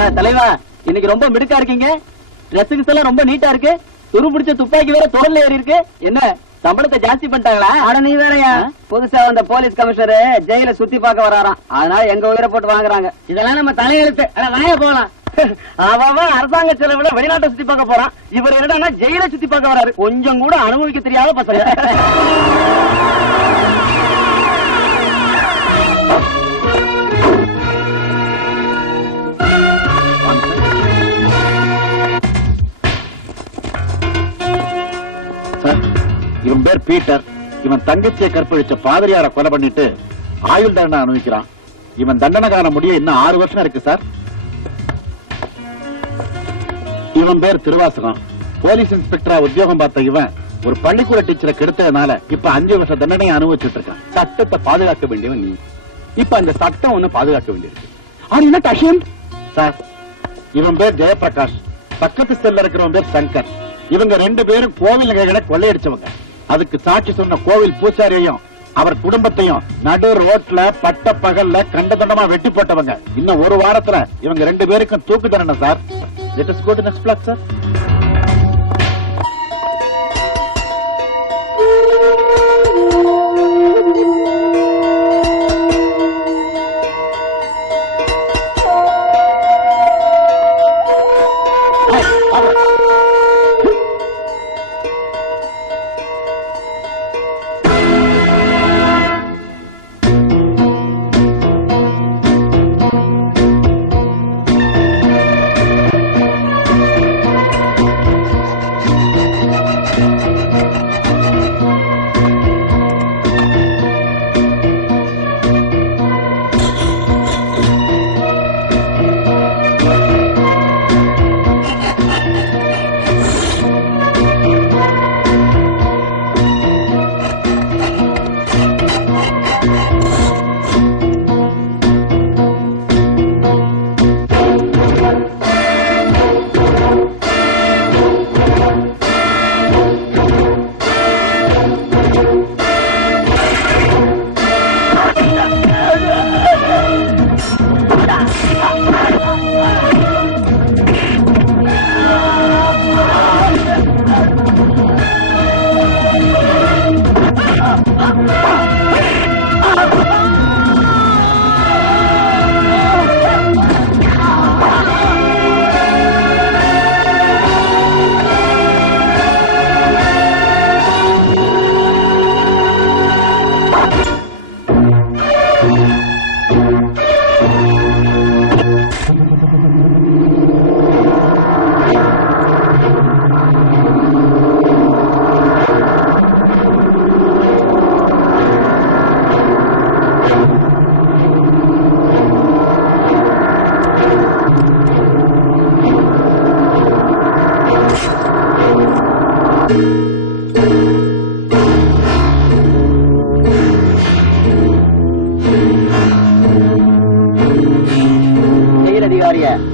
என்ன தலைவா, இன்னைக்கு ரொம்ப மிடுக்கா இருக்கீங்க. ட்ரெஸ்ஸுக்கு எல்லாம் ரொம்ப நீட்டா இருக்கு. துரு பிடிச்ச துப்பாக்கி வேற தொடர்ல ஏறி இருக்கு. என்ன சம்பளத்தை ஜாஸ்தி பண்ணிட்டாங்களா? அட நீ வேறயா, புதுசா வந்த போலீஸ் கமிஷனர் ஜெயில சுத்தி பார்க்க வராராம். அதனால எங்க உயிரை போட்டு வாங்குறாங்க. இதெல்லாம் நம்ம தலையெழுத்து. வாய போகலாம். அவன் அரசாங்க செலவுல வெளிநாட்டை சுத்தி பார்க்க போறான். இவர் என்னடா ஜெயில சுத்தி பார்க்க வராரு. கொஞ்சம் கூட அனுபவிக்க தெரியாத பசங்க. இவன் பேர் பீட்டர். இவன் தங்கச்சியை கற்பழிச்ச பாதிரியார கொலை பண்ணிட்டு ஆயுள் தண்டனை அனுபவிக்கிறான். இவன் தண்டனை காண முடிய இன்னும் 6 வருஷம் இருக்கு சார். இவன் பேர் திருவாசகம். போலீஸ் இன்ஸ்பெக்டரா உத்தியோகம் பார்த்த இவன் ஒரு பள்ளிக்கூட டீச்சரை கெடுத்ததுனால இப்ப 5 வருஷ தண்டனையை அனுபவிச்சுட்டு இருக்கான். சட்டத்தை பாதுகாக்க வேண்டியவன் நீ. இப்ப அந்த சட்டம் ஒண்ணு பாதுகாக்க வேண்டியிருக்கு. சார், இவன் பேர் ஜெயபிரகாஷ். பக்கத்து செல்ல இருக்கிறவன் பேர் சங்கர். இவங்க 2 பேரும் கோவில் நகைகளை கொள்ளையடிச்சவங்க. அதுக்கு சாட்சி சொன்ன கோவில் பூசாரியையும் அவர் குடும்பத்தையும் நடு ரோட்ல பட்ட பகல்ல கண்டதண்டமா வெட்டி போட்டவங்க. இன்னும் 1 வாரத்துல இவங்க 2 பேருக்கும் தூக்கு தண்டனை sir. Let us go to next block sir.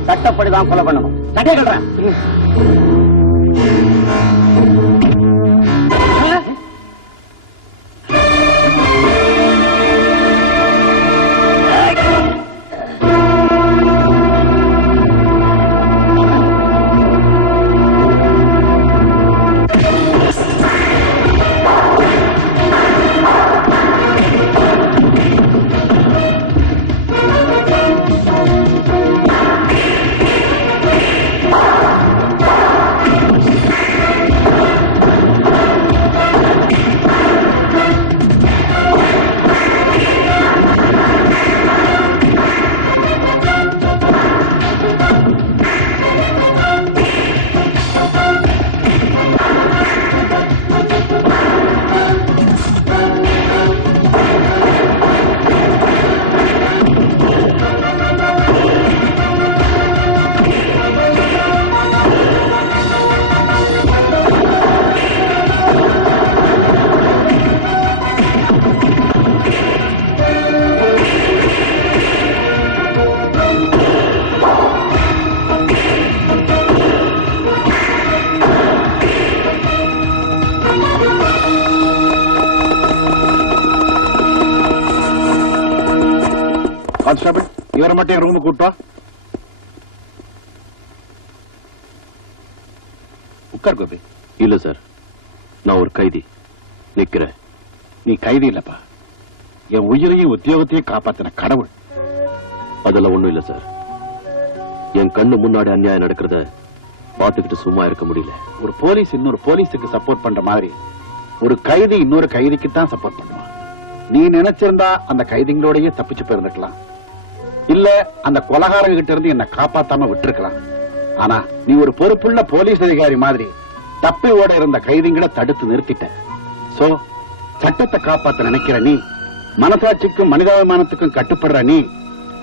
சட்டப்படிதான் கொலை பண்ணணும். சட்டையை கட்டுறேன். கான்ஸ்டபிள், இவரை மட்டும் என் ரூமுக்கு கூட்டா. உட்கார் கோபி. இல்ல சார், நான் ஒரு கைதி நிக்கிறேன். நீ கைதி இல்லப்பா, என் உயிரையும் உத்தியோகத்தையும் காப்பாத்தின கடவுள். அதெல்லாம் ஒண்ணும் இல்ல சார். என் கண்ணு முன்னாடி அநியாயம் நடக்கிறத பாத்துக்கிட்டு சும்மா இருக்க முடியல. ஒரு போலீஸ் இன்னொரு போலீஸுக்கு சப்போர்ட் பண்ற மாதிரி ஒரு கைதி இன்னொரு கைதிக்கு தான் சப்போர்ட் பண்ணுவான். நீ நினைச்சிருந்தா அந்த கைதிகளோடயே தப்பிச்சு போயிருந்துக்கலாம், இல்ல அந்த கொலகாரங்க கிட்ட இருந்து என்ன காப்பாத்தாம விட்டுருக்கலாம். ஆனா நீ ஒரு பொறுப்புள்ள போலீஸ் அதிகாரி மாதிரி தப்பி ஓட இருந்த கைதிகளை தடுத்து நிறுத்திட்ட. சோ சட்டத்தை காப்பாத்த நினைக்கிற நீ, மனசாட்சிக்கும் மனிதாபிமானத்துக்கும் கட்டுப்படுற நீ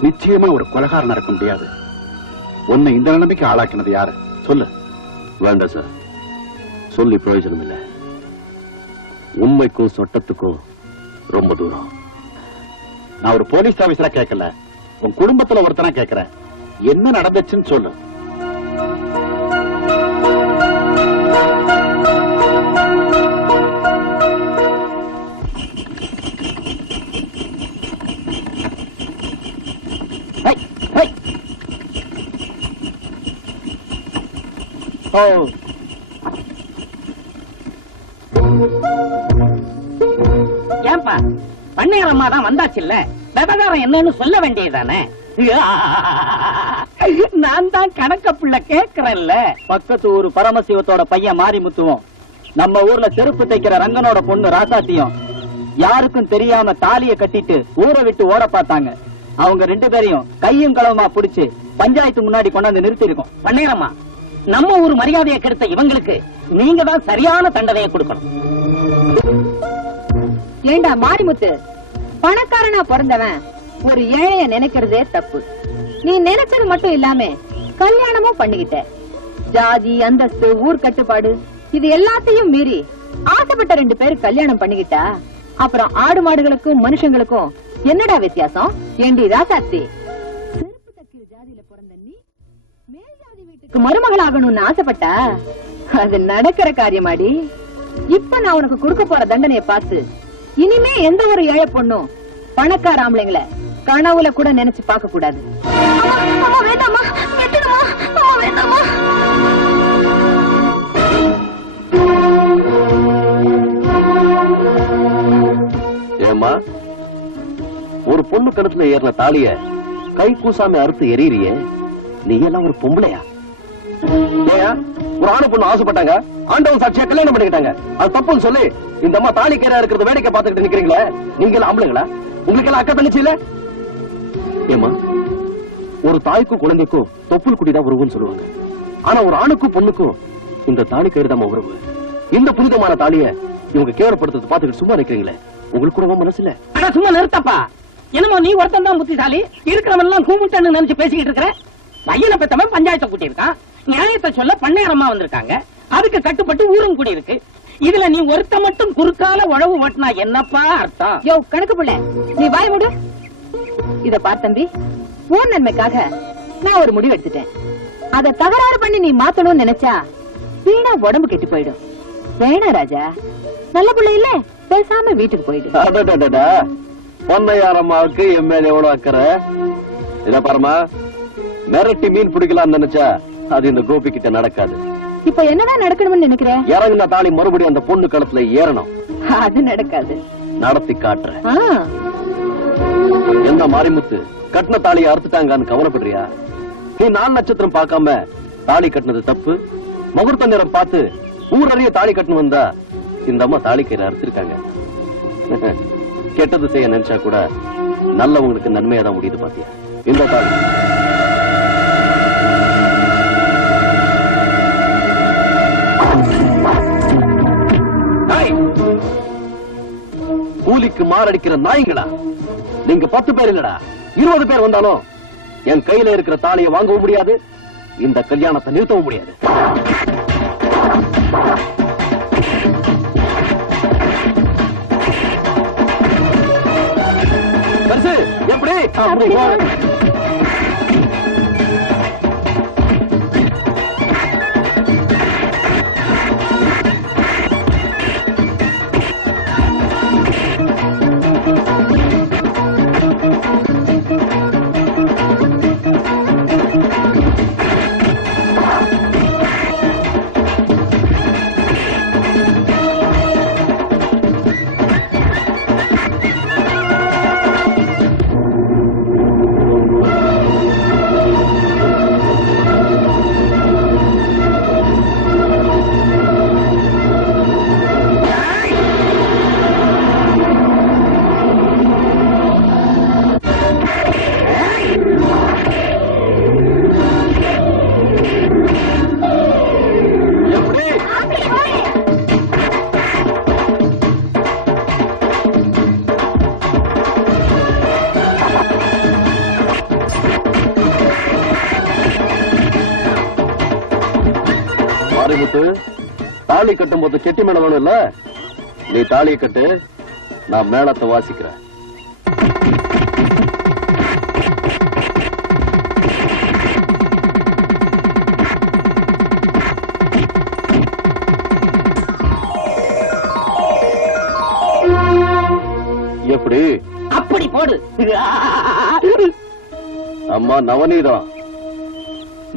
நிச்சயமா ஒரு கொலகாரனா இருக்க முடியாது. உன்னை இந்த நிலைமைக்கு ஆளாக்கினது யாரு சொல்லு. வேண்டாம் சார், சொல்லி பிரயோஜனம் இல்லை. உண்மைக்கும் சட்டத்துக்கும் ரொம்ப தூரம். நான் ஒரு போலீஸ் ஆபீசரா கேட்கல, உன் குடும்பத்துல ஒருத்தனா கேட்கிறேன். என்ன நடந்துச்சுன்னு சொல்லு. ஏன்பா பண்ணையார் அம்மா தான் வந்தாச்சுல்ல, விவகாரம் என்னன்னு சொல்ல வேண்டியதானே? நான் தான் கணக்க பிள்ளை கேக்குறேன்ல. பக்கத்து ஊரு பரமசிவத்தோட பையன் மாரிமுத்துவும் நம்ம ஊர்ல செருப்பு தைக்கிற ரங்கனோட பொண்ணு ராசாத்தியும் யாருக்கும் தெரியாம தாலிய கட்டிட்டு ஊரை விட்டு ஓட பார்த்தாங்க. அவங்க 2 பேரையும் கையும் களவுமா புடிச்சு பஞ்சாயத்து முன்னாடி கொண்டாந்து நிறுத்தி இருக்கோம். பண்ணையாரம்மா, நம்ம ஊர் மரியாதையை கெடுத்த இவங்களுக்கு நீங்க தான் சரியான தண்டனையை கொடுக்கணும். ஏண்டா மாரிமுத்து, பணக்காரனா பிறந்தவன் ஒரு ஏழைய நினைக்கிறதே தப்பு. நீ நினைச்சது மட்டும் இல்லாம கல்யாணமும் பண்ணிக்கிட்ட. ஜாதி, அந்தஸ்து, ஊர் கட்டுப்பாடு இது எல்லாத்தையும் மீறி ஆசைப்பட்ட 2 பேரு கல்யாணம் பண்ணிக்கிட்டா அப்புறம் ஆடு மாடுகளுக்கும் மனுஷங்களுக்கும் என்னடா வித்தியாசம்? ஏண்டி ராசாத்தி, செருப்பு தைக்கிற ஜாதியில பிறந்த நீ மேல் ஜாதி வீட்டுக்கு மருமகள் ஆகணும்னு ஆசைப்பட்டா அது நடக்கிற காரியமாடி. இப்ப நான் உனக்கு கொடுக்க போற தண்டனையை பார்த்து இனிமே எந்த ஒரு ஏழை பொண்ணும் பணக்கார ஆம்பளைங்களை கனவுல கூட நினைச்சு பார்க்க கூடாது. ஏமா, ஒரு பொண்ணு கழுத்துல ஏறின தாலிய கை கூசாம அறுத்து எறியறிய, நீ எல்லாம் ஒரு பொம்பளையா? ஒரு ஆணு பொண்ணு ஆசைப்பட்டாங்க, ஆண்டவன் சாட்சியா கல்யாணம் பண்ணிக்கிட்டாங்க. அது தப்புன்னு சொல்லி இந்த அம்மா தாலி கயிறா இருக்கிறத வேடிக்கை பார்த்துக்கிட்டு நிக்கிறீங்களே, நீங்க எல்லாம் ஆம்பளைங்களா? உங்களுக்கு எல்லாம் அக்கா தங்கச்சி இல்ல? ஏமா, ஒரு தாய்க்கும் குழந்தைக்கும் தொப்புள் குடிதான் உறவுன்னு சொல்லுவாங்க. ஆனா ஒரு ஆணுக்கும் பொண்ணுக்கும் இந்த தாலி கயிறு தான் உறவு. இந்த புனிதமான தாலிய இவங்க கேவலப்படுத்துறது பார்த்துக்கிட்டு சும்மா இருக்கிறீங்களே, உங்களுக்கு கூட மனசு இல்ல? ஆனா சும்மா நிறுத்தப்பா. என்னமோ நீ ஒருத்தன் தான் புத்திசாலி, இருக்கிறவன் எல்லாம் கூமுட்டன்னு நினைச்சு பேசிக்கிட்டு இருக்கிற. பையனை பெத்தவன் பஞ்சாயத்தை கூட்டி இருக்கான், நியாயத்தை சொல்ல பண்ணையாரம்மா வந்திருக்காங்க, அதுக்கு கட்டுப்பட்டு ஊரும் கூடி இருக்கு. இதுல நீ ஒருத்த மட்டும் குறுக்கால உழவு ஓட்டினா என்னப்பா அர்த்தம்? யோ கணக்கு புள்ள, நீ வாய் மூடு. இத பார் தம்பி, ஊர் நன்மைக்காக நான் ஒரு முடிவு எடுத்துட்டேன். அத தகராறு பண்ணி நீ மாத்தணும்னு நினைச்சா வீணா உடம்பு கெட்டு போயிடும். வேணா ராஜா, நல்ல புள்ள இல்ல, பேசாம வீட்டுக்கு போயிடு. பொன்னையாரம்மாவுக்கு என் மேல எவ்வளவு அக்கறை? இத பாருமா, மிரட்டி மீன் பிடிக்கலாம்னு நினைச்சா அது இந்த கோபி கிட்ட நடக்காது. இப்ப என்னதான் நடக்கணும்னு நினைக்கிறேன்? இறங்குன தாலி மறுபடியும் அந்த பொண்ணு களத்துல ஏறணும். அது நடக்காது. நடத்தி காட்டுறேன். என்ன மாரிமுத்து, கட்டின தாலியை அறுத்துட்டாங்கன்னு கவலைப்படுறியா? நீ 4 நட்சத்திரம் பார்க்காம தாலி கட்டினது தப்பு. முகூர்த்த நேரம் பார்த்து ஊரறிய தாலி கட்டணும் வந்தா இந்த அம்மா தாலி கயிறு அறுத்திருக்காங்க. கெட்டது செய்ய நினைச்சா கூட நல்லவங்களுக்கு நன்மையா தான் முடியுது பாத்தியா? இந்த தாலி கூலிக்கு மாரடிக்கிற நாய்களா நீங்க? 10 பேர் இல்லடா, 20 பேர் வந்தாலும் என் கையில இருக்கிற தாலியை வாங்கவும் முடியாது, இந்த கல்யாணத்தை நிறுத்தவும் முடியாது. எப்படி? மாரிமுத்து, தாலி கட்டும் போது கெட்டி மேளம் வேணும் இல்ல? நீ தாலியை கட்டு, நான் மேளத்தை வாசிக்கிறேன். எப்படி? அப்படி போடு. அம்மா நவநீதம்,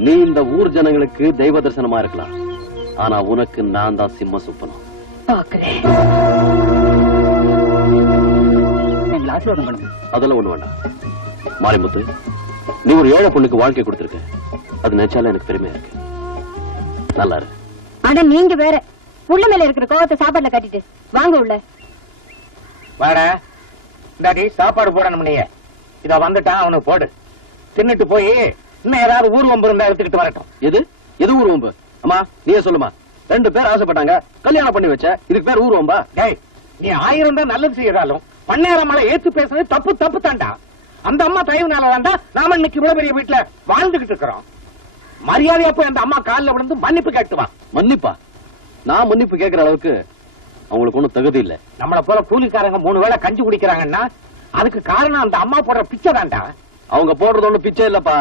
நீ இந்த ஊர் ஜனங்களுக்கு தெய்வ தரிசனமா இருக்கலாம், ஆனா உனக்கு நான் தான் சிம்ம சுப்பனம். ஆசீர்வாதம் பண்ணுங்க. அதெல்லாம் ஒண்ணு வேண்டாம். மாரிமுத்து, நீ ஒரு ஏழை பொண்ணுக்கு வாழ்க்கை கொடுத்திருக்க, அது நினைச்சாலும் எனக்கு பெருமையா இருக்கு. நல்லா இருக்கு. ஆனா நீங்க வேற உள்ள மேல இருக்கிற கோவத்தை சாப்பாட்டுல கட்டிட்டு வாங்க உள்ள. வாட, இந்தாடி சாப்பாடு போடணும். நீ இத வந்துட்டான், அவனுக்கு போடு. தின்னுட்டு போய் இன்னும் ஏதாவது ஊர்வம்பு இருந்தா எடுத்துக்கிட்டு வரட்டும். எது எது ஊர்வம்பு? அம்மா நீயே சொல்லுமா. 2 பேர் ஆசைப்பட்டாங்க, கல்யாணம் பண்ணி வச்ச, இதுக்கு பேர் ஊர்வம்பா? டேய், நீ 1000 தான் நல்லது செய்யறாலும் பண்ணேரமலை ஏத்து பேசுறது தப்பு தப்பு தாண்டா. அந்த அம்மா தயவுனால தாண்டா நாம இன்னைக்கு இவ்வளவு பெரிய வீட்டுல வாழ்ந்துகிட்டு இருக்கிறோம். மரியாதையா போய் அந்த அம்மா காலில் விழுந்து மன்னிப்பு கேட்டுவான். மன்னிப்பா? நான் மன்னிப்பு கேட்கிற அளவுக்கு அவங்களுக்கு ஒண்ணும் தகுதி இல்ல. நம்மள போல கூலிக்காரங்க 3 வேளை கஞ்சி குடிக்கிறாங்கன்னா அதுக்கு காரணம் அந்த அம்மா போடுற பிச்சை தாண்டா. அவங்க போடுறது ஒண்ணு பிச்சை இல்லப்பா.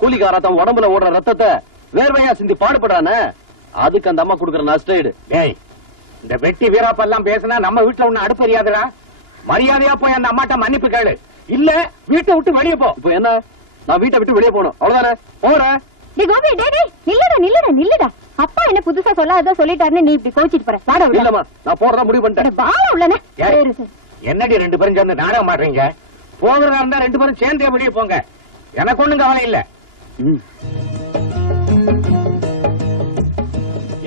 கூலிக்கார தன் உடம்புல ஓடுற ரத்தத்தை வேர்வையா சிந்தி பாடுபடுறானே, அதுக்கு அந்த அம்மா கொடுக்கற நஷ்டஈடு. டேய், இந்த வெட்டி வீராப்பெல்லாம் பேசினா நம்ம வீட்டுல ஒண்ணு அடுப்பறியாதுடா. மரியாதையா போய் அந்த அம்மாட்ட மன்னிப்பு கேளு, இல்ல வீட்டை விட்டு வெளியே போ. இப்போ என்ன? நான் வீட்டை விட்டு வெளியே போகணும், அவ்வளவுதானே? போறேன். நில்லுடா. அப்பா என்ன புதுசா சொல்லாத சொல்லிட்டாருன்னு நீ இப்படி கோச்சிட்டு போற. வாடா உள்ள. இல்லம்மா, நான் போறதா முடிவு பண்ணிட்டேன். வாடா உள்ளனே. என்னடி 2 பேரும் சேர்ந்து நாடகம் மாடுறீங்க? போகிறதா இருந்தா 2 பேரும் சேர்ந்தே வெளியே போங்க, எனக்கு ஒண்ணும் கவலை இல்ல.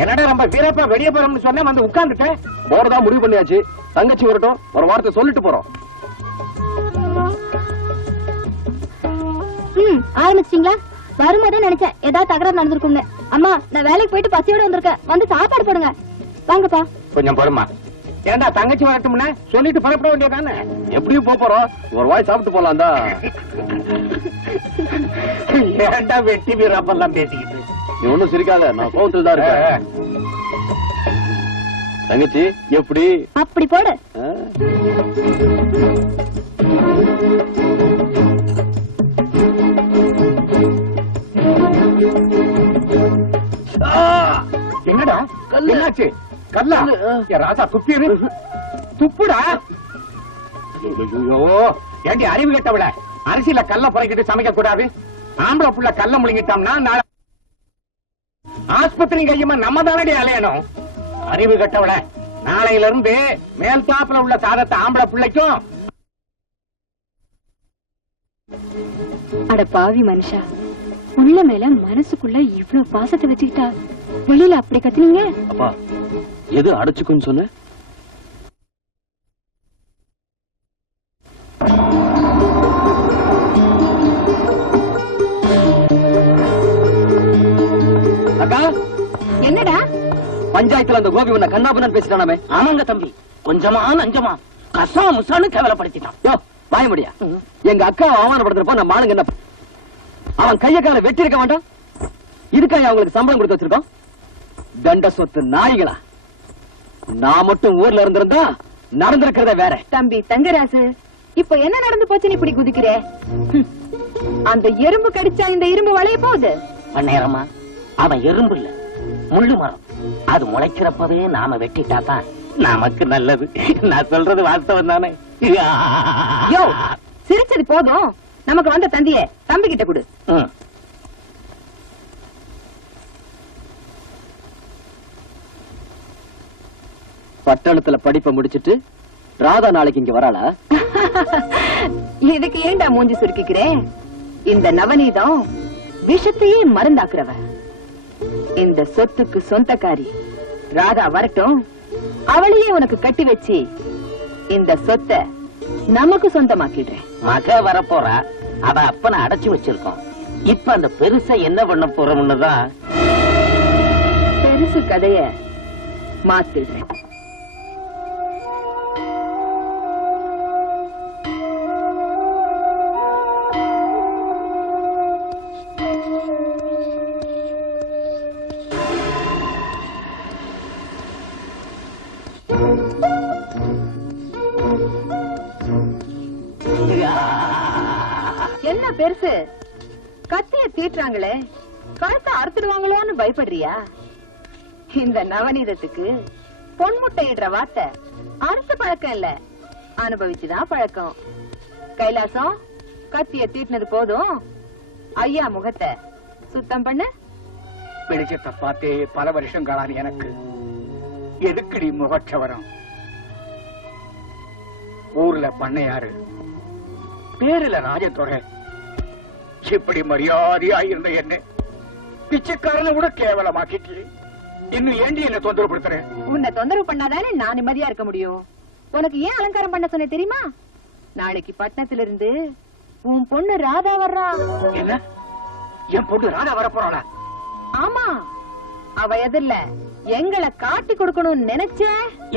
என்னடா நம்ம வீரப்பா வெளியே போறோம்னு சொன்னா வந்து உட்கார்ந்துட்டேன். போறதா முடிவு பண்ணியாச்சு. தங்கச்சி வரட்டும், ஒரு வார்த்தை சொல்லிட்டு போறோம். ஆரம்பிச்சிட்டீங்களா? வரும்போதே நினைச்சேன் ஏதாவது தகராறு நடந்திருக்கும்னு. அம்மா, நான் வேலைக்கு போயிட்டு பசியோட வந்திருக்கேன், வந்து சாப்பாடு போடுங்க. வாங்கப்பா. கொஞ்சம் பொறுமா. ஏண்டா தங்கச்சி வரட்டும்னா சொல்லிட்டு புறப்பட வேண்டியதானே? எப்படியும் போறோம், ஒரு வாய் சாப்பிட்டு போலாம் தான். ஏண்டா வெட்டி வீரப்பெல்லாம் பேசிக்கிட்டு? நீ ஒண்ணும் சிரிக்காத, நான் கோவத்தில் தான் இருக்கேன். தங்கச்சி எப்படி? அப்படி போடு. என்னடா என்னாச்சு? கல்லா? ராசா துப்பிடு, துப்புடா. ஏண்டி அறிவு கெட்டவள, அரிசியில கல்ல புறக்கிட்டு சமைக்க கூடாது. ஆம்பளை புள்ள கல்ல முழுங்கிட்டோம்னா நாளை ஆஸ்பத்திரி கையமா நம்ம தானடி அலையணும். அறிவு கெட்டவள, நாளையில இருந்து மேல் தாப்புல உள்ள சாதத்தை ஆம்பளை பிள்ளைக்கும். அட பாவி மனுஷா, உள்ள மேல மனசுக்குள்ள இவ்வளவு பாசத்தை வச்சுக்கிட்டா வெளியில அப்படி கத்துனீங்க? அப்பா, எது அடைச்சுக்குன்னு சொன்ன? அக்கா, என்னடா பஞ்சாயத்துல அந்த கோபி உன்னை கண்ணாபுன்னு பேசிட்டானாமே? ஆமாங்க தம்பி, கொஞ்சமா நஞ்சமா கசா முசான்னு கேவலப்படுத்திட்டான். யோ, வாய முடியா? எங்க அக்கா அவமானப்படுத்துறப்ப நம்ம ஆளுங்க என்ன? அவன் கைய கால வெட்டி இருக்க வேண்டாம்? இதுக்காக அவங்களுக்கு சம்பளம் கொடுத்து வச்சிருக்கோம்? தண்ட சொத்து நாய்களா? நான் மட்டும் ஊர்ல இருந்திருந்தா நடந்திருக்கிறத வேற. தம்பி தங்கராசு, இப்ப என்ன நடந்து போச்சுன்னு இப்படி குதிக்கிறே? அந்த எறும்பு கடிச்சா இந்த இரும்பு வளைய போகுது. நேரமா அவன் எறும்பு இல்ல, முள்ளு மரம். அது முளைக்கிறப்பவே நாம வெட்டிட்டா தான் நமக்கு நல்லது. நான் சொல்றது வாஸ்தவம் தானே? யோ, சிரிச்சது போதும். நமக்கு வந்த தந்திய தம்பி கிட்ட கொடு. பட்டணத்துல படிப்பை முடிச்சிட்டு ராதா நாளைக்கு இங்க வராளா? இதுக்கு ஏண்டா மூஞ்சி சுருக்கிக்கிறேன்? இந்த நவநீதம் விஷத்தையே மருந்தாக்குறவ. இந்த சொத்துக்கு சொந்தக்காரி ராதா வரட்டும், அவளையே உனக்கு கட்டி வச்சு இந்த சொத்தை நமக்கு சொந்தமாக்கிடுறேன். மக வரப்போறா, அவ அப்பனை அடைச்சு வச்சிருக்கோம். இப்ப அந்த பெருசை என்ன பண்ண போறோம்னு தான் பெருசு கதைய மாத்திடுறேன். பெருசு கத்திய தீட்டுறாங்களே கழுத்தை அறுத்துடுவாங்களோன்னு பயப்படுறியா? இந்த நவநீதத்துக்கு பொன்முட்டையிடுற வார்த்தை அறுத்து பழக்கம் இல்ல, அனுபவிச்சுதான் பழக்கம். கைலாசம், கத்திய தீட்டினது போதும், ஐயா முகத்தை சுத்தம் பண்ணு. வெளிச்சத்தை பார்த்தே பல வருஷம் காலான எனக்கு எதுக்குடி முகச்சவரம்? ஊர்ல பண்ணையாரு, பேருல ராஜதுரை, இப்படி மரியாதையா இருந்த என்ன பிச்சைக்காரனை கூட கேவலமாக்கிட்டு இன்னும் ஏண்டி என்ன தொந்தரவு படுத்துற? உன்னை தொந்தரவு பண்ணாதானே நான் நிம்மதியா இருக்க முடியும். உனக்கு ஏன் அலங்காரம் பண்ண சொன்ன தெரியுமா? நாளைக்கு பட்டணத்துல இருந்து உன் பொண்ணு ராதா வர்றா. என்ன, என் பொண்ணு ராதா வர போறாளா? ஆமா, அவ எதிரில எங்களை காட்டி கொடுக்கணும்னு நினைச்ச.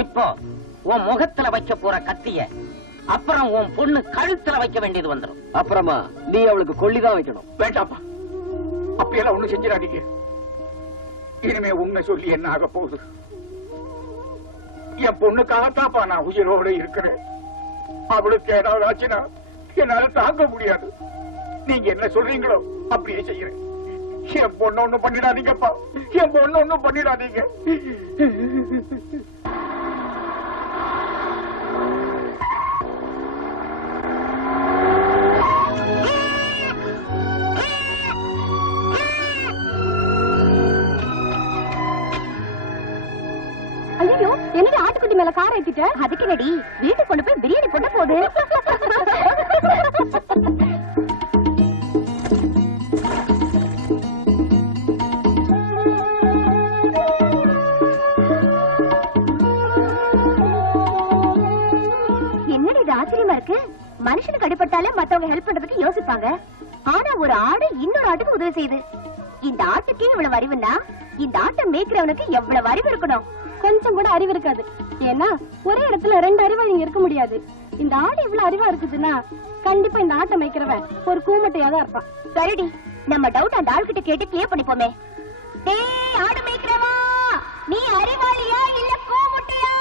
இப்போ உன் முகத்துல வைக்க போற கத்திய அப்புறம் உன் பொண்ணு கழுத்துல வைக்க வேண்டியது வந்துடும். அப்புறமா நீ அவளுக்கு கொல்லிதான் வைக்கணும். வேண்டாப்பா, அப்படியெல்லாம் ஒண்ணு செஞ்சிடாதீங்க. இனிமே உண்மை சொல்லி என்ன ஆக போகுது? என் பொண்ணுக்காகத்தாப்பா நான் உயிரோட இருக்கிறேன். அவளுக்கு ஏதாவது ஆச்சுன்னா என்னால தாங்க முடியாது. நீங்க என்ன சொல்றீங்களோ அப்படியே செய்யறேன். என் பொண்ணு ஒண்ணும் பண்ணிடாதீங்கப்பா, என் பொண்ணு ஒண்ணும் பண்ணிடாதீங்க. ஐயோ, என்னடி ஆட்டுக்குட்டி மேல கார ஏத்திட்ட? அதுக்கு நடி வீட்டுக்கு கொண்டு போய் பிரியாணி போட்ட போது. என்னடி இது ஆச்சரியமா இருக்கு? மனுஷனுக்கு அடிபட்டாலே மத்தவங்க ஹெல்ப் பண்றதுக்கு யோசிப்பாங்க. ஆனா ஒரு ஆடு இன்னொரு ஆட்டுக்கு உதவி செய்யுது. இந்த ஆட்டுக்கே இவ்வளவு அறிவுன்னா இந்த ஆட்டை மேய்க்கிறவனுக்கு எவ்வளவு அறிவு இருக்கணும்? கொஞ்சம் கூட அறிவு இருக்காது. ஏன்னா ஒரே இடத்துல ரெண்டு அறிவாளிங்க இருக்க முடியாது. இந்த ஆடு இவ்வளவு அறிவா இருக்குதுன்னா கண்டிப்பா இந்த ஆட்டை மேய்க்கிறவன் ஒரு கூமட்டையா தான் இருப்பான். சரிடி, நம்ம டவுட் அந்த ஆள்கிட்ட கேட்டு கிளியர் பண்ணிப்போமே. டேய் ஆடு மேய்க்கிறவா, நீ அறிவாளியா இல்ல கூமுட்டையா?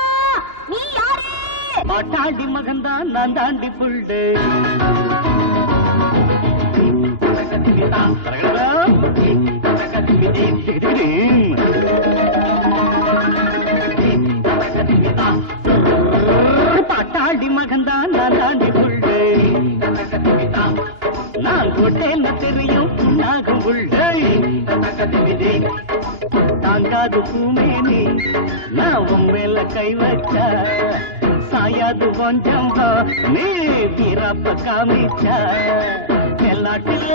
நீ யாரு? மாட்டாண்டி மகன்தான் நான் தாண்டி புள்ளு. பாட்டாடி மகன்தான் நான் தாண்டி புள்ளு. நான் கோட்டேன்னு தெரியும் புண்ணாகும் புள்ளு. தாங்காது பூமேனி நான் உன் மேல கை வச்சா சாயாது கொஞ்சம் நீ தீரப்ப காமிச்சா. எல்லாட்டில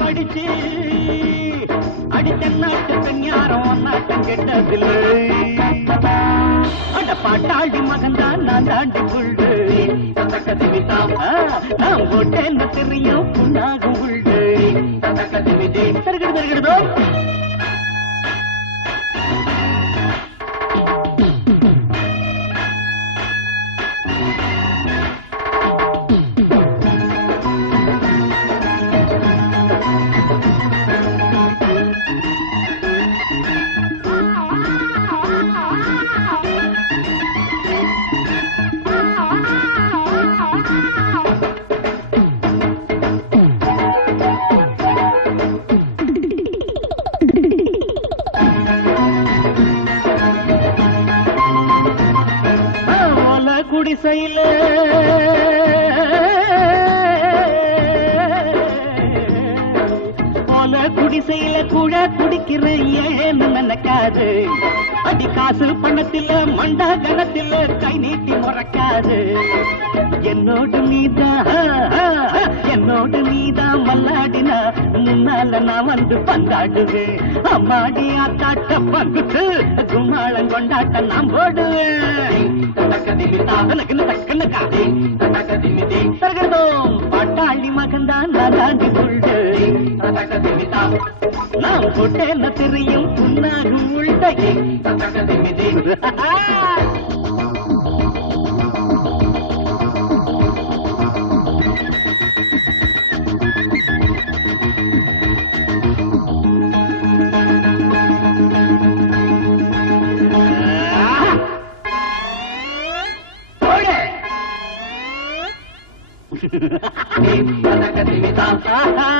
படிச்சு அடித்த நாட்டு பெண் யாரும் நாட்டம் கெட்டதில்லை. அட பாட்டாடி மகன்தான் நான் தாண்டி புள்ளு. நான் போட்டேன்னு தெரியும் புண்ணாகும் புள்ளு. தருகிறதோ குடிசையில போல குடிசையில கூட குடிக்கிற ஏன்னு நினைக்காது. அடி காசு பணத்தில மண்டா கணத்தில கை நீட்டி முறைக்காது. என்னோடு நீதான் மல்லாடினா முன்னால நான் வந்து பந்தாடுவேன். அம்மாடி ஆத்தாட்ட பங்குட்டு கும்மாளம் கொண்டாட்ட நான் போடுவேன். பாட்டாளி மகன்தான் நான் தாண்டி புள்ளு. நான் போட்டேன்னு தெரியும் புண்ணாகும் உள்டை. போடு ஆமா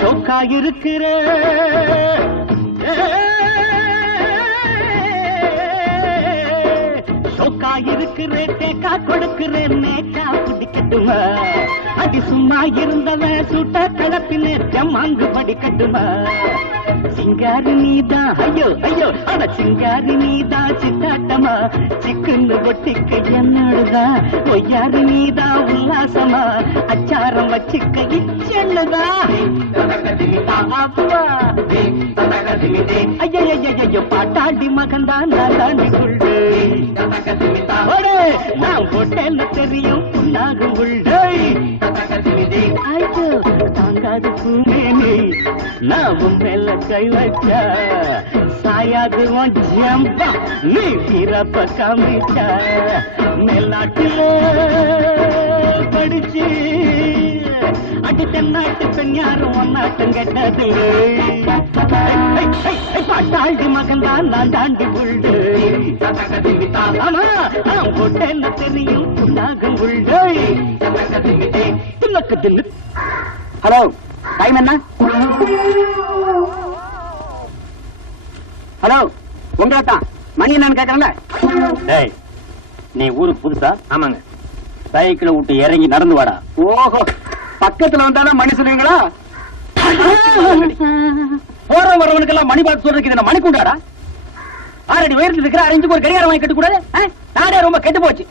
ஷோக்கா இருக்கிற ஷோக்கா இருக்கிற டேக்கா கொடுக்கிறேன் நேக்கா பிடிக்கட்டுமா அடி சும்மா இருந்தவன் சுட்ட கலப்பின ஜமாங்கு படிக்கட்டுமா சிங்காரி நீதான் ஐயோ ஐயோ அட சிங்காரி நீதான் சித்தாட்டமா சிக்குன்னு ஒட்டிக்க என்னடுதான் ஒய்யாரி நீதான் உல்லாசமா அச்சாரம் வச்சுக்க இச்செண்ணுதா ஐயோ பாட்டாண்டி மகன்தான் நாளாண்டி குள்ளு நான் போட்டேன்னு தெரியும் புண்ணாகும் உள்ள ஐயோ தாங்காது பூமேனி நான் மேல கை வச்சா சாயாது ஜம்பா நீ பிறப்ப காமிச்சா மேல்நாட்டில படிச்சு அடி தென்னாட்டு பெண் யாரும் ஒன்னாட்டம் கெட்டது பாட்டாண்டி மகன் தான் நான் தாண்டி புள்ளு ஆமா நான் போட்டேன்னு தெரியும் புண்ணாகும் உள்ள தில்லக்கு தில்லு. ஹலோ டைம் என்ன? ஹலோ உங்களை தான் மணி என்னன்னு கேட்கறல. நீ ஊருக்கு புதுசா? ஆமாங்க. சைக்கிளை விட்டு இறங்கி நடந்து வாடா. ஓஹோ பக்கத்துல வந்தாலும் மணி சொல்லுவீங்களா? போற வரவனுக்கெல்லாம் மணி பார்த்து சொல்றதுக்கு என்ன மணி கூண்டாடா? ஆறடி வயிறுல இருக்கிற அரைஞ்சுக்கு ஒரு கடிகாரம் வாங்கி கட்டு கூடாது? நாடே ரொம்ப கெட்டு போச்சு.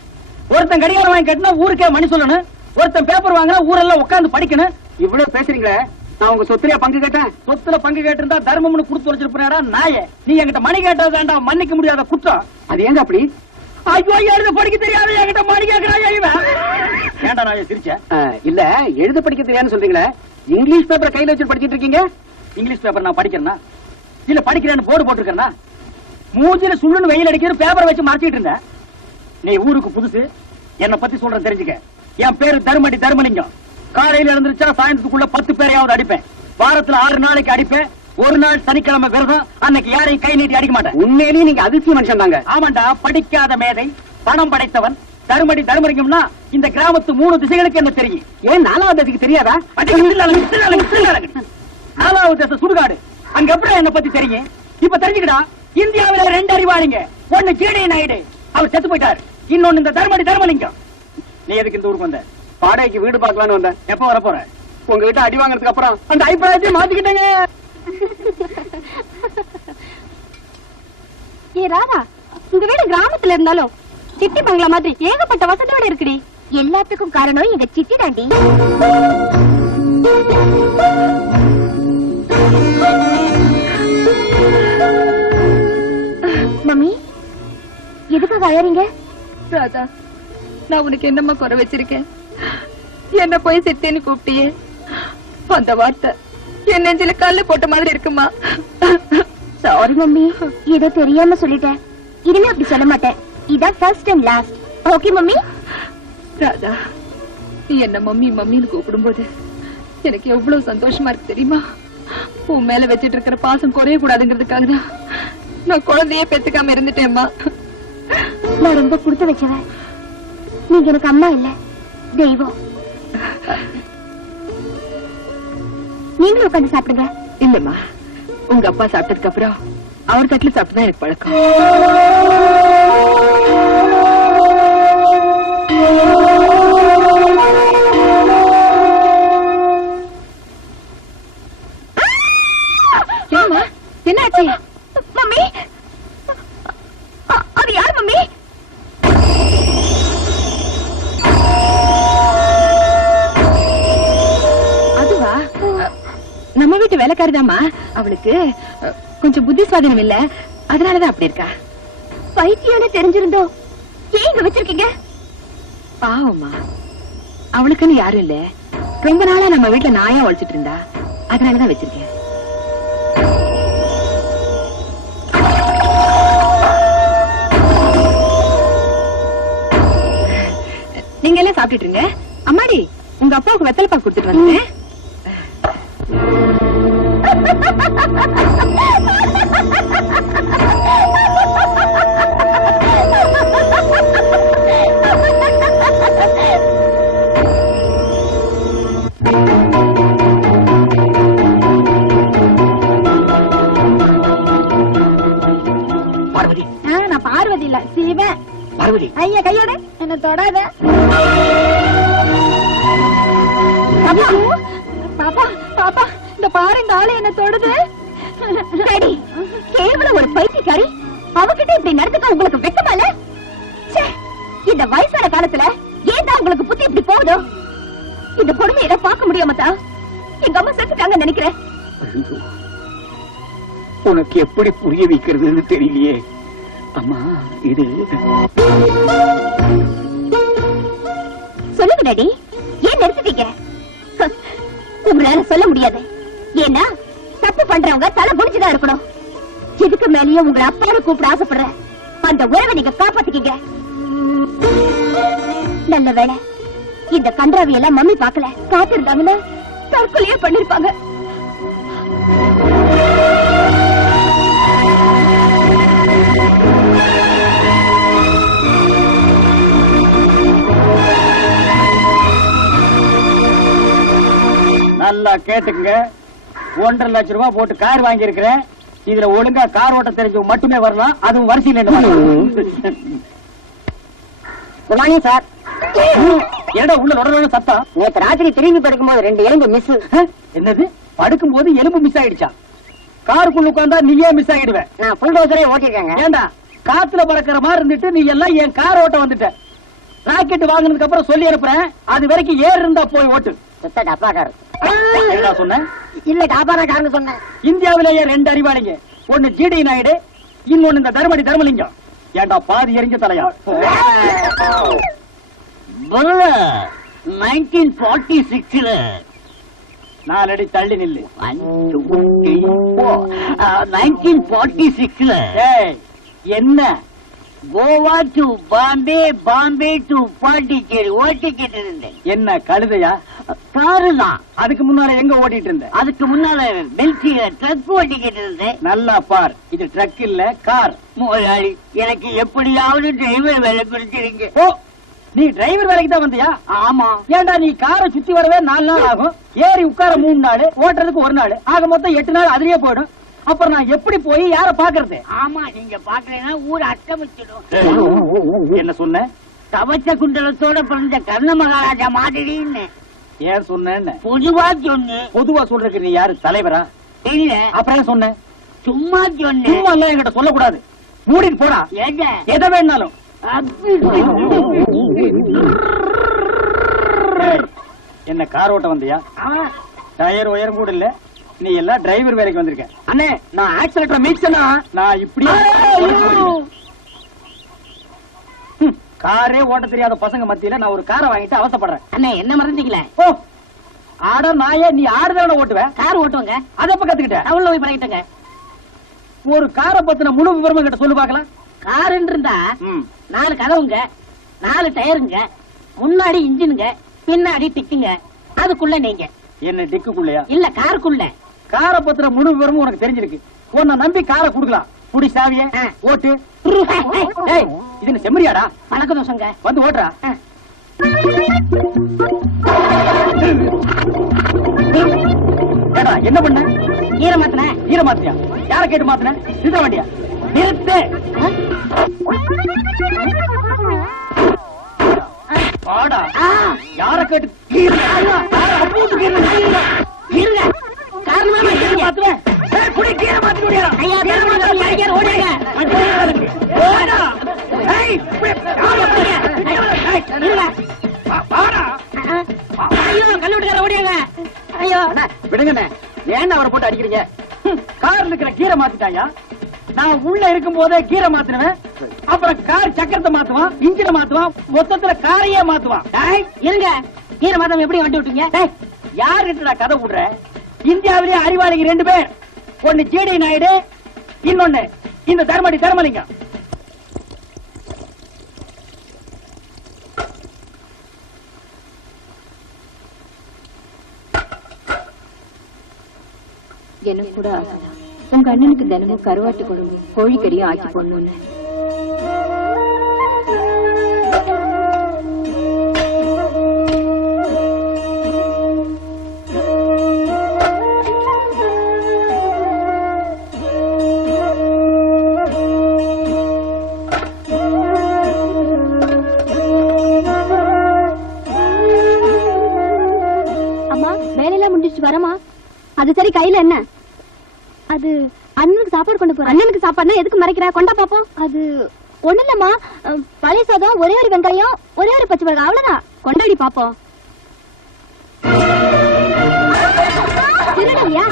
ஒருத்தன் கடிகாரம் வாங்கி கட்டினா ஊருக்கே மணி சொல்லணும், ஒருத்தன் பேப்பர் வாங்கினா ஊரெல்லாம் உட்காந்து படிக்கணும். இவ்வளவு பேசுறீங்களே, நான் உங்க சொத்துல பங்கு கேட்டேன். சொத்துல பங்கு கேட்டிருந்தா தர்மம்னு கொடுத்து வச்சிருப்பாடா நாய. நீ என்கிட்ட மணி கேட்டதாண்டா மன்னிக்க முடியாத குற்றம். அது எங்க அப்படி? ஐயோ எழுத படிக்க தெரியாது என்கிட்ட மணி கேட்கிறாயா இவன்? ஏண்டா நாய சிரிச்ச? இல்ல எழுத படிக்க தெரியாதுன்னு சொல்றீங்களே, இங்கிலீஷ் பேப்பர் கையில வச்சு படிச்சிட்டு இருக்கீங்க. இங்கிலீஷ் பேப்பர் நான் படிக்கிறேன்னா இல்ல படிக்கிறேன்னு போர்டு போட்டுருக்கேன்னா? மூஞ்சில சுள்ளுன்னு வெயில் அடிக்கிற பேப்பரை வச்சு மறைச்சிட்டு இருந்த. நீ ஊருக்கு புதுசு, என்ன பத்தி சொல்றேன் தெரிஞ்சுக்க. என் பேரு தர்மடி தர்மலிங்கம். காலையில இருந்துச்சா சாயந்தரத்துக்குள்ள 10 பேரையாவது அடிப்பேன். வாரத்துல 6 நாளைக்கு அடிப்பேன். ஒரு நாள் சனிக்கிழமை விரதம், அன்னைக்கு யாரையும் கை நீட்டி அடிக்க மாட்டேன். உண்மையிலேயே நீங்க அதிர்ச்சி மனுஷன் தாங்க. ஆமாண்டா, படிக்காத மேதை, பணம் படைத்தவன் தர்மடி தர்மலிங்கம்னா இந்த கிராமத்து 3 திசைகளுக்கு என்ன தெரியும். ஏன் 4வது திசைக்கு தெரியாதா? 4வது திசை சுடுகாடு, அங்க எப்படி என்ன பத்தி தெரியும்? இப்ப தெரிஞ்சுக்கடா, இந்தியாவில 2 அறிவாளிங்க. ஒண்ணு கீழே நாயுடு, அவர் செத்து போயிட்டாரு. இன்னொன்னு இந்த தர்மடி தர்மலிங்கம். நீ எதுக்கு இந்த ஊருக்கு வந்த? வாடகைக்கு வீடு பார்க்கலான்னு வந்தேன். எப்ப வர போற? உங்ககிட்ட அடி வாங்கினதுக்கு அப்புறம் அந்த அபிப்பிராயத்தை மாத்திக்கிட்டேங்க. ஏ ராதா, உங்க வீடு கிராமத்துல இருந்தாலும் சிட்டி பங்களா மாதிரி ஏகப்பட்ட வசதியோட இருக்குடி. எல்லாத்துக்கும் காரணம் எங்க சிட்டி தாண்டி. மம்மி எதுக்காக அழறீங்க? ராதா, நான் உனக்கு என்னம்மா குறை வச்சிருக்கேன்? என்ன போய் சித்தேன்னு கூப்பிட்டியே, அந்த வார்த்தை என் நெஞ்சில கல்லு போட்ட மாதிரி இருக்குமா. சாரி மம்மி, ஏதோ தெரியாம சொல்லிட்டேன். இனிமே அப்படி சொல்ல மாட்டேன். இதான் first and last. Okay mummy? Radha, நீ என்ன மம்மி மம்மின்னு கூப்பிடும்போது எனக்கு எவ்வளவு சந்தோஷமா இருக்கு தெரியுமா? உன் மேல வச்சிட்டு இருக்கிற பாசம் குறைய கூடாதுங்கிறதுக்காக தான் நான் குழந்தையே பெத்துக்காம இருந்துட்டேம்மா. நான் ரொம்ப கொடுத்து வச்சவன். நீங்க எனக்கு அம்மா இல்ல, தெய்வம். நீங்களும் உட்காந்து சாப்பிடுங்க. இல்லம்மா, உங்க அப்பா சாப்பிட்டதுக்கு அப்புறம் அவர் தட்டுல சாப்பிட்டுதான் எனக்கு பழக்கம். என்னாச்சு மம்மி? அது யார் மம்மி? அதுவா? நம்ம வீட்டு வேலைக்காரிதாம்மா. அவளுக்கு கொஞ்சம் புத்தி சுவாதீனம் இல்ல, அதனாலதான் அப்படி இருக்கா. பைத்தியம்னு தெரிஞ்சிருந்தோ ஏன் இங்க வச்சிருக்கீங்க? பாவம்மா, அவளுக்குன்னு யாரும் இல்ல. ரொம்ப நாளா நம்ம வீட்டுல நாயா உழைச்சிட்டு இருந்தா. அதனாலதான் வச்சிருக்கேன். நீங்க எல்லாம் சாப்பிட்டுட்டு இருங்க. அம்மாடி, உங்க அப்பாவுக்கு வெத்தலை பாக்கு கொடுத்துட்டு வந்தேன். பார்வதி, நான் பார்வதி இல்ல, சிவன். பார்வதி, ஐயா கையோட என்ன தொடாத. பாப்பா பாப்பா, இந்த பாரு, இந்த ஆளு என்ன தொடுது. கேவலம் ஒரு பைத்தியக்காரி, அவகிட்ட இப்படி நடந்துக்க உங்களுக்கு வெக்கமால? இந்த வயசான காலத்துல ஏன் உங்களுக்கு புத்தி இப்படி போகுதோ? இந்த கொடுமையில பார்க்க முடியாமத்தா எங்க அம்மா செத்துட்டாங்க நினைக்கிறேன். உனக்கு எப்படி புரிய வைக்கிறதுன்னு தெரியலையே. அம்மா, இது சொல்லுங்க டாடி, ஏன் நிறுத்திட்டீங்க? உங்களால சொல்ல முடியாது. ஏன்னா தப்பு பண்றவங்க தலை குடிச்சுதான் இருக்கணும். இதுக்கு மேலேயே உங்களை அப்பாவை கூப்பிட ஆசைப்படுற அந்த உறவை நீங்க காப்பாத்திக்கீங்க. நல்ல வேளை இந்த கன்றாவி எல்லாம் மம்மி பாக்கல. காத்திருந்தாங்கன்னா தற்கொலையே பண்ணிருப்பாங்க. நல்லா கேட்டுக்குங்க. 1.5 லட்சம் ரூபாய் போட்டு கார் வாங்கி இருக்கிறேன். இதுல ஒழுங்கா கார் ஓட்ட தெரிஞ்சவங்க மட்டுமே வரலாம். அதுவும் வரிசையில் சார். என்னடா உள்ள உடனே சத்தம்? நேற்று ராத்திரி திரும்பி படுக்கும்போது 2 எலும்பு மிஸ். என்னது? படுக்கும்போது எலும்பு மிஸ் ஆயிடுச்சா? காருக்குள்ள உட்கார்ந்தா நீயே மிஸ் ஆயிடுவேன். நான் புல்டோசரே ஓட்டிருக்கேங்க. ஏண்டா காத்துல பறக்கிற மாதிரி இருந்துட்டு நீ எல்லாம் என் கார் ஓட்ட வந்துட்ட. ராக்கெட் வாங்கினதுக்கு அப்புறம் சொல்லி அனுப்புறேன். அது வரைக்கும் ஏறு இருந்தா போய் ஓட்டு. சொன்னேன் இல்ல, டாபாரக்காரன்னு சொன்னேன். இந்தியாவிலேயே 2 அறிவாளிங்க. ஒன்னு ஜிடி நாயுடு, இன்னொன்னு இந்த தர்மடி தர்மலிங்கம். ஏண்டா பாதி எரிஞ்ச தலையா? 1946 4 அடி தள்ளி நில்லு. 1946 என்ன? கோவா டு பாம்பே, பாம்பே டு பாண்டிச்சேரி ஓட்டிக்கிட்டு இருந்தேன். என்ன கழுதையா? காரு தான். அதுக்கு முன்னால எங்க ஓட்டிட்டு இருந்த? அதுக்கு முன்னால பெல்ட்ல ட்ரக் ஓட்டிக்கிட்டு இருந்தேன். நல்லா பார், இது ட்ரக் இல்ல கார். முதலாளி, எனக்கு எப்படியாவது டிரைவர் வேலை பிடிச்சிருங்க. ஓ, நீ டிரைவர் வேலைக்கு தான் வந்தியா? ஆமா. ஏண்டா நீ காரை சுத்தி வரவே 4 நாள் ஆகும். ஏறி உட்கார 3 நாள், ஓட்டுறதுக்கு 1 நாள், ஆக மொத்தம் 8 நாள் அதுலயே போயிடும். அப்புறம் நான் எப்படி போய் யார பாக்குறது? ஆமா, நீங்க பாக்கலைன்னா ஊர் அட்டமிச்சிடும். என்ன சொன்ன? கவச்ச குண்டலத்தோட பிறந்த கர்ண மகாராஜா மாதிரின்னு. ஏன் சொன்ன? பொதுவா சொன்னு. பொதுவா சொல்றதுக்கு நீ யாரு, தலைவரா? இல்ல. அப்புறம் சொன்ன? சும்மா சொன்ன. சும்மா எல்லாம் என்கிட்ட சொல்லக்கூடாது. மூடிட்டு போடா. எதை வேணாலும். என்ன கார் ஓட்ட வந்தியா? டயர் உயரம் கூட இல்ல. நீ எல்லாம் டிரைவர் வேலைக்கு வந்திருக்க. அண்ணே, நான் ஆக்சிலேட்டர் மீட்சனா நான் இப்படி காரே ஓட்ட தெரியாத பசங்க மத்தியில நான் ஒரு காரை வாங்கிட்டு அவசப்படுறேன். அண்ணே, என்ன மறந்தீங்களே? ஓ, ஆட நாயே, நீ ஆடுதான ஓட்டுவேன்? கார் ஓட்டுவாங்க. அதப்ப கத்துக்கிட்ட? டவுன்ல போய் பழகிட்டங்க. ஒரு காரை பத்தின முழு விவரம் கிட்ட சொல்லு பாக்கலாம். காருன்னு இருந்தா 4 கதவுங்க, 4 டயருங்க, முன்னாடி இன்ஜினுங்க, பின்னாடி டிக்குங்க, அதுக்குள்ள நீங்க. என்ன டிக்குக்குள்ளயா? இல்ல, காருக்குள்ள. காரை பத்தின முழு விவரமும் உனக்கு தெரிஞ்சிருக்கு. உன்னை நம்பி காரை குடுக்கலாம். குடி சாவிய ஓட்டு. இது செம்மறியாடா? பழக்க தோசங்க. வந்து ஓட்டுறா. என்ன பண்ண? ஈர மாத்தின. ஈர மாத்தியா? யார கேட்டு மாத்தின? நிறுத்த வேண்டியா? நிறுத்து. ஆடா, யார கேட்டு? விடுங்க, ஏன் அவரை போட்டு அடிக்கிறீங்க? கார்ல இருக்கிற கீரை மாத்திட்டாயா? நான் உள்ள இருக்கும் போதே கீரை மாத்தினுவேன். அப்புறம் கார் சக்கரத்தை மாத்துவான், இன்ஜினை மாத்துவான், மொத்தத்துல காரையே மாத்துவான். இருங்க, கீரை மாத்தம் எப்படி வண்டி விட்டீங்க? யாருக்கிட்ட கதை விடுற? இந்தியாவிலே அறிவாளிங்க 2 பேர். ஒன்னு ஜேடி நாயுடு, இன்னொன்னு இந்த தர்மலிங்கம். எனக்கு கூட ஆசைதான். உங்க அண்ணனுக்கு தினமும் கருவாட்டு குழம்பு கோழிக்கறியும் ஆக்கி போடணும்னு. அம்மா வேலையெல்லாம் முடிஞ்சிச்சு வரமா? அது சரி, கையில என்ன? அது அண்ணனுக்கு சாப்பாடு கொண்டு போறேன். அண்ணனுக்கு சாப்பாடுனா எதுக்கு மறைக்கிற? கொண்டா பாப்போம். அது ஒண்ணு இல்லம்மா, பழைய சாதம், ஒரே ஒரு வெங்காயம், ஒரே ஒரு பச்சை மிளகாய், அவ்வளவுதான். கொண்டாடி பாப்போம். திருடுவியா?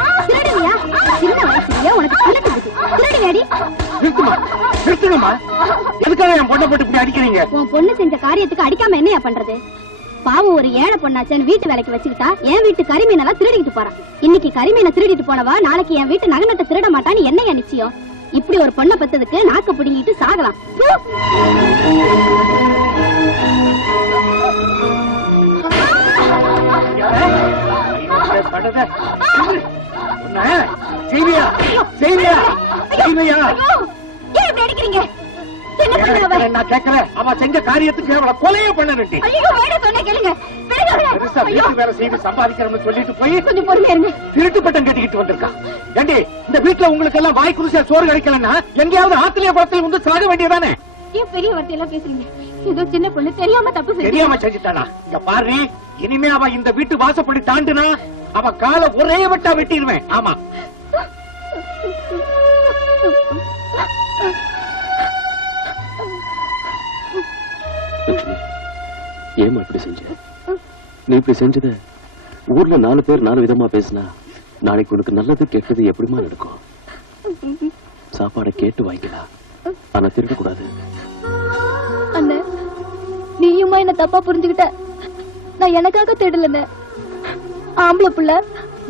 சின்ன வயசுலயே உனக்கு திருடுவியாடி? நிறுத்துங்கம்மா. எதுக்காக என் பொண்ணை போட்டு இப்படி அடிக்கிறீங்க? உன் பொண்ணு செஞ்ச காரியத்துக்கு அடிக்காம என்னையா பண்றது? பாவம், ஒரு ஏழை பொண்ணாச்சேன்னு வீட்டு வேலைக்கு வச்சுக்கிட்டா என் வீட்டு கரிமீனெல்லாம் திருடிட்டு போறான். இன்னைக்கு கரிமீனை திருடிட்டு போனவா நாளைக்கு என் வீட்டு நகனத்தை திருட மாட்டான்னு என்னையா நிச்சயம்? இப்படி ஒரு பொண்ணை பெத்ததுக்கு நாக்க பிடிங்கிட்டு சாகலாம். ஏன் இப்படி அடிக்கிறீங்க? என்ன பண்ணாவ? நான் கேட்கிறேன், அவ செஞ்ச காரியத்துக்கு அவளை கொலையே பண்ணனும். ஐயோ, வேணா சொன்ன கேளுங்க. பெருசா வீட்டு வேலை செய்து சம்பாதிக்கிறோம்னு சொல்லிட்டு போய் கொஞ்சம் பொறுமையா இருங்க. திருட்டு பட்டம் கட்டிக்கிட்டு வந்திருக்கா. ஏண்டி, இந்த வீட்டுல உங்களுக்கு எல்லாம் வாய் குருசியா சோறு கிடைக்கலன்னா எங்கேயாவது ஆத்திலிய குளத்தில் வந்து சாக வேண்டியதானே? ஏன் பெரிய வார்த்தையெல்லாம் பேசுறீங்க? ஏதோ சின்ன பொண்ணு தெரியாம தப்பு செஞ்சு. தெரியாம செஞ்சுட்டானா? இங்க பாரு, இனிமே அவ இந்த வீட்டு வாசப்படி தாண்டுனா அவ காலை ஒரே வெட்டா வெட்டிடுவேன். ஆமா, ஏமா இப்படி செஞ்ச? நீ இப்படி செஞ்சத ஊர்ல 4 பேர் 4 விதமா பேசினா நாளைக்கு உனக்கு நல்லது கெட்டது எப்படிமா நடக்கும்? சாப்பாடை கேட்டு வாங்கிக்கலாம், ஆனா திருட கூடாது. அண்ணே, நீயுமா என்ன தப்பா புரிஞ்சுக்கிட்ட? நான் எனக்காக தேடலண்ணே. ஆம்பளை புள்ள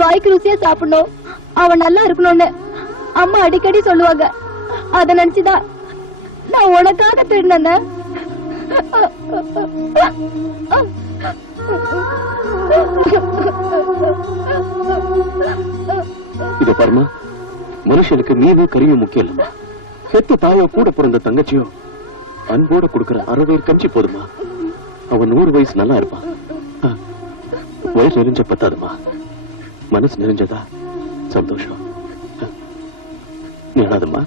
வாய்க்கு ருசியா சாப்பிடணும், அவன் நல்லா இருக்கணும்னு அம்மா அடிக்கடி சொல்லுவாங்க. அத நினைச்சுதான் நான் உனக்காக தேடினேன். இத பாருமா, மனுஷனுக்கு மீனும் கறியும் முக்கியம் இல்லம்மா. பெத்த தாயோ கூட பிறந்த தங்கச்சியோ அன்போட கொடுக்கிற 6 வயிறு கஞ்சி போதுமா. அவன் 100 வயசு நல்லா இருப்பான். வயிறு நெறிஞ்ச பத்தாதுமா, மனசு நெறிஞ்சதா சந்தோஷம். நீ அழாதம்மா.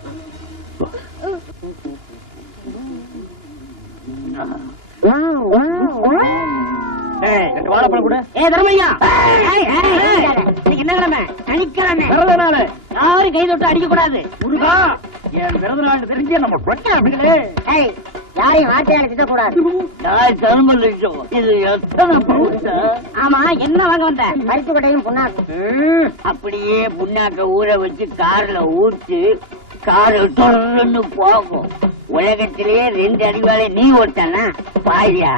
வாழைப்பழம் கூட. தர்மையா, என்ன கிழமை? சனிக்கிழமை பிறந்த நாள். யாரும் கை தொட்டு அடிக்க கூடாது. முருகா, என் பிறந்த நாள் தெரிஞ்சு நம்ம பிரச்சனை. யாரையும் வார்த்தையால திட்டக்கூடாது. இது எத்தனை பவுன்? ஆமா, என்ன வாங்க வந்த? பருத்து கொட்டையும் புண்ணாக்கு. அப்படியே புண்ணாக்க ஊற வச்சு கார்ல ஊற்றி கார் தொடர்ந்து போகும். உலகத்திலேயே 2 அடிவாளை நீ ஓட்டானா பாயா?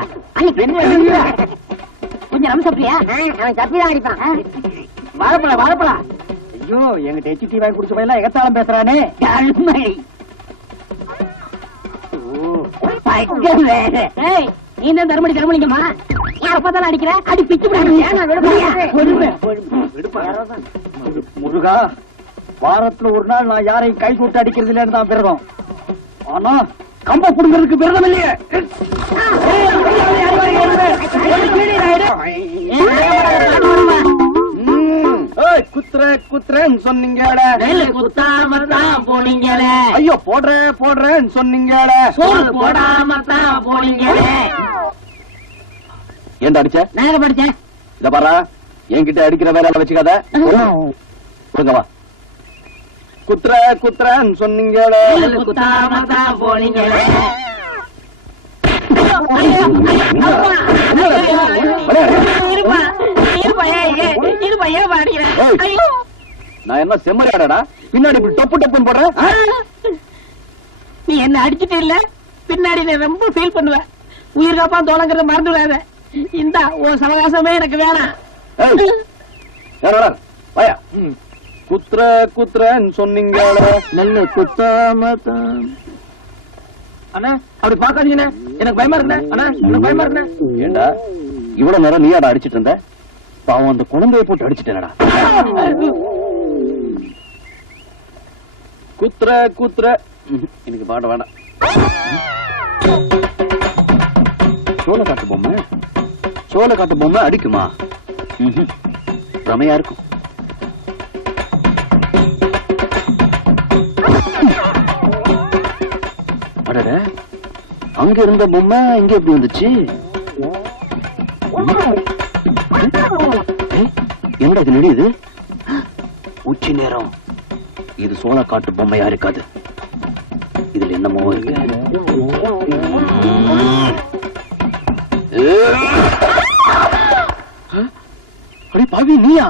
கொஞ்சம் நம்ம சப்பியா? அவன் சப்பிதான் அடிப்பான். வாழைப்பழம். ஐயோ, எங்கிட்ட HT வாங்கி குடிச்ச பையன் எகத்தாளம் பேசுறானே. நீ தான் தர்மலிங்கம்மா? யார பார்த்தாலும் அடிக்கிற? அடி பிச்சு முருகா, வாரத்துல ஒரு நாள் நான் யாரையும் கை சுட்டு அடிக்கிறது இல்லைன்னு தான் விரதம். ஆனா கம்ப புடுங்கிறதுக்கு விரதம் இல்லையே. குத்துறேன்னு சொன்னீங்க, குத்தாம தான் போனீங்க. ஐயோ, போடுறேன்னு சொன்னீங்க, போடாம தான் போனீங்க. ஏன்டா அடிச்ச? நான் படிச்சேன். இத பாரா, என்கிட்ட அடிக்கிற வேலை வச்சுக்காத. வா. குத்துறேன்னு சொன்னீங்க, குத்தாம தான் போனீங்க. நான் என்ன செம்மறியாடா பின்னாடி இப்படி டப்பு டப்புன்னு போடுறேன்? நீ என்ன அடிச்சுட்டு இல்ல, பின்னாடி நான் ரொம்ப ஃபீல் பண்ணுவேன். உயிர் காப்பா தோலங்கிறத மறந்துடாத. இந்த உன் சவகாசமே எனக்கு வேணாம். வாயா. குத்துறன்னு சொன்னீங்க, நல்ல குத்தாம. அண்ணா அப்படி பாக்காதீங்கண்ணே, எனக்கு பயமா இருக்குண்ணே. அண்ணா எனக்கு பயமா இருக்குண்ணே. ஏண்டா இவ்வளவு நேரம் நீயாடா அடிச்சிட்டு இருந்த? பாவம் அந்த குழந்தைய போட்டு அடிச்சிட்டேனடா. குத்துற எனக்கு பாட வேண்டாம். சோளக்காட்டு பொம்மை அடிக்குமா? ரமையா இருக்கும். அடட, அங்க இருந்த பொம்மை இங்க எப்படி வந்துச்சு? என்னடா இது நெடியுது? உச்சி நேரம். இது சோளக்காட்டு பொம்மையா இருக்காது. இதுல என்னமோ இருக்கு. அடி பாவி, நீயா?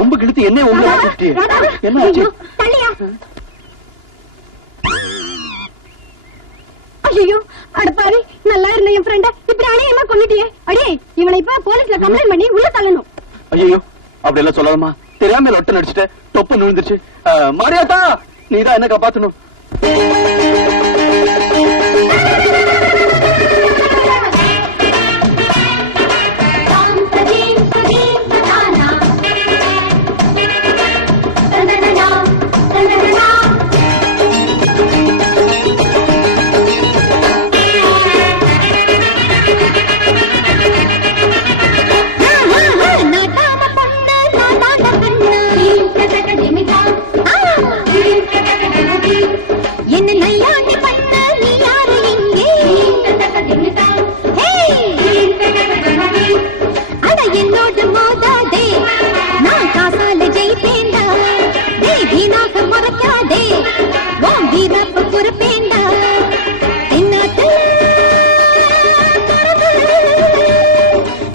ஒம்பு கிழித்து என்ன என்ன ஆச்சு? ஐயோ அடப்பாவி, நல்லா இருந்த என் ஃப்ரெண்ட இப்படி அநியாயமா கொன்னுட்டியே. அடே, இவனை இப்ப போலீஸ்ல கம்ப்ளைண்ட் பண்ணி உள்ள தள்ளணும். ஐயோ அப்படி எல்லாம் சொல்லாதமா. தெரியாம ஒட்ட நடிச்சுட்ட, தொப்பு நுழுந்துருச்சு. மாரியாத்தா, நீதான் என்ன காப்பாத்தணும். என்ன நையாண்டி பண்ண நீ யாரு இங்கே? அட என்னோடு மோதாதே, நான் காசால ஜெயிப்பேண்டா. வீணாக மறக்காதே, உன் வீரப்பு பொறுப்பேண்டா.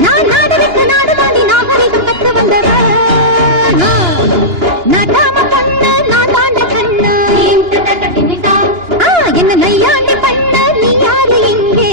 நான் நாடு விட்டு நாடு தாண்டி நாகரிகம் கற்று வந்தவ. நடாம பண்ண நான் தாண்ட கண்ணு. என்ன நையாண்டி பண்ண நீ யாரு இங்கே?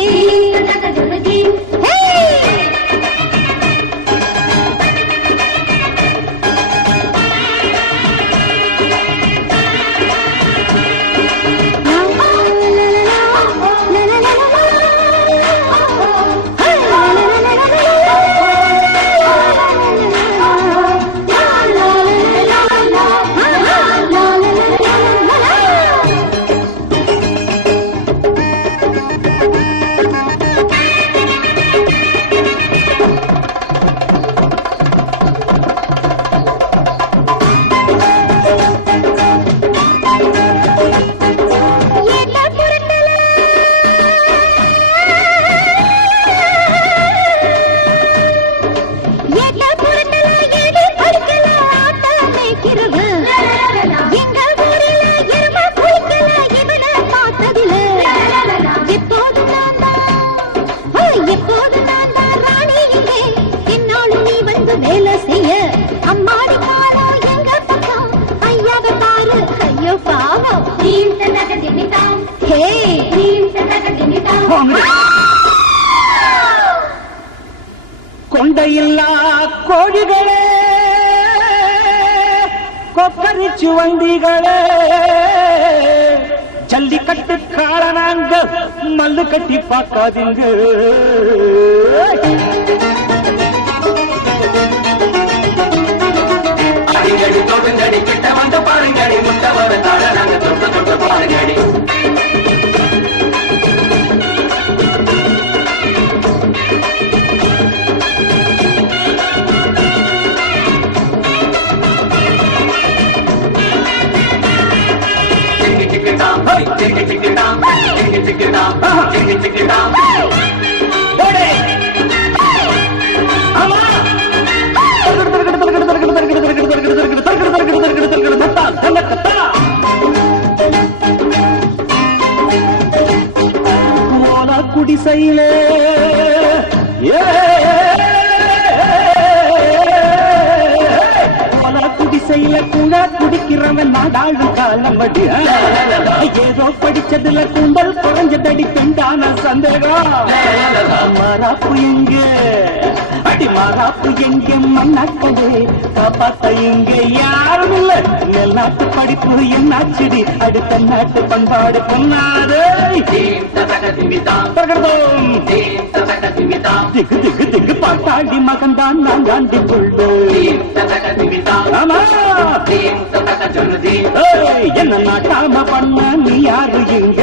கொண்டையில்லா கோழிகளே, கொக்கரிச்சு வண்டிகளே, ஜல்லிக்கட்டு காரணாங்க மல்லு கட்டி பார்க்காதீங்க. அடிங்கடி தொடுங்கடி கிட்ட வந்து பாருங்கடி, முட்டை வர தாழ நாங்க தொட்டு தொட்டு பாருங்கடி. குடிசையிலே குடிசையில கூட குடி படிக்கிறவன் நாடாளும் காலம் வடி ஏதோ படிச்சதுல கும்பல் குறைஞ்சதடி பெண்டான சந்தேகம் மாறாப்பு எங்க அடி மாறாப்பு எங்க மண்ணாக்கடே காப்பாத்த இங்க யாரும் இல்ல மேல் நாட்டு படிப்பு என்னாச்சுடி அடுத்த நாட்டு பண்பாடு பொன்னாது திக்கு திக்கு திக்கு பாட்டாடி மகன்தான் நான் காண்டி கொள்டு என்ன நாட்டாம பண்ண நீ யாரு இங்க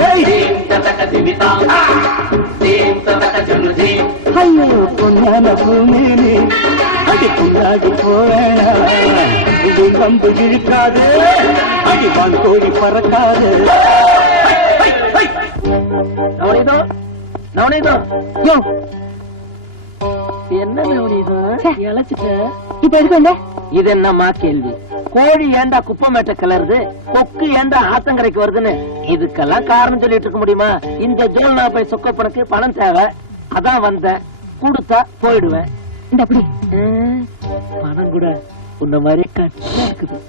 ஐயோ பொன்னான பூமேனி அடி புண்ணாடி போவேணா கம்பு இழுக்காது அடி வான் கோழி பறக்காது நவனீதோ நவனீதோ என்ன நவனீதோ இழைச்சிட்ட இப்ப எதுக்கு வந்த? இது என்னம்மா கேள்வி? கோழி ஏண்டா குப்பமேட்ட கிளறுது, கொக்கு ஏண்டா ஆத்தங்கரைக்கு வருதுன்னு இதுக்கெல்லாம் காரணம் சொல்லிட்டு இருக்க முடியுமா? இந்த ஜோல்னா போய் சொக்கப்பனுக்கு பணம் தேவை, அதான் வந்தேன். கொடுத்தா போயிடுவேன். இந்த அப்படி பணம் கூட உன்ன மாதிரி கஷ்டம் இருக்குது.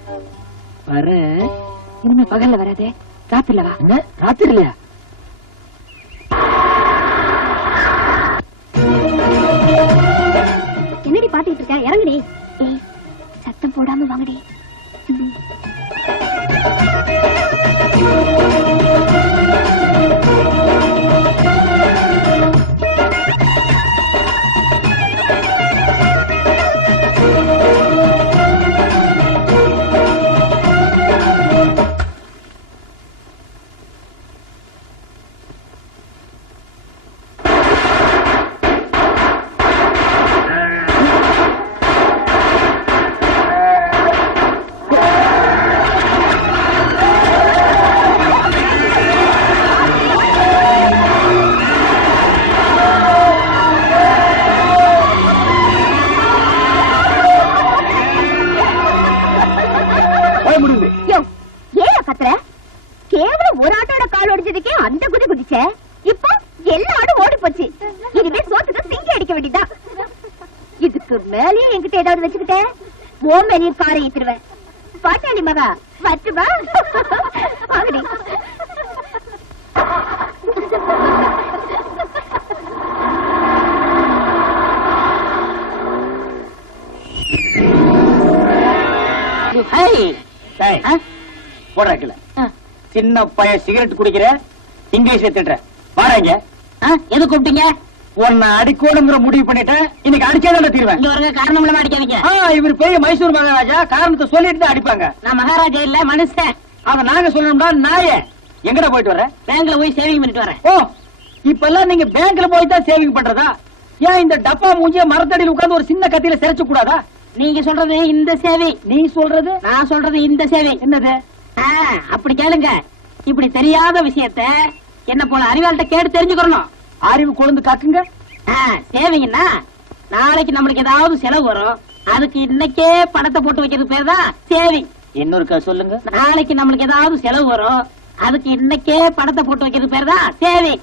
வரேன். இனிமே பகல்ல வராதே, ராத்திரில வா. என்ன ராத்திரிலையா? என்னடி பாத்துக்கிட்டு இருக்க? இறங்குடி. சத்தம் போடாம வாங்கடி. இப்போ எல்லா ஆடும் ஓடி போச்சு. இனிமே சோத்துக்கு சிங்கி அடிக்க வேண்டியதா. இதுக்கு மேலேயும் என்கிட்ட ஏதாவது வச்சுக்கிட்டேன், ஓ மேலேயும் காரை ஏத்துருவேன். பாட்டாளி மகா வச்சுவா. ஆகடி. போடுறல சின்ன பையன் சிகரெட் குடிக்கிற, இங்கிலீஷ்ல திட்டுற. பாருங்க, எது கூப்பிட்டீங்க? உன்னை அடிக்கணுங்கிற முடிவு பண்ணிட்டேன். இன்னைக்கு அடிச்சாதான் தீர்வேன். காரணம் இல்லாம அடிக்காதீங்க. இவர் பெரிய மைசூர் மகாராஜா, காரணத்தை சொல்லிட்டு தான் அடிப்பாங்க. நான் மகாராஜா இல்ல, மனுஷன். அத நாங்க சொல்லணும்னா நாயே. எங்கடா போயிட்டு வர? பேங்க்ல போய் சேவிங் பண்ணிட்டு வரேன். ஓ, இப்ப எல்லாம் நீங்க பேங்க்ல போய் தான் சேவிங் பண்றதா? ஏன் இந்த டப்பா மூஞ்சிய மரத்தடியில் உட்கார்ந்து ஒரு சின்ன கத்தியில சிரைச்சு கூடாதா? நீங்க சொல்றது இந்த சேவை, நீ சொல்றது நான் சொல்றது இந்த சேவை. என்னது? அப்படி கேளுங்க. இப்படி தெரியாத விஷயத்த என்ன போல அறிவாள்கிட்ட கேட்டு தெரிஞ்சுக்கணும். அறிவு கொழுந்து காக்குங்க. சேவிங்கன்னா நாளைக்கு நம்மளுக்கு ஏதாவது செலவு வரும், அதுக்கு இன்னைக்கே பணத்தை போட்டு வைக்கிறது பேர் தான் சேவிங். இன்னொருக்கா சொல்லுங்க. நாளைக்கு நம்மளுக்கு ஏதாவது செலவு வரும், அதுக்கு இன்னைக்கே பணத்தை போட்டு வைக்கிறது பேர் தான் சேவிங்.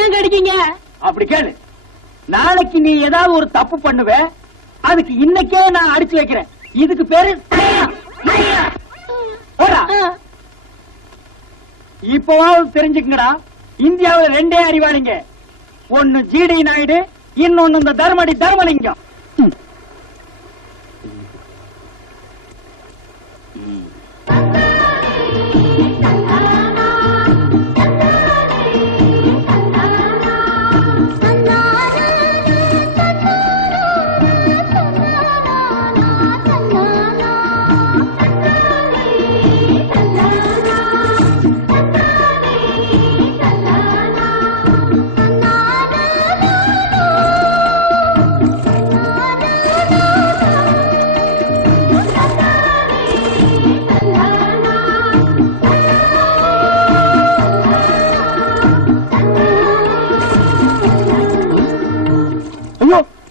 ஏன் கடிக்கீங்க? அப்படி கேளு. நாளைக்கு நீ ஏதாவது ஒரு தப்பு பண்ணுவ, அதுக்கு இன்னைக்கே நான் அடிச்சு வைக்கிறேன். இதுக்கு பேரு இப்பவாவது தெரிஞ்சுக்கங்கடா. இந்தியாவில் ரெண்டே அறிவாளிங்க, ஒன்னு ஜிடி நாயுடு, இன்னொன்னு இந்த தர்மடி தர்மலிங்கம்.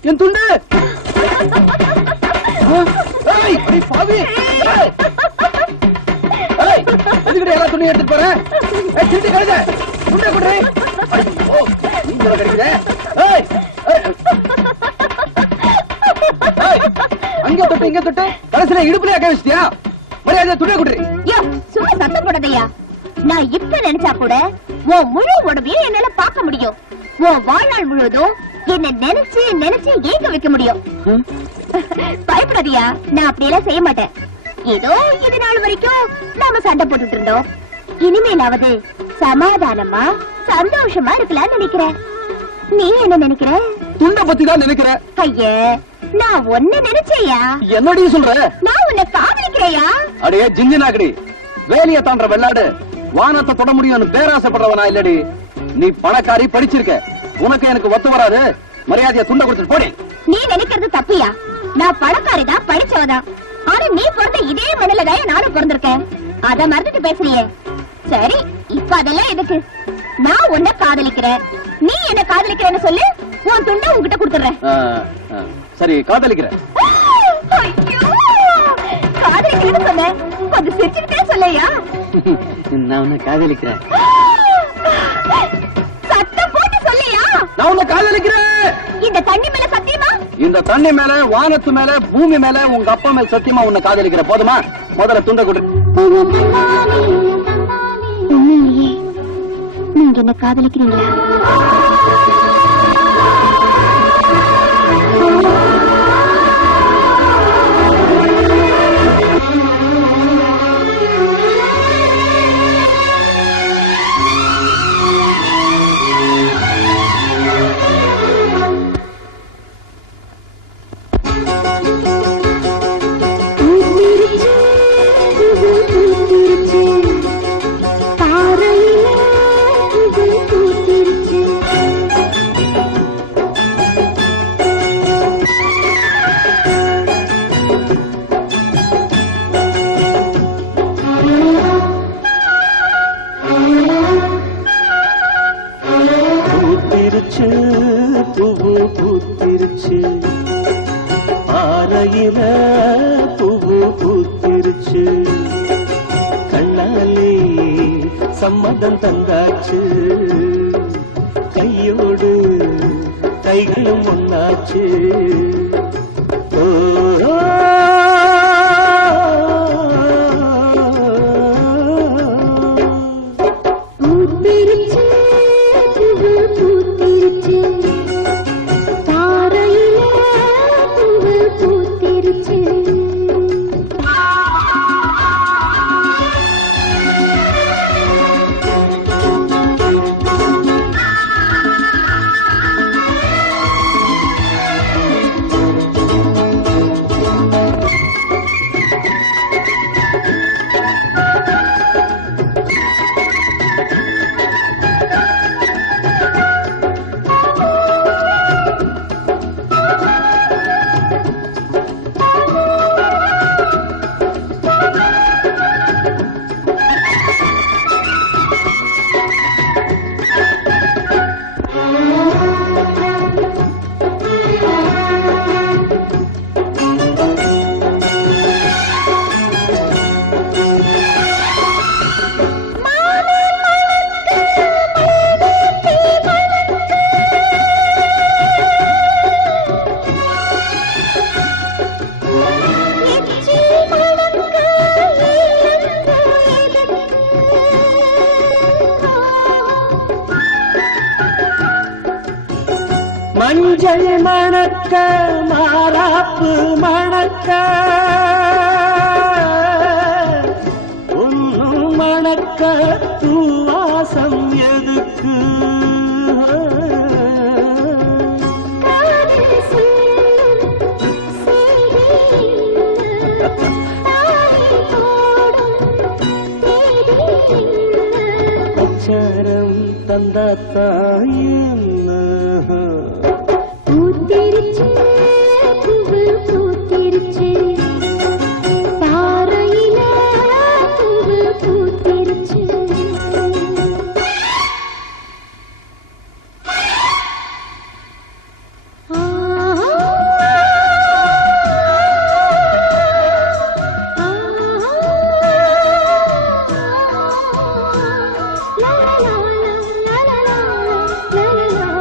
என் துண்டு எல்லா துணி எடுத்துட்டு போறேன். அங்க தொட்டு கடைசியில இடுப்புல அக்க வச்சிட்டியா? மரியாதை துணை குடுறி. யோ சும்மா சத்தம் போடாதயா. நான் இப்ப நினைச்சா கூட உன் முழு உடம்பையும் என்னால பார்க்க முடியும். உன் வாழ்நாள் முழுவதும் என்ன நினைச்சு நினைச்சு ஏங்க வைக்க முடியும். பயப்படாதியா, நான் அப்படியெல்லாம் செய்ய மாட்டேன். ஏதோ இது நாள் வரைக்கும் நாம சண்டை போட்டுட்டு இருந்தோம். இனிமேலாவது சமாதானமா சந்தோஷமா இருக்கலாம்னு நினைக்கிறேன். நீ என்ன நினைக்கிற? துண்ட பத்தி தான் நினைக்கிற. ஐயே, நான் ஒன்ன நினைச்சேயா. என்னடி சொல்ற? நான் உன்னை காதலிக்கிறேயா. அடே ஜிஞ்சினாக்கடி, வேலிய தாண்ட வெள்ளாடு வானத்தை தொட முடியும்னு பேராசைப்படுறவனா இல்லடி. நீ பணக்காரி, படிச்சிருக்க. உனக்கு எனக்கு ஒத்து வராது. மரியாதையா துண்ட கொடுத்து போடி. நீ நினைக்கிறது தப்பியா. நான் பணக்காரிதான், படிச்சவதான். ஆனா நீ பிறந்த இதே மண்ணிலதான் நானும் பிறந்திருக்கேன். அத மறந்துட்டு பேசுறியே. சரி, இப்ப அதெல்லாம் எதுக்கு? நான் உன்னை காதலிக்கிறேன், நீ என்ன காதலிக்கிறேன்னு சொல்லு. உன் துண்டை உன்கிட்ட கொடுத்துறேன். சரி, காதலிக்கிறேன். காதலிக்கிறேன்னு சொன்ன, கொஞ்சம் சிரிச்சுக்கிட்டே சொல்லையா. நான் உன்னை காதலிக்கிறேன். சத்தம் போட்டு சொல்லையா. நான் உன்னை காதலிக்கிறேன். இந்த தண்ணி மேல சத்தியமா? இந்த தண்ணி மேல, வானத்து மேல, பூமி மேல, உங்க அப்பா மேல சத்தியமா உன்னை காதலிக்கிற. போதுமா? முதல்ல துண்ட கொடு. உண்மையிலேயே நீங்க என்ன காதலிக்கிறீங்களா? சம்மதம் தந்தாச்சு, கையோடு கைகளும் ஒன்னாச்சு. மஞ்சள் மணக்க, மாறாப்பு மணக்க, ஒன்னும் மணக்க, தூவாசம் எதுக்கு? அச்சாரம் தந்தாத்தாயும் பூத்திருச்சு, பூவு பூத்திருச்சு, தாரையில பூவு பூத்திருச்சு. La la la la la la la la la.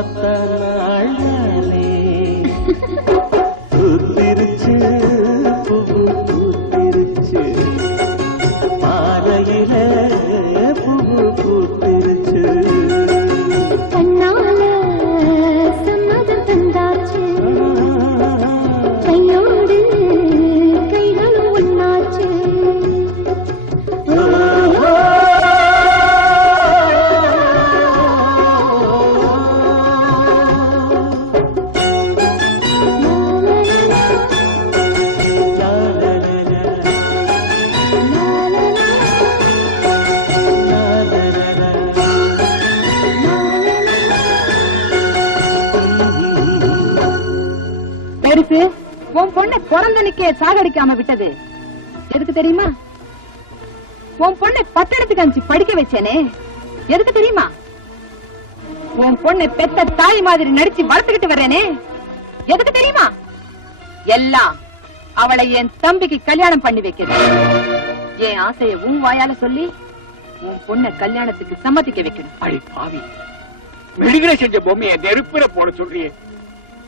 பத்த நாளே பூத்திருச்சு பூவு பூத்திருச்சு மாலையில பூவு பூத்திருச்சு கண்ணால சம்மதம் தந்தாச்சு கையோடு கைகளும் ஒண்ணாச்சு பெருசு உன் பொண்ணை பிறந்தனுக்கே சாகடிக்காம விட்டது எதுக்கு தெரியுமா? உன் பொண்ணை பட்டணத்துக்கு அனுப்பிச்சு படிக்க வச்சேனே எதுக்கு தெரியுமா? உன் பொண்ணை பெத்த தாய் மாதிரி நடிச்சு வளர்த்துக்கிட்டு வர்றேனே எதுக்கு தெரியுமா? எல்லாம் அவளை என் தம்பிக்கு கல்யாணம் பண்ணி வைக்கிறது. என் ஆசைய உன் வாயால சொல்லி உன் பொண்ணை கல்யாணத்துக்கு சம்மதிக்க வைக்கணும். அடி பாவி, மெழுகிற செஞ்ச பொம்மையை நெருப்பில போட சொல்றியே.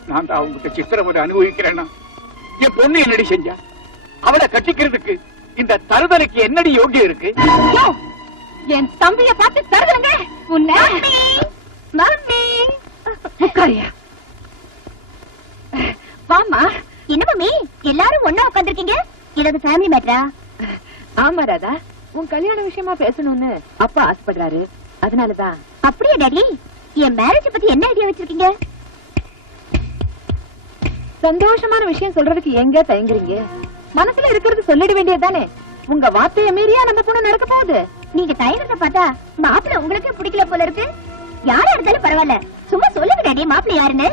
நான் தான் அவங்ககிட்ட சித்திரவதை அனுபவிக்கிறேன்னா என் பொண்ணு என்னடி செஞ்சா? அவளை கட்டிக்கிறதுக்கு இந்த தருதலைக்கு என்னடி யோகியம் இருக்கு? யோ, என் தம்பிய பார்த்து தருதுங்க உன்னை. உட்காரியா? வாமா. என்ன மம்மி எல்லாரும் ஒண்ணா உட்காந்துருக்கீங்க? ஏதாவது ஃபேமிலி மேட்டரா? ஆமா ராதா, உன் கல்யாண விஷயமா பேசணும்னு அப்பா ஆசைப்படுறாரு, அதனாலதான். அப்படியே டாடி, என் மேரேஜ் பத்தி என்ன ஐடியா வச்சிருக்கீங்க? சந்தோஷமான விஷயம் சொல்றதுக்கு எங்க தயங்குறீங்க? மனசுல இருக்கிறது சொல்லிட வேண்டியதுதானே. உங்க வார்த்தைய மீறியா நம்ம பொண்ணு நடக்க போகுது. நீங்க தயங்கத்தை பார்த்தா மாப்பிள்ள உங்களுக்கு பிடிக்கல போல இருக்கு. யாரா இருந்தாலும் பரவாயில்ல, சும்மா சொல்லுங்க டாடி மாப்பிள்ள யாருன்னு.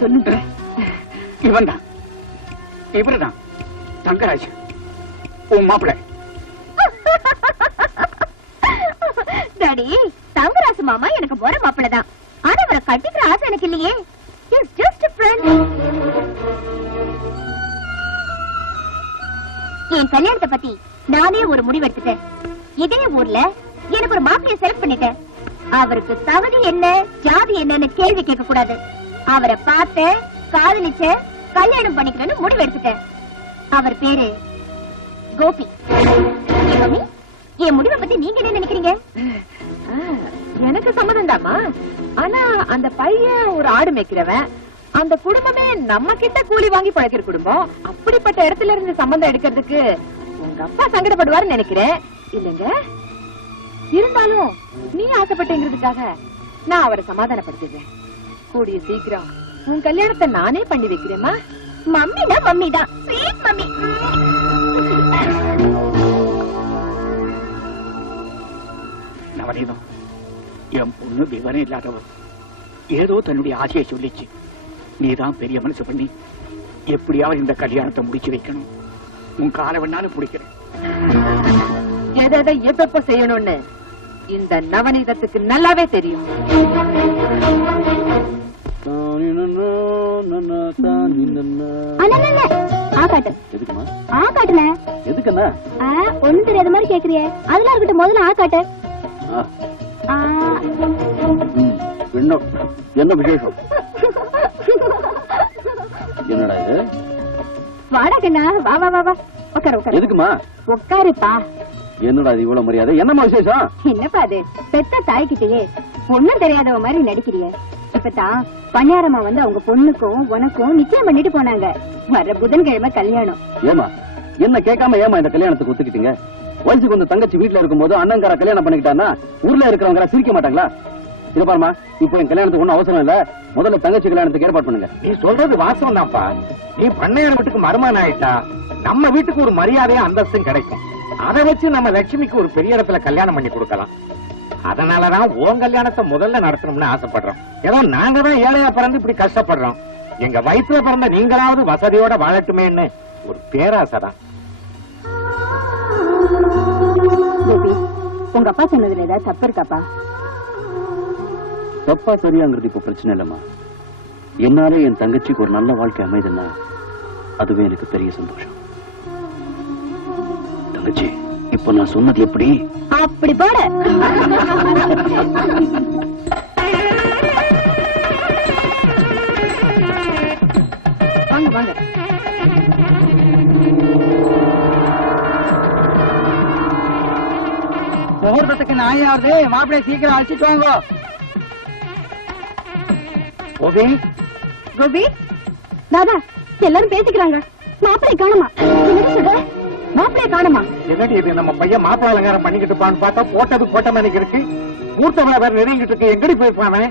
சொல்லுங்க. இவன் தான், இவருதான் தங்கராஜ், உன் மாப்பிள்ள. டாடி, தங்கராசு மாமா எனக்கு போற மாப்பிள்ள தான். ஆனா அவரை கட்டிக்கிற ஆசை எனக்கு இல்லையே. He's just a friend. என் கல்யாணத்தை பத்தி நானே ஒரு முடிவு எடுத்துட்டேன். இதே ஊர்ல எனக்கு ஒரு மாப்பிளைய செலக்ட் பண்ணிட்டேன். அவருக்கு தகுதி என்ன, ஜாதி என்னன்னு கேள்வி கேட்க கூடாது. அவரை பார்த்த, காதலிச்ச, கல்யாணம் பண்ணிக்கிறேன்னு முடிவு எடுத்துட்டேன். அவர் பேரு கோபி. மம்மி, என் முடிவை பத்தி நீங்க என்ன நினைக்கிறீங்க? எனக்கு சம்மதம் தாமா. ஆனா அந்த பையன் ஒரு ஆடு மேய்க்கிறவன். அந்த குடும்பமே நம்ம கிட்ட கூலி வாங்கி பழக்கிற குடும்பம். அப்படிப்பட்ட இடத்துல இருந்து சம்பந்தம் எடுக்கிறதுக்கு உங்க அப்பா சங்கடப்படுவாருன்னு நினைக்கிறேன். இல்லங்க, இருந்தாலும் நீ ஆசைப்பட்டேங்கிறதுக்காக நான் அவரை சமாதானப்படுத்திடுறேன். கூடிய சீக்கிரம் உன் கல்யாணத்தை நானே பண்ணி வைக்கிறேம்மா. மம்மினா மம்மி தான், ஸ்வீட் மம்மி. நவநீதம், என் பொண்ணு விவரம் இல்லாதவள். ஏதோ தன்னுடைய ஆசையை சொல்லிச்சு. நீதான் பெரிய மனசு பண்ணி எப்படியாவது இந்த கல்யாணத்தை முடிச்சு வைக்கணும். உன் காலை வேணாலும் பிடிக்கிறேன். எதை எப்ப செய்யணும்னு இந்த நவநீதத்துக்கு நல்லாவே தெரியும். எதுக்குமா ஆ காட்டுல? எதுக்குன்னா ஒண்ணும் தெரியாத மாதிரி கேக்குறிய. அதெல்லாம் இருக்கட்டும், முதல்ல ஆ காட்டு. என்ன விசேஷம்? என்னடா இது? வாடா கண்ணா, வா வா வா வா, உட்காரு உட்காரு. எதுக்குமா? உட்காருப்பா. என்னடா இது இவ்வளவு மரியாதை? என்னமா விசேஷம்? என்னப்பா அது, பெத்த தாய்கிட்டயே ஒண்ணும் தெரியாதவ மாதிரி நடிக்கிறிய. இப்பதான் பணியாரமா வந்து அவங்க பொண்ணுக்கும் உனக்கும் நிச்சயம் பண்ணிட்டு போனாங்க. வர புதன்கிழமை கல்யாணம். ஏமா என்ன கேட்காம ஏமா இந்த கல்யாணத்துக்கு ஒத்துக்கிட்டீங்க? வயசுக்கு வந்து தங்கச்சி வீட்டுல இருக்கும்போது அண்ணங்கார கல்யாணம் பண்ணிக்கிட்டான்னா ஊர்ல இருக்கிறவங்க சிரிக்க மாட்டாங்களா? இது பாருமா, இப்போ என் கல்யாணத்துக்கு ஒண்ணும் அவசரம் இல்ல. முதல்ல தங்கச்சி கல்யாணத்துக்கு ஏற்பாடு பண்ணுங்க. நீ சொல்றது வாசம் தான்ப்பா. நீ பண்ணையார் வீட்டுக்கு மருமகன் ஆயிட்டா நம்ம வீட்டுக்கு ஒரு மரியாதையும் அந்தஸ்தும் கிடைக்கும். அதை வச்சு நம்ம லட்சுமிக்கு ஒரு பெரிய இடத்துல கல்யாணம் பண்ணி கொடுக்கலாம். அதனாலதான் உன் கல்யாணத்தை முதல்ல நடத்தணும்னு ஆசைப்படுறோம். ஏதோ நாங்க தான் ஏழையா பிறந்து இப்படி கஷ்டப்படுறோம். எங்க வயிற்றுல பிறந்த நீங்களாவது வசதியோட வாழட்டுமேன்னு ஒரு பேராசைதான். உங்க அப்பா சொன்னதுல ஏதாவது தப்பு இருக்காப்பா? தப்பா சரியாங்கிறது இப்ப பிரச்சனை இல்லம்மா. என்னாலே என் தங்கச்சிக்கு ஒரு நல்ல வாழ்க்கை அமைதுன்னா அதுவே எனக்கு பெரிய சந்தோஷம். தங்கச்சி, இப்ப நான் சொன்னது எப்படி? அப்படி போட மணி ஆகுது, மாப்பிள்ளை சீக்கிரம் அழைச்சிட்டு வாங்க. கோபி, கோபி, தாதா எல்லாரும் பேசிக்கிறாங்க. மாப்பிள்ளை காணுமா? என்ன சொல்ற? மாப்பிள்ளை காணுமா? என்னடி இது, நம்ம பையன் மாப்பிள்ளை அலங்காரம் பண்ணிக்கிட்டு இருப்பான்னு பார்த்தா போட்டது போட்ட மாதிரி இருக்கு. மூர்த்தவளை வேற நெருங்கிட்டு இருக்கு. எங்கடி போயிருப்பானே?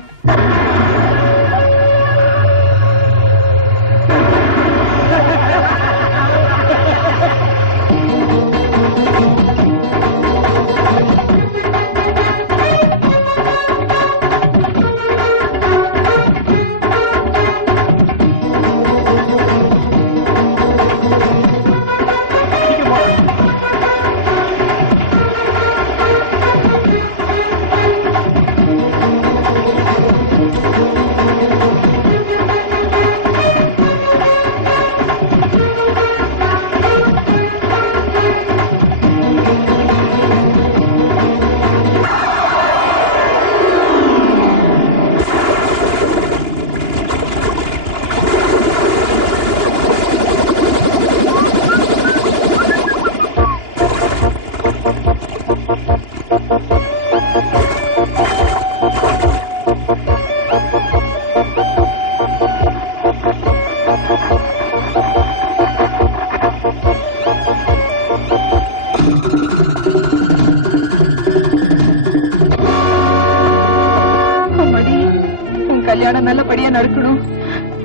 கல்யாணம் நல்லபடியா நடக்கணும்.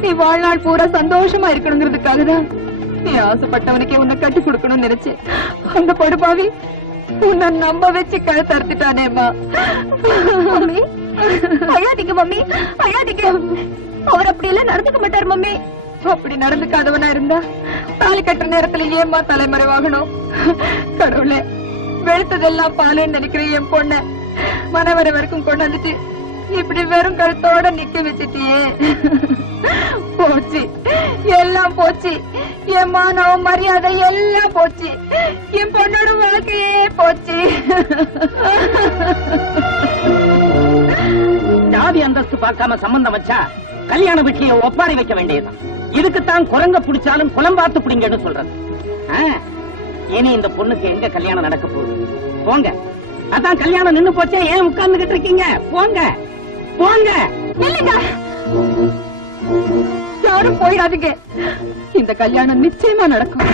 நீ வாழ்நாள் பூரா சந்தோஷமா இருக்கணுங்கிறதுக்காக தான் நீ ஆசைப்பட்டவனுக்கே உன்னை கட்டி கொடுக்கணும்னு நினைச்சேன். அந்த படுபாவி உன்னை நம்ப வச்சு கழுத்து அறுத்துட்டானேம்மா. மம்மி அழாதீங்க, மம்மி அழாதீங்க. அவர் அப்படி எல்லாம் நடந்துக்க மாட்டார் மம்மி. அப்படி நடந்துக்காதவனா இருந்தா தாலி கட்டுற நேரத்துல ஏம்மா தலைமறைவாகணும்? கடவுளே, வெளுத்ததெல்லாம் பாலுன்னு நினைக்கிற என் பொண்ண மனவர வரைக்கும் கொண்டு வந்துட்டு இப்படி வெறும் கழுத்தோட நிக்க வச்சிட்டியே. போச்சு, எல்லாம் போச்சு. என் மானம் மரியாதை எல்லாம் போச்சு. என் பொண்ணோட வாழ்க்கையே போச்சு. ஜாதி அந்தஸ்து பார்க்காம சம்பந்தம் வச்சா கல்யாண வீட்லயே ஒப்பாரி வைக்க வேண்டியதுதான். இதுக்குத்தான் குரங்க பிடிச்சாலும் குளம் பார்த்து பிடிங்கன்னு சொல்றது. இனி இந்த பொண்ணுக்கு எங்க கல்யாணம் நடக்க போகுது? போங்க. அதான் கல்யாணம் நின்னு போச்சே, ஏன் உட்கார்ந்துகிட்டு இருக்கீங்க? போங்க போங்க. யாரும் போயிடாதீங்க. இந்த கல்யாணம் நிச்சயமா நடக்கும்.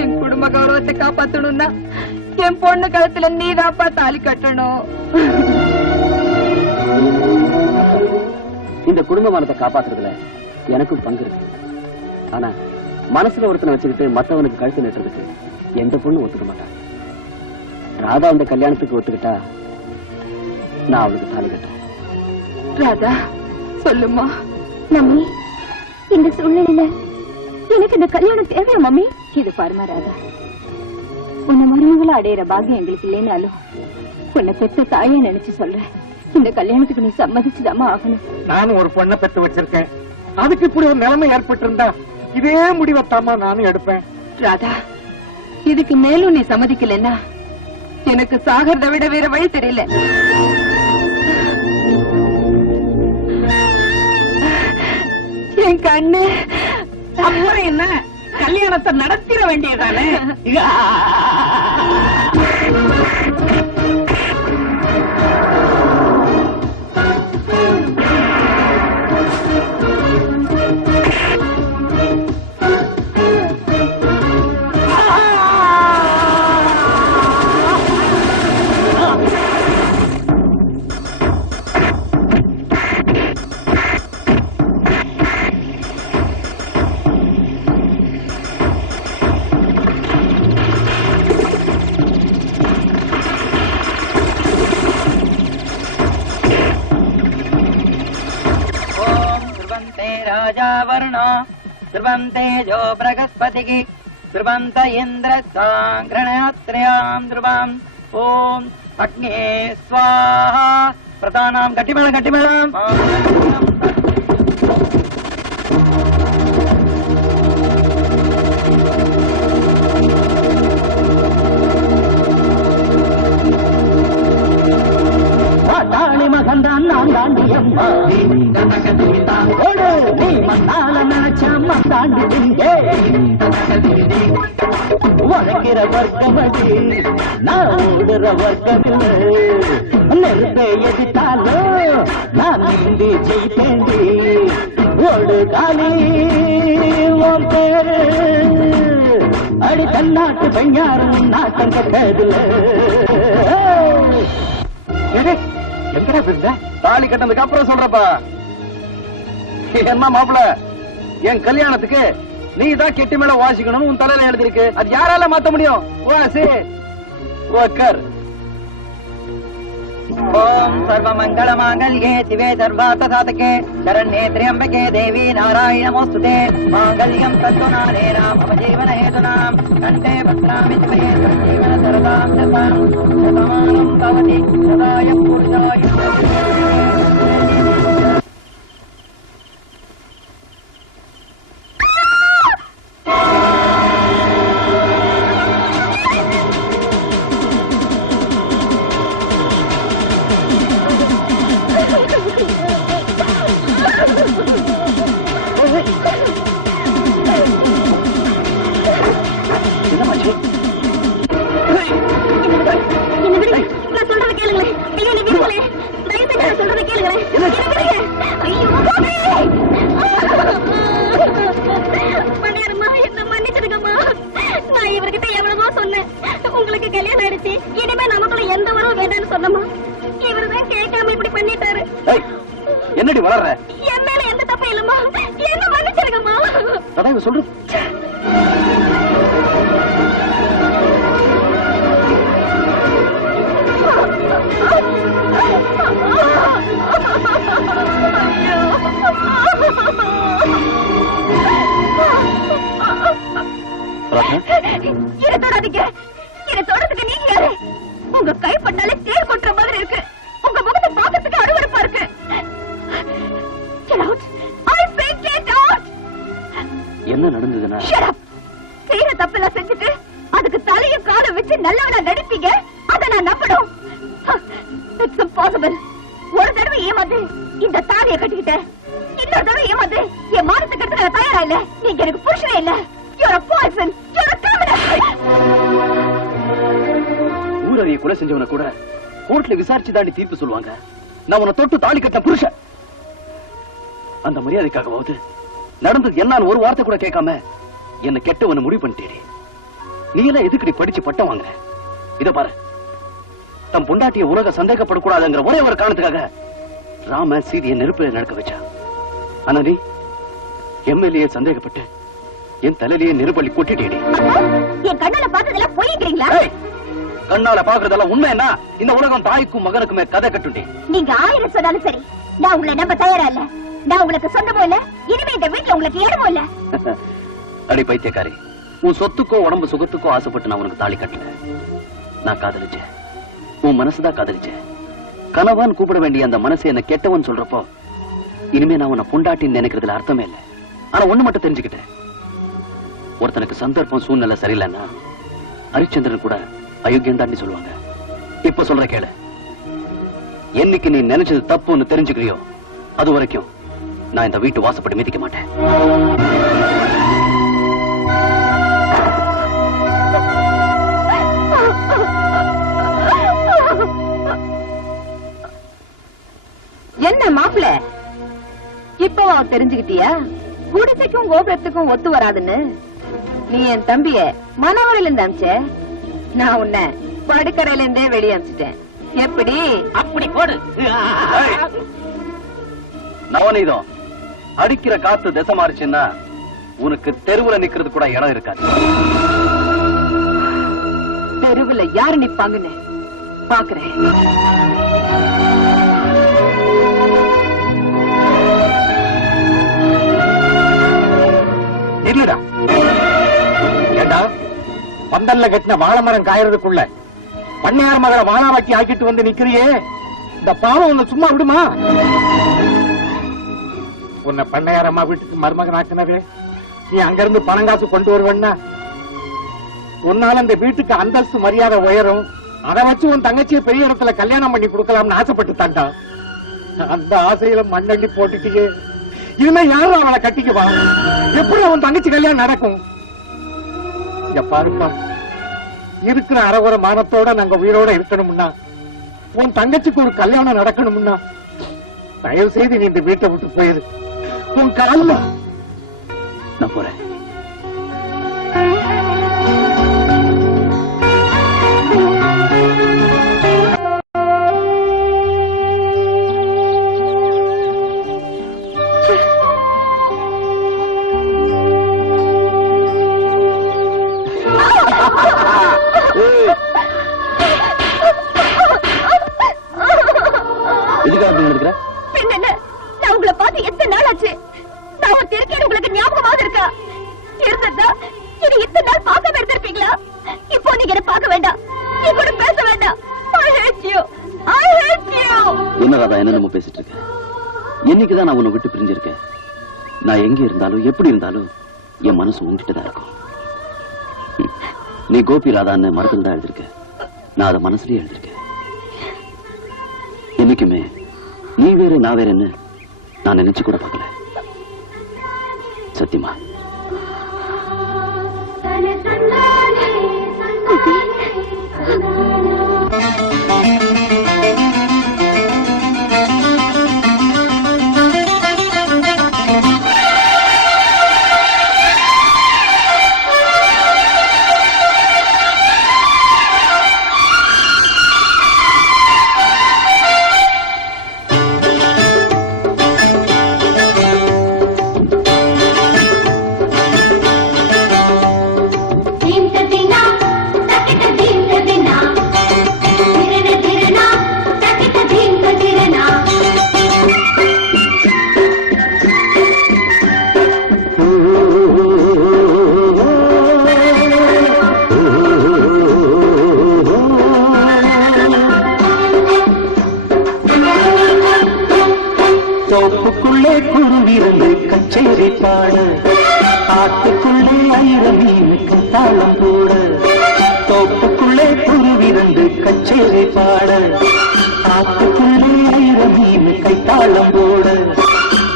என் குடும்ப கௌரவத்தை காப்பாத்தணும்னா என் பொண்ணு கழுத்துல நீதாப்பா தாலி கட்டணும். இந்த குடும்பமானத்தை காப்பாத்துறதுல எனக்கும் பங்கு இருக்கு. ஆனா மனசுல ஒருத்தனை வச்சுக்கிட்டு மத்தவனுக்கு கழுத்து நட்டுறதுக்கு எந்த பொண்ணு ஒத்துக்க மாட்டான். ராதா இந்த கல்யாணத்துக்கு ஒத்துக்கிட்டா நான் அவளுக்கு தாலி கட்டுறேன். ராதா, சொல்லுமா. மம்மி, இந்த சூழ்நிலையில எனக்கு இந்த கல்யாணம் தேவையா மம்மி? இது பாருமா ராதா, உன்னை மருமகளை அடையிற பாக்கியம் எங்களுக்கு இல்லைனாலும் உன்னை பெத்த தாயே நினைச்சு சொல்றேன். இந்த கல்யாணத்துக்கு நீ சம்மதிச்சுதாமா ஆகணும். நானும் ஒரு பொண்ணை பெற்று வச்சிருக்கேன். அதுக்கு இப்படி ஒரு நிலைமை ஏற்பட்டிருந்தா இதே முடிவத்தாமா நானும் எடுப்பேன். ராதா, இதுக்கு மேலும் நீ சம்மதிக்கலன்னா எனக்கு சாகிறத விட வேற வழி தெரியல. என் கண்ணு. அப்புறம் என்ன, கல்யாணத்தை நடத்திட வேண்டியதானே? ध्रुवन्तेजो बृहस्पतिः ध्रुवन्त इन्द्रस्ताङ्घ्रणत्रयां ध्रुवम् ॐ अग्ने स्वाहा प्रधानां गट्टिमेळं தாளி மகன்தான் நான் தாண்டி அம்மா நீ மண்ணால நினைச்ச மந்தாண்டி உழைக்கிற வர்க்கமடி நான் ஓடுற வர்க்கமில்லை நெருப்பை எதிர்த்தாலும் நான் நீந்தி ஜெயிப்பேண்டி ஓடு காலி உன் பேரு அடி தன்னாட்டு பெண்ணாரும் நாட்டம் கட்டதில்ல எங்கடா இருந்த தாலி கட்டதுக்கு அப்புறம் சொல்றப்பா என்ன மாப்பிள என் கல்யாணத்துக்கு நீ தான் கெட்டி மேல வாசிக்கணும் உன் தலையில எழுதிருக்கு அது யாரால மாத்த முடியும் வாசி உட்கார் ओम सर्वमंगल मांगल्ये शिवे सर्वार्थ साधके शरण्ये त्र्यंबके देवी नारायण नमोस्तुते मांगल्यं तन्तु नानेन मम जीवन हेतुनां कंठे भद्रामि शिवे जीवन सरदां शतां शतमानं भवति सदाय पुरुषाय உங்களுக்கு கல்யாணம் ஆயிடுச்சு இனிமே நமக்குள்ள எந்த உறவும் வேண்டாம்னு சொன்னமா இவருதான் கேட்காம இப்படி பண்ணிட்டாரு என்னடி வளர்ற என் மேல எந்த தப்பு இல்லம்மா என்ன மன்னிச்சிருக்கம்மா அதான் சொல்ற இதை தொடாதீங்க இதை தொடறதுக்கு நீங்க யாரு உங்க கைப்பட்டாலே தேர் கொட்டுற மாதிரி இருக்கு உங்க முகத்தை பார்க்கறதுக்கு அருவருப்பா இருக்கு Get out! I say get out! என்ன நடந்ததுன்னா செய்யற தப்பெல்லாம் செஞ்சுட்டு அதுக்கு தலையும் காலம் வச்சு நல்லவனா நடிப்பீங்க அதை நான் நம்பணும் It's impossible. ஒரு தடவை ஏமாந்து இந்த தாலியை கட்டிக்கிட்டேன் இன்னொரு தடவை ஏமாந்து என் மானத்தை கட்டுக்க நான் தயாரா இல்ல நீங்க எனக்கு புருஷனே இல்ல You're a poison! You're a criminal! ஊரறிய கொலை செஞ்சவன கூட கோர்ட்ல விசாரிச்சு தாண்டி தீர்ப்பு சொல்லுவாங்க நான் உன்னை தொட்டு தாலி கட்ட புருஷன் அந்த மரியாதைக்காகவாவது நடந்தது என்னன்னு ஒரு வார்த்தை கூட கேட்காம என்ன கெட்டவன முடிவு பண்ணிட்டேடி நீ எல்லாம் எதுக்கடி படிச்சு பட்டம் வாங்குற இத பாரு தம் பொண்டாட்டிய உலக சந்தேகப்படக்கூடாதுங்கிற ஒரே ஒரு காரணத்துக்காக ராம சீதையை நெருப்புல நடக்க வச்சா ஆனா நீ எம்எல்ஏ சந்தேகப்பட்டு என் தலையிலேயே நெருப்பள்ளி கொட்டிட்டேடி என் கண்ணால பார்த்ததெல்லாம் போயிக்கிறீங்களா கண்ணால பாக்குறதெல்லாம் உண்மை என்ன இந்த உலகம் தாய்க்கும் மகனுக்குமே கதை கட்டுண்டி நீங்க 1000 சொன்னாலும் சரி நான் உங்களை நம்ப தயாரா இல்ல நான் உங்களுக்கு சொந்தமும் இல்ல இனிமே இந்த வீட்டுல உங்களுக்கு இடமும் இல்ல அடி பைத்தியக்காரி உன் சொத்துக்கோ உடம்பு சுகத்துக்கோ ஆசைப்பட்டு நான் உனக்கு தாலி கட்டல நான் காதலிச்சேன் உன் மனசுதான் காதலிச்சேன் கணவன் கூப்பிட வேண்டிய அந்த மனசை என்ன கெட்டவன் சொல்றப்போ இனிமே நான் உன்னை பொண்டாட்டின்னு நினைக்கிறதுல அர்த்தமே இல்லை ஆனா ஒண்ணு மட்டும் தெரிஞ்சுக்கிட்டேன் ஒருத்தனுக்கு சந்தர்ப்பம் சூழ்நிலை சரியில்லைன்னா ஹரிச்சந்திரன் கூட அயோக்கியம் தான் சொல்லுவாங்க இப்ப சொல்ற கேளு என்னைக்கு நீ நினைச்சது தப்புன்னு தெரிஞ்சுக்கிறியோ அது வரைக்கும் நான் இந்த வீட்டு வாசப்படி மிதிக்க மாட்டேன் என்ன மாப்பிள்ள இப்போ தெரிஞ்சுக்கிட்டியா குடிசைக்கும் கோபுரத்துக்கும் ஒத்து வராதுன்னு நீ என் தம்பிய மனவரையில இருந்து அமிச்ச நான் உன்னை படுக்கரையில இருந்தே வெளியே அமிச்சிட்டேன் எப்படி அப்படி போடு நவநீதம் அடிக்கிற காத்து திசை மாறிச்சுன்னா உனக்கு தெருவுல நிக்கிறது கூட இடம் இருக்காது தெருவுல யாரு நிப்பாங்கன்னு பாக்குறேன் நில்லுடா. ஏண்டா பந்தல்ல கட்டின வாழை மரம் காயறதுக்குள்ள பண்ணையார் மகளை வாழாவாக்கி ஆக்கிட்டு வந்து நிக்கிறியே, இந்த பாவம் உன்னை சும்மா விடுமா? உன்னை பண்ணையார் அம்மா வீட்டுக்கு மருமகன் ஆக்கினவே நீ அங்கிருந்து பணங்காசு கொண்டு வருவன்னா உன்னால அந்த வீட்டுக்கு அந்தஸ்து மரியாதை உயரும். அதை வச்சு உன் தங்கச்சியை பெரிய இடத்துல கல்யாணம் பண்ணி கொடுக்கலாம்னு ஆசைப்பட்டு தாண்டா. அந்த ஆசையில மண்ணள்ளி போட்டுட்டியே. இனிமே யாரும் அவளை கட்டிக்குவா? எப்படி அவன் தங்கச்சி கல்யாணம் நடக்கும்? இங்க பாருப்பா, இருக்கிற அறகுற மானத்தோட நாங்க உயிரோட இருக்கணும்னா, உன் தங்கச்சிக்கு ஒரு கல்யாணம் நடக்கணும்னா தயவு செய்து நீ இந்த வீட்டை விட்டு போயிரு. உன் கால்ல நான் போறேன். எதுக்காக அப்படி நடக்கிற? என்ன, நான் உங்களை பார்த்து எத்தனை நாள் ஆச்சு? நான் ஒரு திருக்கேடு உங்களுக்கு ஞாபகமாக இருக்கா? இருந்ததா இது இத்தனை நாள் பார்க்காம இருந்திருப்பீங்களா? இப்போ நீங்க என்ன பார்க்க வேண்டாம், நீ கூட பேச வேண்டாம். I hate you. I hate you. என்ன ராதா, என்ன நம்ம பேசிட்டு இருக்க? என்னைக்குதான் நான் உன்னை விட்டு பிரிஞ்சிருக்கேன். நான் எங்க இருந்தாலும் எப்படி இருந்தாலும் என் மனசு உங்ககிட்டதான் இருக்கும். நீ கோபி ராதான்னு மரத்துல தான் எழுதிருக்க, நான் அதை மனசுலயே எழுதிருக்கேன். என்னைக்குமே நீ வேற நான் வேறன்னு நான் நினைச்சு கூட பார்க்கல. சத்தியமா. தோப்புக்குள்ளே குருவிருந்து கச்சேரி பாட, ஆட்டுக்குள்ளே ஆயிரம் மீனுக்கு தாளம் போட. தோப்புக்குள்ளே குருவிருந்து கச்சேரி பாட, ஆட்டுக்குள்ளே ஆயிரம் மீனுக்கு தாளம் போட.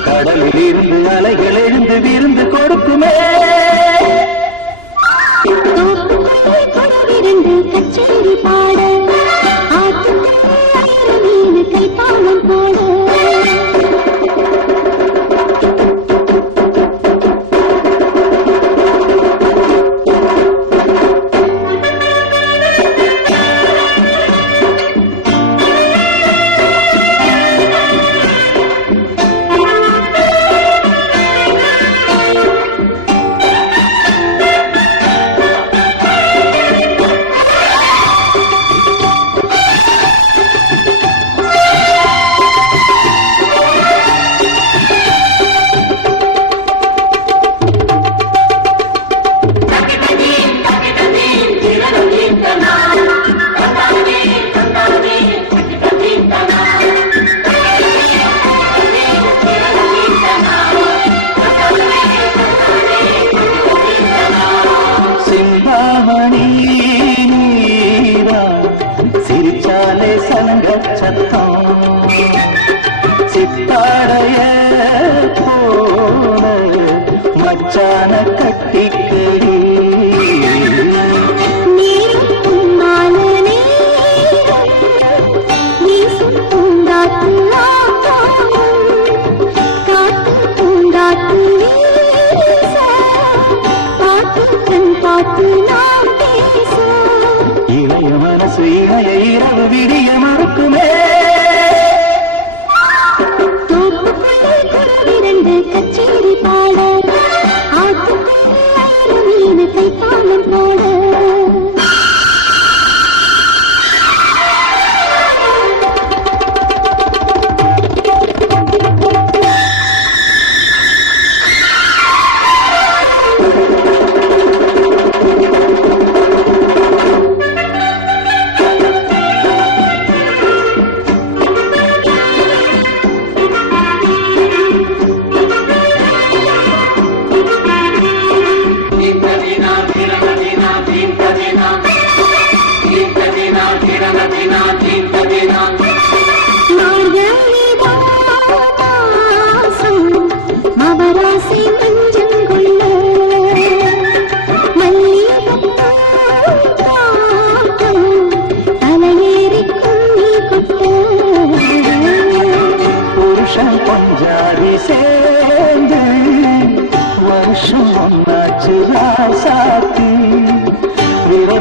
கடலில் இருந்து அலைகள் எழுந்து விருந்து கொடுக்குமே. கச்சேரி பாட, ஆட்டுக்குள்ளே ஆயிரம் மீனுக்கு தாளம் போட. சித்தாடைய போல மச்சான கட்டிக்கடி. இளைய மனசு இளைய இரவு விடிய மறுக்குமே. கச்சேரி பாட, ஆட்டுக்குள்ளே மீனுக்கு தாளம் போட.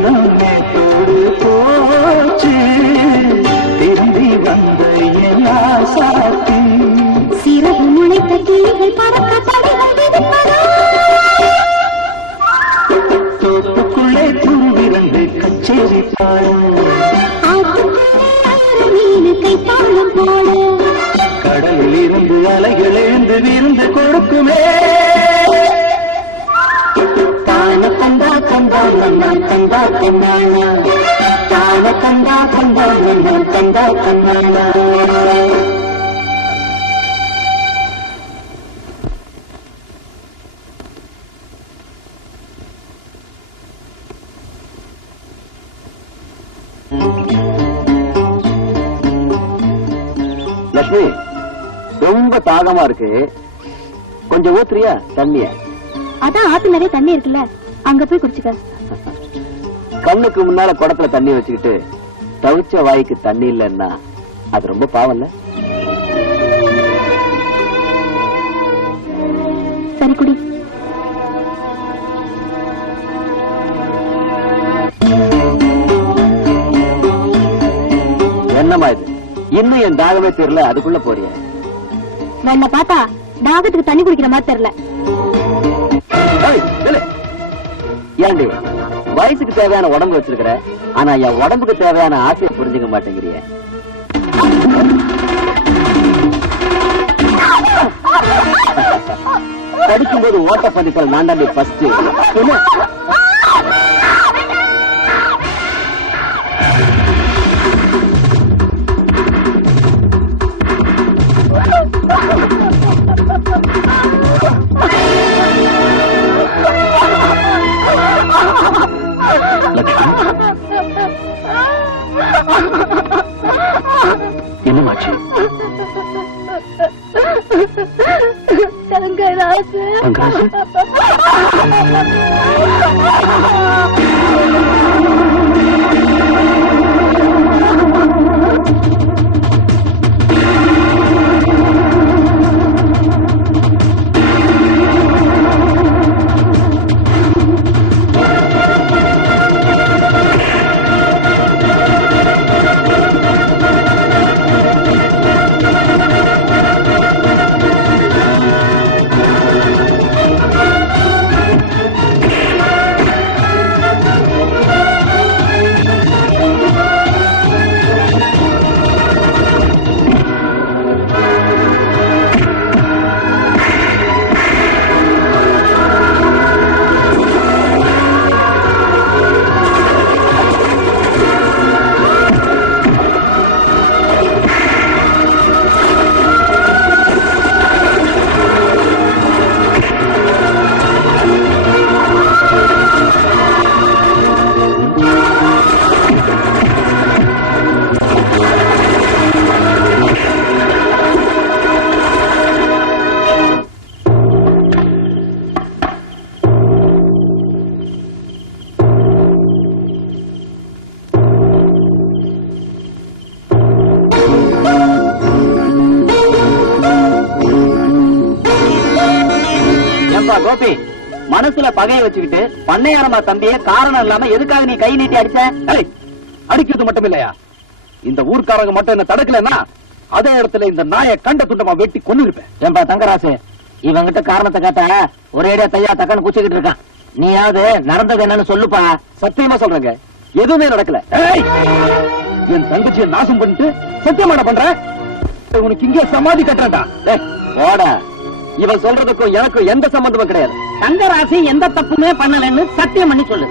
நேரம் நேத்தோடு போச்சு திரும்பி வந்த எல்லா சாத்தி சிறகு முளைத்த கிளிகள் பறக்க தடைகள் விதிப்பதா தோப்புக்குள்ளே துருவிரண்டு கச்சேரி பாடும் மீனு கை தாளம் போட கடலில் இருந்து அலைகள் எழுந்து விருந்து கொடுக்குமே தான கந்தா கந்தா கந்தா கந்தா கந்தானா தான கந்தா கந்தா கந்தா கந்தா கந்தானா லட்சுமி ரொம்ப தாகமா இருக்கு, கொஞ்சம் ஊத்துறியா தண்ணிய? அதான் ஆத்து நிறைய தண்ணி இருக்குல்ல, அங்க போய் குடிச்சுக்க. கண்ணுக்கு முன்னால குடத்துல தண்ணி வச்சுக்கிட்டு தவிச்ச வாய்க்கு தண்ணி இல்லைன்னா அது ரொம்ப பாவம்ல. சரி குடி. என்னமா இது, இன்னும் என் தாகமே தெரியல, அதுக்குள்ள போறிய? என்ன பார்த்தா தாகத்துக்கு தண்ணி குடிக்கிற மாதிரி தெரியல. ஏண்டி வயசுக்கு தேவையான உடம்பு வச்சிருக்கிற, ஆனா என் உடம்புக்கு தேவையான ஆசையை புரிஞ்சுக்க மாட்டேங்கிறிய. படிக்கும்போது ஓட்ட பந்தயத்தில் நான் தான் ஃபர்ஸ்ட். என்னமாச்சு? தங்கராசு கோபி, மனசுல பகையை வச்சுக்கிட்டு பண்ணையாரமா தம்பிய காரணம் இல்லாம எதுக்காக நீ கை நீட்டி அடிச்ச? அடிக்கிறது மட்டும் இல்லையா, இந்த ஊர்க்காரங்க மட்டும் என்ன தடுக்கலன்னா அதே இடத்துல இந்த நாயை கண்ட துண்டமா வெட்டி கொண்டு இருப்பேன். ஏன்பா தங்கராசு, இவங்கிட்ட காரணத்தை கேட்டா ஒரேடியா தையா தக்கன்னு குச்சிக்கிட்டு இருக்கான். நீயாவது நடந்தது என்னன்னு சொல்லுப்பா. சத்தியமா சொல்றேங்க, எதுவுமே நடக்கல. என் தங்கச்சியை நாசம் பண்ணிட்டு சத்தியமான பண்ற, உனக்கு இங்கே சமாதி கட்டுறா. போட, இவன் சொல்றதுக்கும் எனக்கும் எந்த சம்பந்தமும் கிடையாது. தங்கராசி எந்த தப்புமே பண்ணலன்னு சத்தியம் பண்ணி சொல்லு.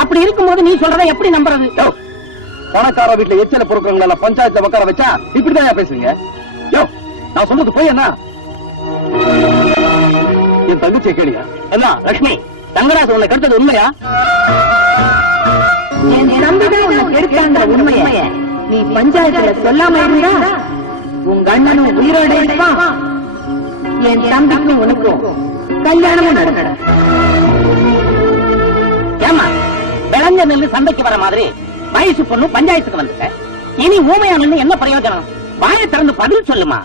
அப்படி இருக்கும்போது நீ சொல்றத எப்படி நம்புறது? பணக்கார வீட்டுல எச்சல பொறுக்கிறவங்கள பஞ்சாயத்துல உட்கார வச்சா இப்படிதான் பேசுறீங்க. யோ, நான் சொன்னது போய் என்ன? என் தங்கச்சியை கேளியா? என்ன லட்சுமி, தங்கராசு உன்னை கெடுத்தது உண்மையா? என் தம்பிதான் உன்னை கெடுத்தாங்க உண்மைய நீ பஞ்சாயத்துல சொல்லாம இருந்தா உங்க அண்ணனும் உயிரோட இருப்பான், என் தம்பிக்கும் உனக்கும் கல்யாணமும் நடக்கும். ஏமா விளைஞ்ச நெல்லு சந்தைக்கு வர மாதிரி வயசு பொண்ணு பஞ்சாயத்துக்கு வந்துட்ட. இனி ஊமையா நின்று என்ன பிரயோஜனம்? வாயை திறந்து பதில் சொல்லுமா.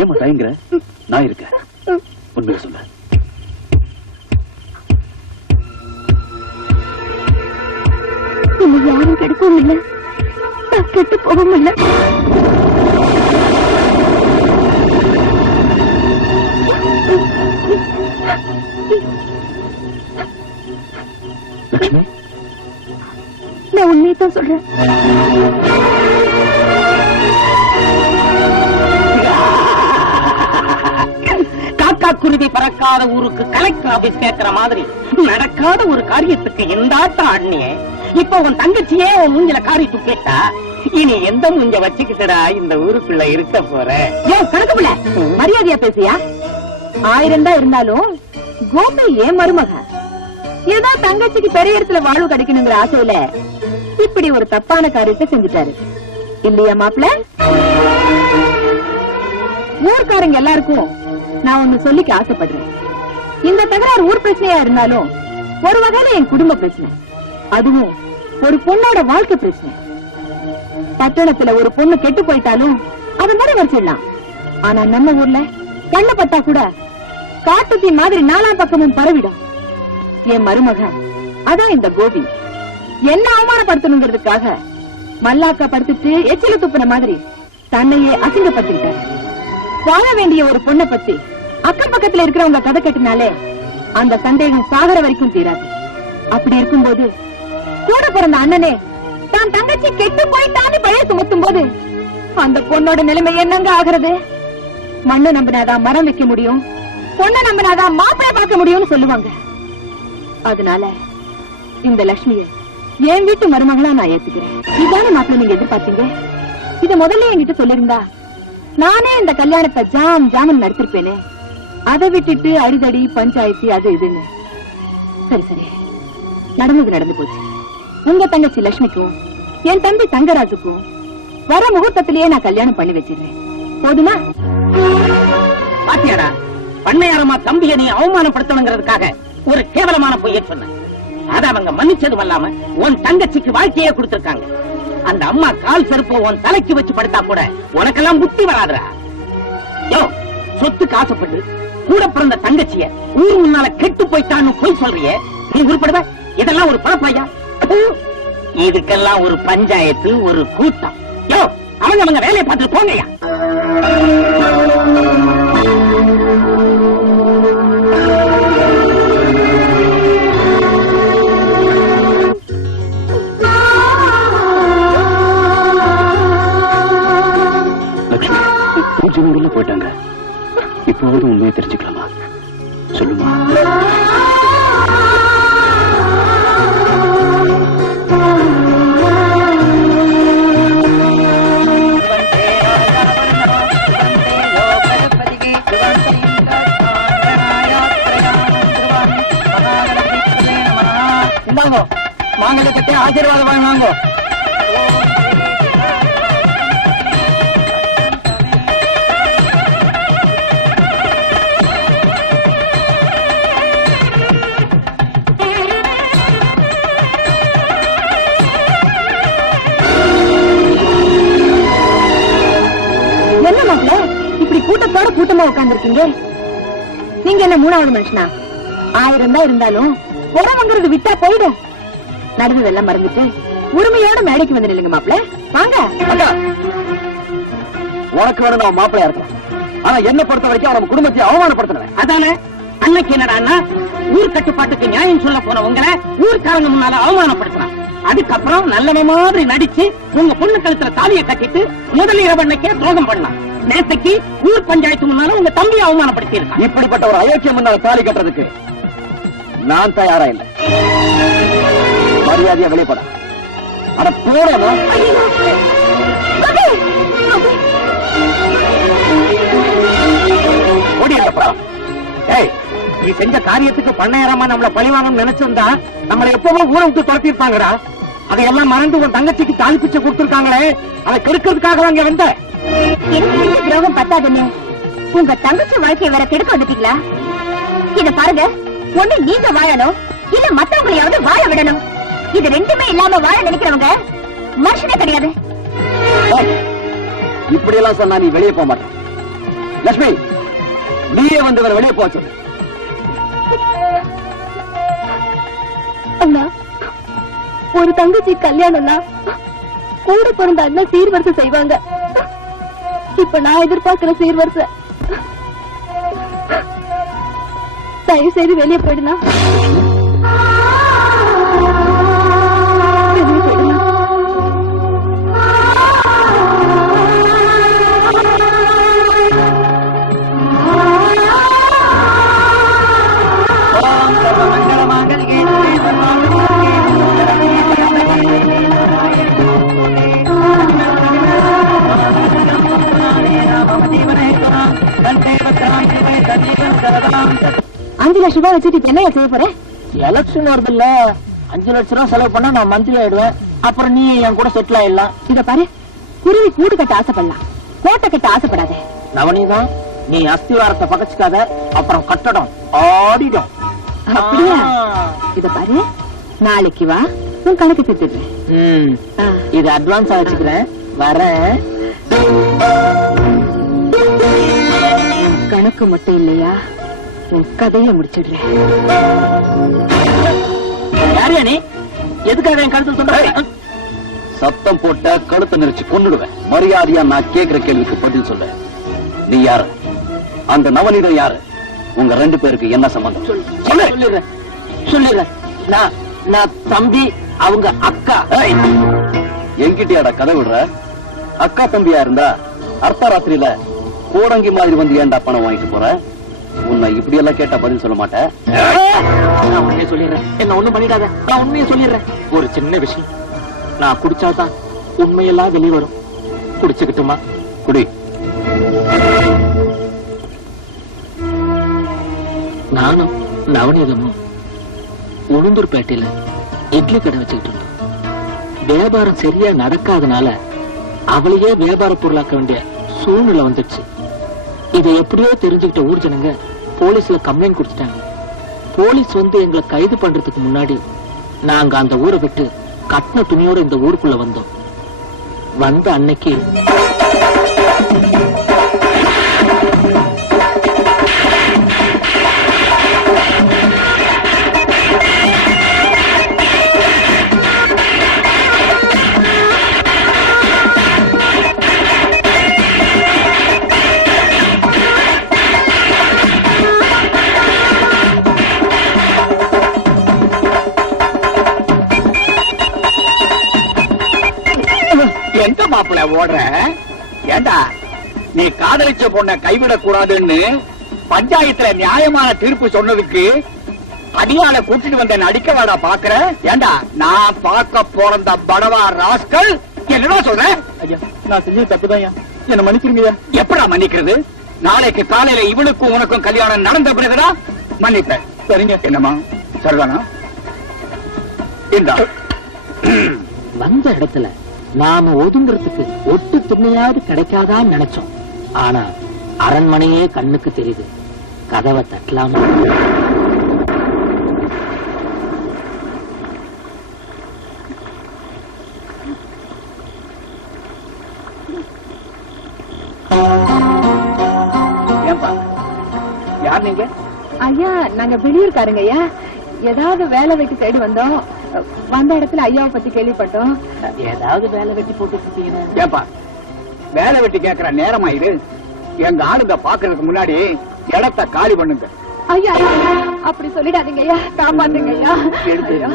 ஏமா தயங்குற? நான் இருக்கேன், உண்மையை சொல்ல. என்ன யாரும் கெடுக்கவும் இல்லை, நான் கெட்டு போகவும் இல்லை. லட்சுமி, நான் உண்மையைத்தான் சொல்றேன். காக்கா குருவி பறக்காத ஊருக்கு கலெக்டர் ஆபீஸ் கேட்கிற மாதிரி நடக்காத ஒரு காரியத்துக்கு எந்த ஆட்டம் ஆடினியே. இப்ப உன் தங்கச்சியே உன் மூஞ்சில காரி துப்பிட்டா, இனி எந்த மூஞ்ச வச்சுக்கிட்டடா இந்த ஊருக்குள்ள இருக்க போற? கணக்குல மரியாதையா பேசியா? 1000 தான் இருந்தாலும் கோபி ஏன் மருமக? ஏதோ தங்கச்சிக்கு பெரிய இடத்துல வாழ்வு கிடைக்கணுங்கிற ஆசையில இப்படி ஒரு தப்பான காரியத்தை செஞ்சுட்டாரு இல்லையா மாப்பிள்ள? ஊர்க்காரங்க எல்லாருக்கும் நான் ஒண்ணு சொல்லிக்க ஆசைப்படுறேன். இந்த தகராறு ஊர் பிரச்சனையா இருந்தாலும் ஒரு வகையில என் குடும்ப பிரச்சனை, அதுவும் ஒரு பொண்ணோட வாழ்க்கை பிரச்சனை. பட்டணத்துல ஒரு பொண்ணு கெட்டு போயிட்டாலும் அதை மாதிரி வச்சிடலாம். ஆனா நம்ம ஊர்ல கண்ணு பட்டா கூட காட்டுத்தீ மாதிரி 4 பக்கமும் பரவிடும். என் மருமக அதான் இந்த கோபி என்ன அவமானப்படுத்தணுங்கிறதுக்காக மல்லாக்கா படுத்துட்டு எச்சில துப்புன மாதிரி தன்னையே அசிங்கப்படுத்திட்டாரு. வாழ வேண்டிய ஒரு பொண்ணை பத்தி அக்கம் பக்கத்துல இருக்கிறவங்க கதை கட்டினாலே அந்த சந்தேகம் சாகர வரைக்கும் தீராது. அப்படி இருக்கும்போது கூட பிறந்த அண்ணனே தான் தங்கச்சி கெட்டு போயிட்டான்னு பழைய சுமத்தும் போது அந்த பொண்ணோட நிலைமை என்னங்க ஆகிறது? மண்ணை நம்பினாதான் மரம் வைக்க முடியும், பொண்ணை நம்பினாதான் மாப்பிள்ளை பார்க்க முடியும்னு சொல்லுவாங்க. அதனால இந்த லட்சுமிய என் வீட்டு மருமகளா நான் ஏத்துக்கிறேன். இதான மாப்பிள்ளை நீங்க எதிர்பார்த்தீங்க? இத முதல்ல என்கிட்ட சொல்லிருந்தா நானே இந்த கல்யாணத்தை ஜாமன் நடத்திருப்பேனே. அதை விட்டுட்டு அடிதடி பஞ்சாயத்து அது இதுன்னு. சரி சரி, நடந்தது நடந்து போச்சு. உங்க தங்கச்சி லட்சுமிக்கும் என் தம்பி தங்கராஜுக்கும் வர முகூர்த்தத்திலேயே நான் கல்யாணம் பண்ணி வச்சிருந்தேன். போதுமா? பாத்தியாடா, பண்ணையாரமா தம்பியை நீ அவமானப்படுத்தணுங்கிறதுக்காக ஒரு கேவலமான பொய்யை சொன்ன. அத அவங்க மன்னிச்சதும் இல்லாம உன் தங்கச்சிக்கு வாழ்க்கையே கொடுத்திருக்காங்க. அந்த அம்மா கால் செருப்பு உன் தலைக்கு வச்சு படுத்தா கூட உனக்கெல்லாம் புத்தி வராதுடா. யோ, சொத்துக்கு ஆசைப்பட்டு கூட பிறந்த தங்கச்சிய ஊர் முன்னால கெட்டு போயிட்டான்னு போய் சொல்றியே, நீ உருப்படுவ? இதெல்லாம் ஒரு பழப்பையா? இதுக்கெல்லாம் ஒரு பஞ்சாயத்து, ஒரு கூட்டம். யோ, அவங்க வேலையை பார்த்துட்டு போங்கயா. லட்சுமி போயிட்டாங்க. இப்போது உண்மையை தெரிஞ்சுக்கலாமா? சொல்லுமா. இந்தாங்கோ, மாங்கல்யத்தை ஆசீர்வாதம் வாங்கினாங்கோ. என்ன மாப்பிள்ள இப்படி கூட்டத்தோட கூட்டமா உட்கார்ந்துருக்கீங்க? நீங்க என்ன 3வது மனுஷனா? 1000 தான் இருந்தாலும் உறவுங்கிறது விட்டா போயிடும். நடந்ததெல்லாம் மறந்துட்டு உரிமையோட மேடைக்கு வந்து நில்லுங்க மாப்பிள்ள. வாங்க. உனக்கு வேணும் அவன் மாப்பிள்ளையா இருக்கலாம், ஆனா என்ன பொறுத்த வரைக்கும் அவன் குடும்பத்தை அவமானப்படுத்தினவன். அதானே அன்னைக்கு என்னடா ஊர் கட்டுப்பாட்டுக்கு நியாயம் சொல்ல போன உங்களை ஊர்க்காரங்க முன்னால அவமானப்படுத்தினான். அதுக்கப்புறம் நல்லவன் மாதிரி நடிச்சு உங்க பொண்ணு கழுத்துல தாலியை கட்டிட்டு முதல் இரவன்னைக்கே துரோகம் பண்ணலாம். நேற்றைக்கு ஊர் பஞ்சாயத்து முன்னால உங்க தம்பியை அவமானப்படுத்தி இருக்கான். இப்படிப்பட்ட ஒரு அயோக்கியம் முன்னால தாலி கட்டுறதுக்கு நான் தயாரா இல்லை. மரியாதையா வெளியே போட. அட போடா. நீ செஞ்ச காரியத்துக்கு பண்ணையரமா நம்மள பழிவாங்கன்னு நினைச்சிருந்தா நம்மளை எப்பவும் ஊரை விட்டு துரத்திருப்பாங்கடா. அதையெல்லாம் மறந்து உன் தங்கச்சிக்கு தாலி பிச்சை கொடுத்திருக்காங்களே, அதை கெடுக்கிறதுக்காக அங்க வந்த. எனக்கு துரோகம் பத்தாதுன்னு உங்க தங்கச்சி வாழ்க்கையை வேற கெடுக்க வந்துட்டீங்களா? இத பாருங்க, ஒண்ணு நீங்க வாழணும், இல்ல மத்தவங்களையாவது வாழ விடணும். இது ரெண்டுமே இல்லாம வாழ நினைக்கிறவங்க மனுஷனே கிடையாது. இப்படி எல்லாம் சொன்னா நீ வெளியே போக மாட்டேன். லட்சுமி, நீயே வந்து வெளியே போச்சு. அண்ணா, ஒரு தங்கச்சி கல்யாணம்னா கூட பிறந்த அண்ணன் சீர்வரிசை செய்வாங்க. இப்ப நான் எதிர்பார்க்கிற சீர்வரிசை. தயவு செய்து வெளியே போயிடுனா. வெளியே போயிடுனா. அஞ்சு லட்சம் ரூபாய் வச்சுட்டு இப்ப என்ன செய்ய போறேன்? எலெக்ஷன் வருது இல்ல, 5 லட்சம் ரூபாய் செலவு பண்ணா நான் மந்திரி ஆயிடுவேன். அப்புறம் நீ என் கூட செட்டில் ஆயிடலாம். இத பாரு, குருவி கூடு கட்ட ஆசைப்படலாம், கோட்டை கட்ட ஆசைப்படாத. நவனிதான், நீ அஸ்திவாரத்தை பகச்சுக்காத, அப்புறம் கட்டடம் ஆடிடும். அப்படியா? இத பாரு, நாளைக்கு வா, உன் கணக்கு திட்டுறேன். இது அட்வான்ஸா வச்சுக்கிறேன், வரேன். கணக்கு மட்டும் இல்லையா, உன் கதையை முடிச்சிடுறேன். யாரையா நீ? எதுக்காக என் கழுத்து சொல்ற? சத்தம் போட்ட கழுத்தை நெரிச்சு கொன்னுடுவேன். மரியாதையா நான் கேட்கிற கேள்விக்கு பதில் சொல்ல. நீ யாரு? அந்த நவநீதம் யாரு? உங்க 2 பேருக்கு என்ன சம்பந்தம்? சொல்லிடுறேன். நான் தம்பி, அவங்க அக்கா. என்கிட்டயாடா கதை விடுற? அக்கா தம்பியா இருந்தா அர்த்தராத்திரியில கோடங்கி மாதிரி வந்து ஏன்டா பணம் வாங்கிட்டு போற? உன்னை இப்படி எல்லாம் கேட்டா பதில் சொல்ல மாட்டேன். நான் உண்மையை சொல்லிடுறேன், என்ன ஒண்ணும் பண்ணிடாத. நான் உண்மையை சொல்லிடுறேன். ஒரு சின்ன விஷயம், நான் குடிச்சாதான் உண்மையெல்லாம் வெளியே வரும். குடிச்சுக்கிட்டுமா? குடி. நானும் நவநீதமும் உளுந்தூர்பேட்டையில இட்லி கடை வச்சுக்கிட்டு இருந்தோம். வியாபாரம் சரியா நடக்காதனால அவளையே வியாபார பொருளாக்க வேண்டிய சூழ்நிலை வந்துடுச்சு. இதை எப்படியோ தெரிஞ்சுக்கிட்ட ஊர் ஜனங்க போலீஸ்ல கம்ப்ளைண்ட் கொடுத்துட்டாங்க. போலீஸ் வந்து எங்களை கைது பண்றதுக்கு முன்னாடி நாங்க அந்த ஊரை விட்டு கட்டின துணியோட இந்த ஊருக்குள்ள வந்தோம். வந்த அன்னைக்கு எந்த மாப்பிள்ள ஓடுற? ஏண்டா, நீ காதலிச்ச பொண்ண கைவிடக் கூடாதுன்னு பஞ்சாயத்துல நியாயமான தீர்ப்பு சொன்னதுக்கு அடியால கூட்டிட்டு வந்த நடிக்க வாடா பாக்குற? ஏண்டா, நான் பார்க்க போறந்த படவா ராஸ்கல், என்னடா சொல்ற? ஐயா, நான் செஞ்சது தப்புதான். என்ன மன்னிச்சிருங்க. எப்படா மன்னிக்கிறது? நாளைக்கு காலையில இவனுக்கும் உனக்கும் கல்யாணம் நடந்த பிறகுதான் மன்னிப்பேன். சரிங்க. என்னம்மா, சரிதானா? இந்தா. வந்த இடத்துல நாம ஒதுங்கிறதுக்கு ஒட்டு துணையாவது கிடைக்காதான்னு நினைச்சோம். ஆனா அரண்மனையே கண்ணுக்கு தெரியுது. கதவை தட்டலாமா? ஏன்பா, யார் நீங்க? ஐயா, நாங்க வெளியூர்காரங்க ஐயா. ஏதாவது வேலை வெட்டி தேடி வந்தோம். வந்த இடத்துல ஐயாவை பத்தி கேள்விப்பட்டோம். ஏதாவது வேலை வெட்டி போட்டு ஏன்பா, வேலை வெட்டி கேட்கிற நேரமா இது? எங்க ஆளுங்க பாக்குறதுக்கு முன்னாடி இடத்தை காலி பண்ணுங்க. ஐயா, அப்படி சொல்லிடாதீங்க ஐயா, காப்பாத்துங்க ஐயா. ஐயா.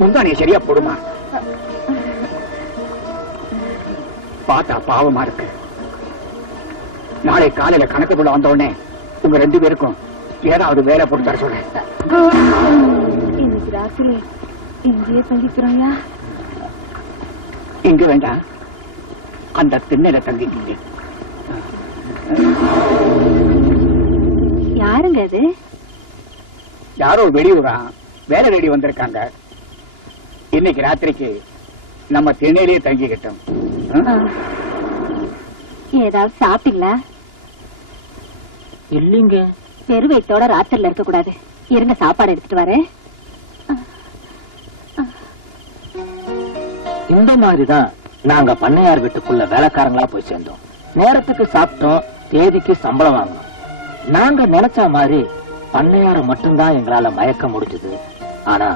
முந்தானிய சரியா போடுமா? பார்த்தா பாவமா இருக்கு. நாளை காலையில கணக்கு போட வந்த உடனே உங்க 2 பேருக்கும் ஏதாவது வேலை போட்டு தர சொல்றேன். இன்னைக்கு ராத்திரி இங்கேயே தங்கிக்கிறோம். இங்க வேண்டாம், அந்த திண்ணையில தங்கிட்டீங்க. யாருங்க அது? யாரோ வெளியூரா வேலை தேடி வந்திருக்காங்க. இன்னைக்கு ராத்திரிக்கு நம்ம திண்ணையிலே தங்கிக்கிட்டோம். ஏதாவது சாப்பிட்டீங்களா? இல்லைங்க. பெரு வயிற்றோட ராத்திரில இருக்க கூடாது. இருங்க, சாப்பாடு எடுத்துட்டு வரேன். இந்த மாதிரிதான் நாங்க பண்ணையார் வீட்டுக்குள்ள வேலைக்காரங்களா போய் சேர்ந்தோம். நேரத்துக்கு சாப்பிட்டோம், தேதிக்கு சம்பளம் வாங்கணும். நாங்க நினைச்ச மாதிரி பண்ணையார மட்டும்தான் எங்களால மயக்க முடிஞ்சது. ஆனா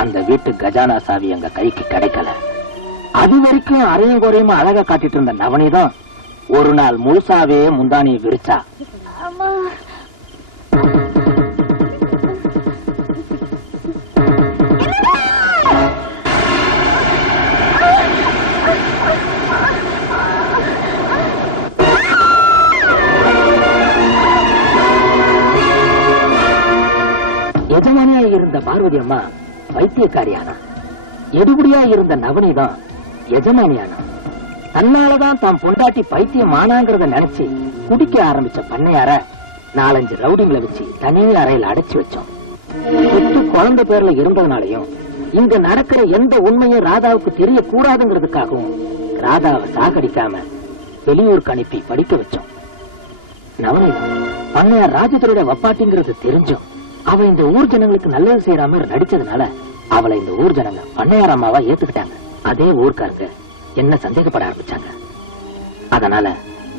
அந்த வீட்டு கஜானா சாவி எங்க கைக்கு கிடைக்கல. அது வரைக்கும் அரையும் குறையுமா அழகா காட்டிட்டு இருந்த நவனிதான் ஒரு நாள் முழுசாவே முந்தானியை விரிச்சா. எஜமானியா இருந்த பார்வதி அம்மா வைத்தியக்காரியானா, எடுபடியா இருந்த நவனிதான் எஜமானியானா. தன்னாலதான் தாம் பொண்டாட்டி பைத்தியம் ஆனாங்கிறத நினைச்சு குடிக்க ஆரம்பிச்ச பண்ணையார 4-5 ரவுடிங்களை வச்சு தனி அறையில அடைச்சு வச்சோம். சொத்து குழந்தை பேர்ல இருந்ததுனாலையும் இங்க நடக்கிற எந்த உண்மையும் ராதாவுக்கு தெரியக்கூடாதுங்கிறதுக்காகவும் ராதாவை சாகடிக்காம வெளியூருக்கு அனுப்பி படிக்க வச்சோம். நவனிதா பண்ணையார் ராஜதுரோட வப்பாட்டிங்கிறது தெரிஞ்சோம் அவ இந்த ஊர் ஜனங்களுக்கு நல்லது செய்யற மாதிரி நடிச்சதுனால அவளை இந்த ஊர் ஜனங்க பண்ணையார் அம்மாவா ஏத்துக்கிட்டாங்க. அதே ஊர்க்காரங்க என்ன சந்தேகப்பட ஆரம்பிச்சாங்க. அதனால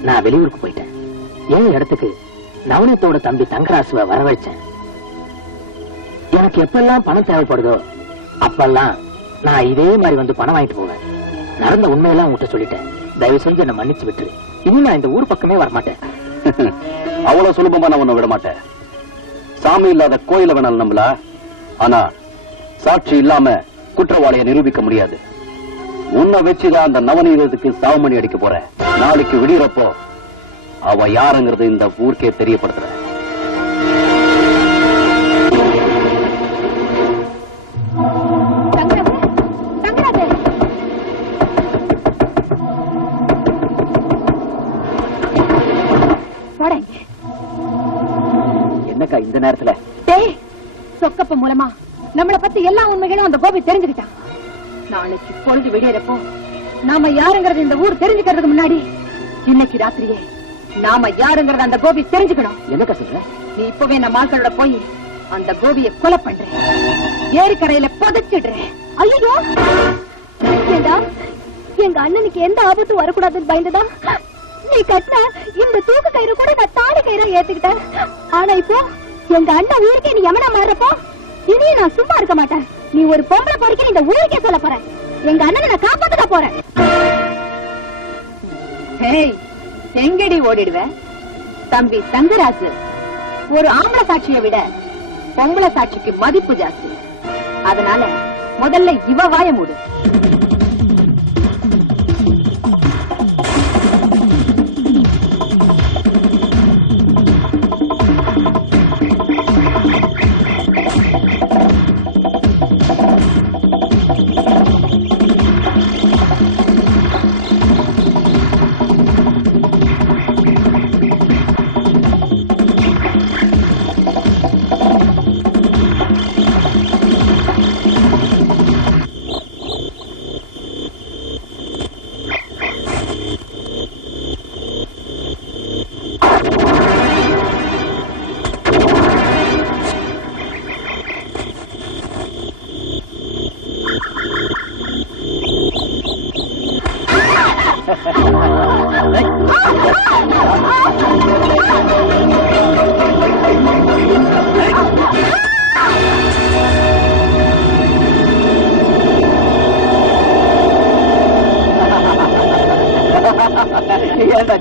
நான் வெளியூருக்கு போயிட்டேன். என் இடத்துக்கு நவனியத்தோட தம்பி தங்கராசுவ வரவழைச்சேன். எனக்கு எப்பெல்லாம் பணம் தேவைப்படுதோ அப்பெல்லாம் நான் இதே மாதிரி வந்து பணம் வாங்கிட்டு போவேன். நடந்த உண்மையெல்லாம் உங்ககிட்ட சொல்லிட்டேன். தயவு செஞ்சு என்ன மன்னிச்சு விட்டுரு. இனி நான் இந்த ஊர் பக்கமே வரமாட்டேன். அவ்வளவு சுலபமா நான் உன்னை விட மாட்டேன். சாமி இல்லாத கோயில வேணாலும் நம்பல, ஆனா சாட்சி இல்லாம குற்றவாளியை நிரூபிக்க முடியாது. உன்னை வச்சுதான் அந்த நவநீதத்துக்கு சாவுமணி அடிக்க போறேன். நாளைக்கு விடியறப்போ அவ யாருங்கிறது இந்த ஊருக்கே தெரியப்படுத்துற. என்னக்கா இந்த நேரத்துல? சொக்கப்ப மூலமா நம்மளை பத்தி எல்லா உண்மைகளும் அந்த கோபி தெரிஞ்சுக்கிட்டான். நாளைக்கு பொழுது விடியறப்போ நாம யாருங்கிறது இந்த ஊர் தெரிஞ்சுக்கிறதுக்கு முன்னாடி இன்னைக்கு ராத்திரியே நாம யாருங்கிறத அந்த கோபி தெரிஞ்சுக்கணும். என்னக்கா சொல்ற? நீ இப்பவே நம்ம ஆட்களோட போய் அந்த கோபியை கொலை பண்ற, ஏரிக்கரையில புதைச்சிடுறேன். ஐயோ, எங்க அண்ணனுக்கு எந்த ஆபத்தும் வரக்கூடாதுன்னு பயந்துதான் நீ கட்ட இந்த தூக்கு கயிறு கூட நான் தாடி கயிறா ஏத்துக்கிட்டேன். ஆனா இப்போ எங்க அண்ணன் ஊருக்கே நீ யமனா மாறுறப்போ இனி நான் சும்மா இருக்க மாட்டேன். நீ ஒரு பொம்பளை பொறுக்கி இந்த ஊருக்கே சொல்ல போற. எங்க அண்ணனை நான் காப்பாத்துக்க போறேன். எங்கடி ஓடிடுவ தம்பி தங்கராசு? ஒரு ஆம்பளை சாட்சியை விட பொம்பளை சாட்சிக்கு மதிப்பு ஜாஸ்தி. அதனால முதல்ல இவ வாய மூடு.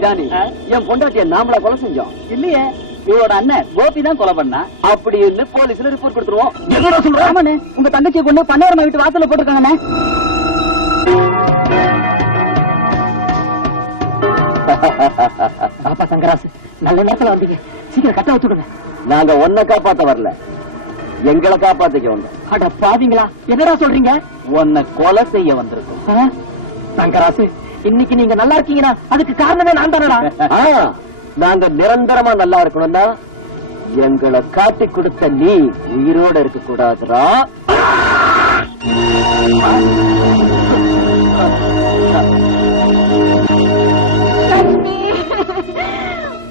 ஜானி, என் பொண்டாட்டிய நாமளா கொலை செஞ்சோம் இல்லையே, இவரோட அண்ணன் கோபி தான் கொலை பண்ணா. அப்படி இருந்து போலீஸ்ல ரிப்போர்ட் கொடுத்துருவோம். என்னடா சொல்ற? ஆமாண்ணே, உங்க தங்கச்சியை கொண்டு பண்ணையாரம்மா வீட்டு வாசல்ல போட்டுருக்காங்கண்ணே. பாப்பா தங்கராசு, நல்ல நேரத்துல வந்தீங்க. சீக்கிரம் கட்ட வச்சுடுங்க. நாங்க ஒன்ன காப்பாத்த வரல, எங்களை காப்பாத்திக்க வந்தோம். அட பாவீங்களா, என்னடா சொல்றீங்க? உன்னை கொலை செய்ய வந்திருக்கோம். தங்கராசு, இன்னைக்கு நீங்க நல்லா இருக்கீங்கன்னா அதுக்கு காரணமே நான் தானடா. நாங்க நிரந்தரமா நல்லா இருக்கணும்னா எங்களை காட்டி கொடுத்த நீ உயிரோட இருக்க கூடாதுரா.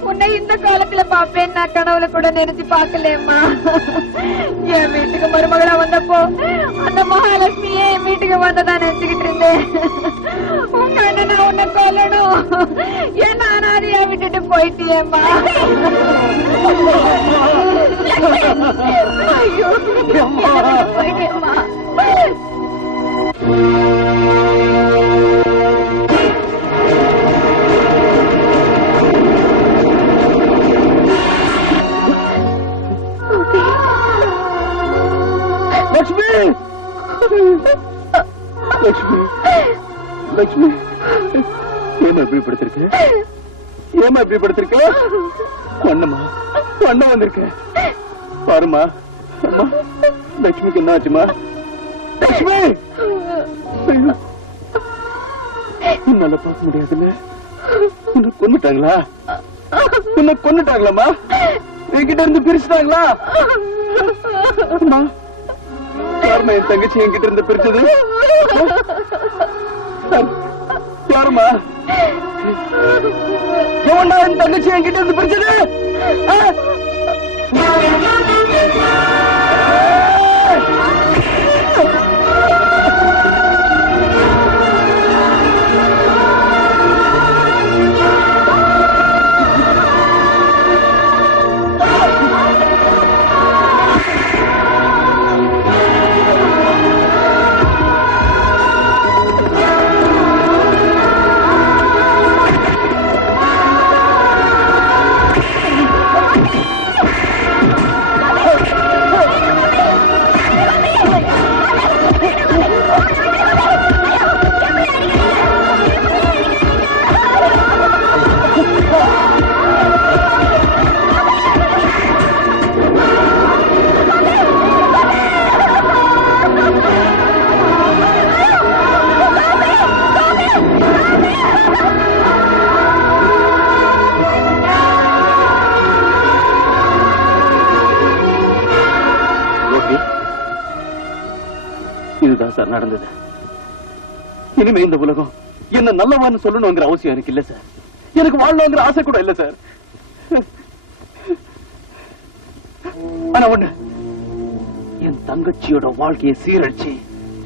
உன்னை இந்த காலத்துல பாப்பேன் நான் கனவுல கூட நினைச்சு பாக்கலேம்மா. என் வீட்டுக்கு மருமகளா வந்தப்போ அந்த மகாலட்சுமியே என் வீட்டுக்கு வந்ததா நினைச்சுக்கிட்டு இருந்தேன். உங்க அண்ணனா உன்னை கொல்லணும், என்ன அனாதையா விட்டுட்டு போயிட்டியேம்மா. ஐயோ, போயிட்டியேம்மா. லட்சுமி, லட்சுமி, லட்சுமி, ஏமா இப்படி படுத்திருக்க? ஏமா இப்படி படுத்திருக்க? பொண்ணம்மா, பொண்ண வந்திருக்க பாருமா. அம்மா, லட்சுமிக்கு என்ன ஆச்சுமா? லட்சுமி, உன்னால பார்க்க முடியாதுல்ல? உன்னை கொன்னுட்டாங்களா? உன்னை கொன்னுட்டாங்களாமா? என்கிட்ட இருந்து பிரிச்சுட்டாங்களா? அம்மா, யாருமா என் தங்கச்சி என்கிட்ட இருந்து பிரிச்சது? யாருமா? எவன்டா என் தங்கச்சி என்கிட்ட இருந்து பிரிச்சது? இதுதான் சார் நடந்தது. இனிமே இந்த உலகம் என்ன நல்லவான்னு சொல்லணுங்கிற அவசியம் எனக்கு இல்ல சார். எனக்கு வாழணுங்கிற ஆசை கூட இல்ல சார். ஆனா ஒண்ணு, என் தங்கச்சியோட வாழ்க்கையை சீரழிச்சு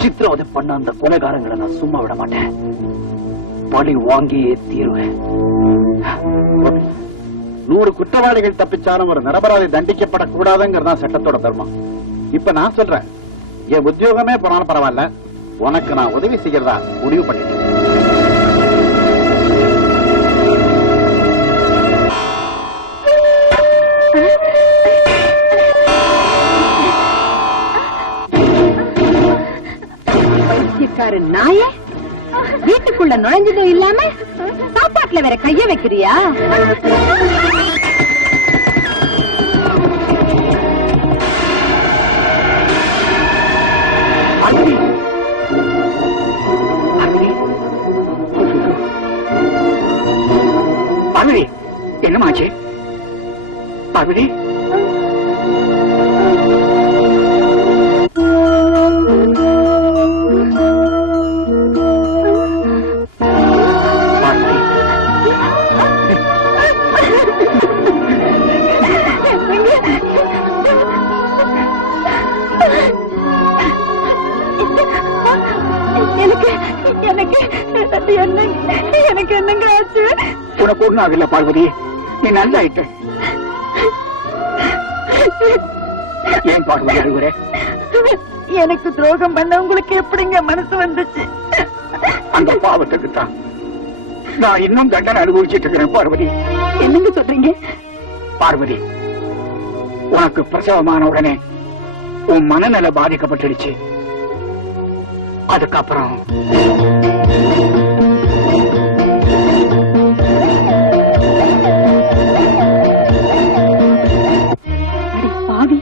சித்திரவதை பண்ண அந்த கொலைகாரங்களை நான் சும்மா விட மாட்டேன். பழி வாங்கியே தீருவேன். 100 குற்றவாளிகள் தப்பிச்சாலும் ஒரு நிரபராதி தண்டிக்கப்படக்கூடாதுங்கிறதா சட்டத்தோட தர்மம். இப்ப நான் சொல்றேன், என் உத்தியோகமே போனாலும் பரவாயில்ல, உனக்கு நான் உதவி செய்யறதா முடிவு பண்ணிட்டேன். நாய வீட்டுக்குள்ள நுழைஞ்சதும் இல்லாம சாப்பாட்டுல வேற கைய வைக்கிறியா? பார்வதி, என்னமாச்சு? பார்வதி, எனக்கு என்னங்க ஆச்சு? உனக்கு ஒண்ணும் ஆகல பார்வதி, நீ நல்லாயிட்ட. ஏன் பார்வதி அழுகுற? எனக்கு துரோகம் பண்ண உங்களுக்கு எப்படிங்க மனசு வந்துச்சு? அந்த பாவத்துக்கு தான் நான் இன்னும் தண்டனை அனுபவிச்சுட்டு இருக்கிறேன் பார்வதி. என்னங்க சொல்றீங்க? பார்வதி, உனக்கு பிரசவமான உடனே உன் மனநல பாதிக்கப்பட்டுடுச்சு. அதுக்கப்புறம் பாவி,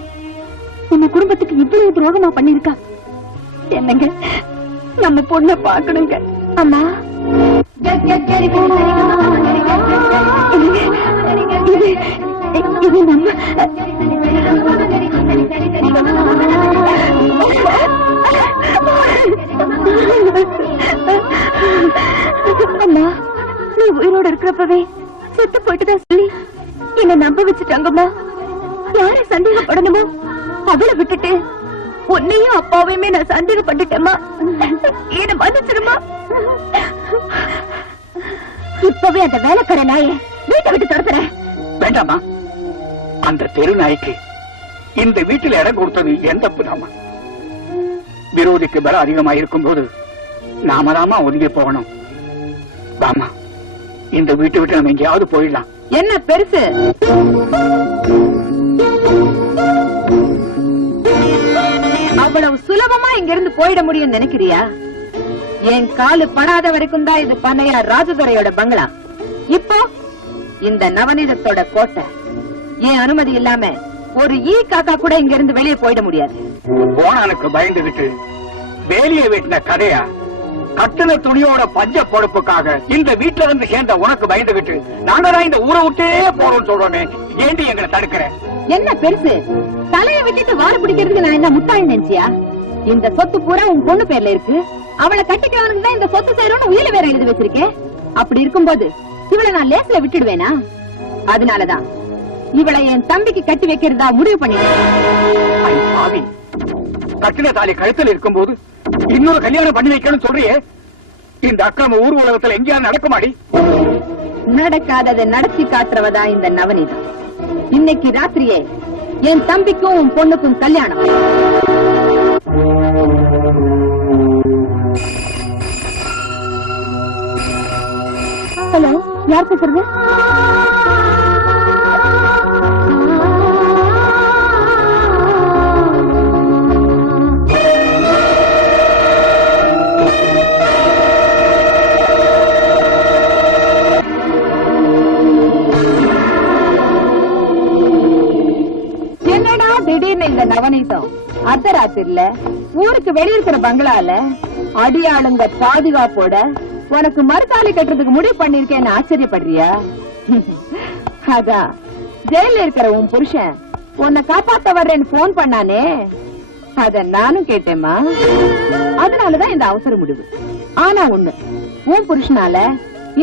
நம்ம குடும்பத்துக்கு இவ்வளவு துரோகமா பண்ணிருக்கா. என்னங்க, நம்ம பொண்ண பாக்கணுங்க. அம்மா, இது நம்ம அம்மா, நீ உயிரோட இருக்கிறப்பவே செத்து போயிட்டுதான் சொல்லி என்ன நம்ப வச்சுட்டாங்கம்மா. யாரை சந்தேகப்படணுமோ அவளை விட்டுட்டு உன்னையும் அப்பாவையுமே நான் சந்தேகப்பட்டுட்டேம்மா. என்ன மன்னிச்சிருமா. இப்பவே அந்த வேலைக்கார நாயை வீட்டை விட்டு துரத்துறேன். வேண்டாமா, அந்த தெரு நாய்க்கு இந்த வீட்டில் இடம் கொடுத்தது எந்த தப்புதாமா? விரோதிக்கு பலம் அதிகமா இருக்கும் போது நாம தாமா ஒதுங்கி போகணும். வாமா, இந்த வீட்டை விட்டு நம்ம எங்கேயாவது போயிடலாம். என்ன பெருசு? அவ்வளவு சுலபமா இங்க இருந்து போயிட முடியும் நினைக்கிறியா? என் காலு படாத வரைக்கும் தான் இது பண்ணையார் ராஜதுரையோட பங்களா. இப்போ இந்த நவநீதத்தோட கோட்டை. என் அனுமதி இல்லாம ஒரு ஈ காக்கா கூட இங்க இருந்து வெளியே போயிட முடியாது. போனானுக்கு பயந்துகிட்டு வேலியை வெட்டின கதையா? கட்டின துணியோட பஞ்ச பொறுப்புக்காக இந்த வீட்டுல வந்து சேர்ந்த உனக்கு பயந்துகிட்டு நாங்க தான் இந்த ஊரை விட்டே போறோம்னு சொல்றோமே, ஏண்டி எங்களை தடுக்கிற? என்ன பெருசு? தலைய விட்டுட்டு வாழ பிடிக்கிறதுக்கு நான் என்ன முட்டாள் நினைச்சியா? இந்த சொத்து பூரா உன் பொண்ணு பேர்ல இருக்கு. அவளை கட்டிக்கிறவனுக்கு தான் இந்த சொத்து சேரும்னு உயிரை வேற எழுதி வச்சிருக்கேன். அப்படி இருக்கும்போது இவளை நான் லேஸ்ல விட்டுடுவேனா? அதனாலதான் இவளை என் தம்பிக்கு கட்டி வைக்கிறதா முடிவு பண்ணிட்டேன். கட்டின தாலி கழுத்தில் இருக்கும் போது இன்னொரு கல்யாணம் பண்ணி வைக்கணும்னு சொல்றியே, இந்த அக்கிரம ஊர் உலகத்துல எங்கேயாவது நடக்குமாடி? நடக்காததை நடத்தி காட்டுறவதா இந்த நவநீதம். இன்னைக்கு ராத்திரியே என் தம்பிக்கும் உன் பொண்ணுக்கும் கல்யாணம். ஹலோ, யார் பேசுறது? திடீர்னு இந்த நவநீதம் அர்த்தராத்திரில ஊருக்கு வெளியிருக்கிற பங்களால அடியாளுங்க பாதுகாப்போட உனக்கு மறுத்தாலி கட்டுறதுக்கு முடிவு பண்ணிருக்கேன்னு ஆச்சரியப்படுறியா? அதான் ஜெயில இருக்கிற உன் புருஷன் உன்னை காப்பாத்த வர்றேன்னு போன் பண்ணானே, அத நானும் கேட்டேம்மா. அதனாலதான் இந்த அவசர முடிவு. ஆனா ஒண்ணு, உன் புருஷனால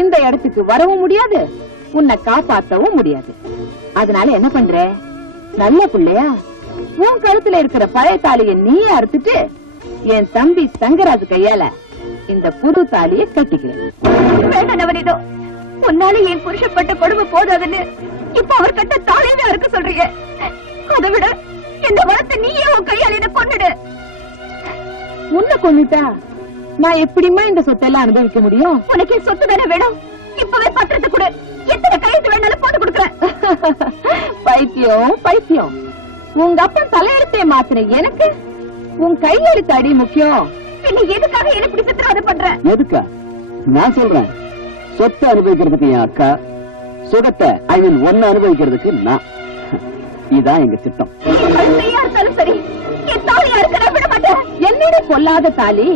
இந்த இடத்துக்கு வரவும் முடியாது, உன்னை காப்பாத்தவும் முடியாது. அதனால என்ன பண்ற? நல்ல பிள்ளையா உன் கழுத்துல இருக்கிற பழைய தாலியை நீயே அறுத்துட்டு என் தம்பி தங்கராஜ் கையால இந்த புது தாலியை கட்டிக்கிறேன். வேண்டாம் நவநீதோ, உன்னால என் புருஷப்பட்ட கொடுமை போதாதுன்னு இப்ப அவர் கட்ட தாலியை அறுக்க சொல்றீங்க. அதை விட இந்த வளத்தை நீயே உன் கையால என்ன கொன்னுடு. உன்னை கொன்னுட்டா நான் எப்படிமா இந்த சொத்தெல்லாம் அனுபவிக்க முடியும்? உனக்கு சொத்து தானே வேணும்? இப்பவே பத்திரத்தை கொடு, எத்தனை கையெழுத்து வேணாலும் போட்டு கொடுக்குறேன். பைத்தியம் பைத்தியம், உங்க அப்பன் தலையெழுத்தே மாத்தின எனக்கு உன் கையெழுத்து அடி முக்கியம். பின்ன எதுக்காக என்ன இப்படி சித்திரவதை பண்ற? எதுக்கா? நான் சொல்றேன், சொத்தை அனுபவிக்கிறதுக்கு என் அக்கா, சுகத்தை ஒன்னு அனுபவிக்கிறதுக்கு நான். இதான் எங்க திட்டம். இருந்தாலும் சரி, என் தாலியா இருக்க நான் விட மாட்டேன். என்னோட கொல்லாத தாலி.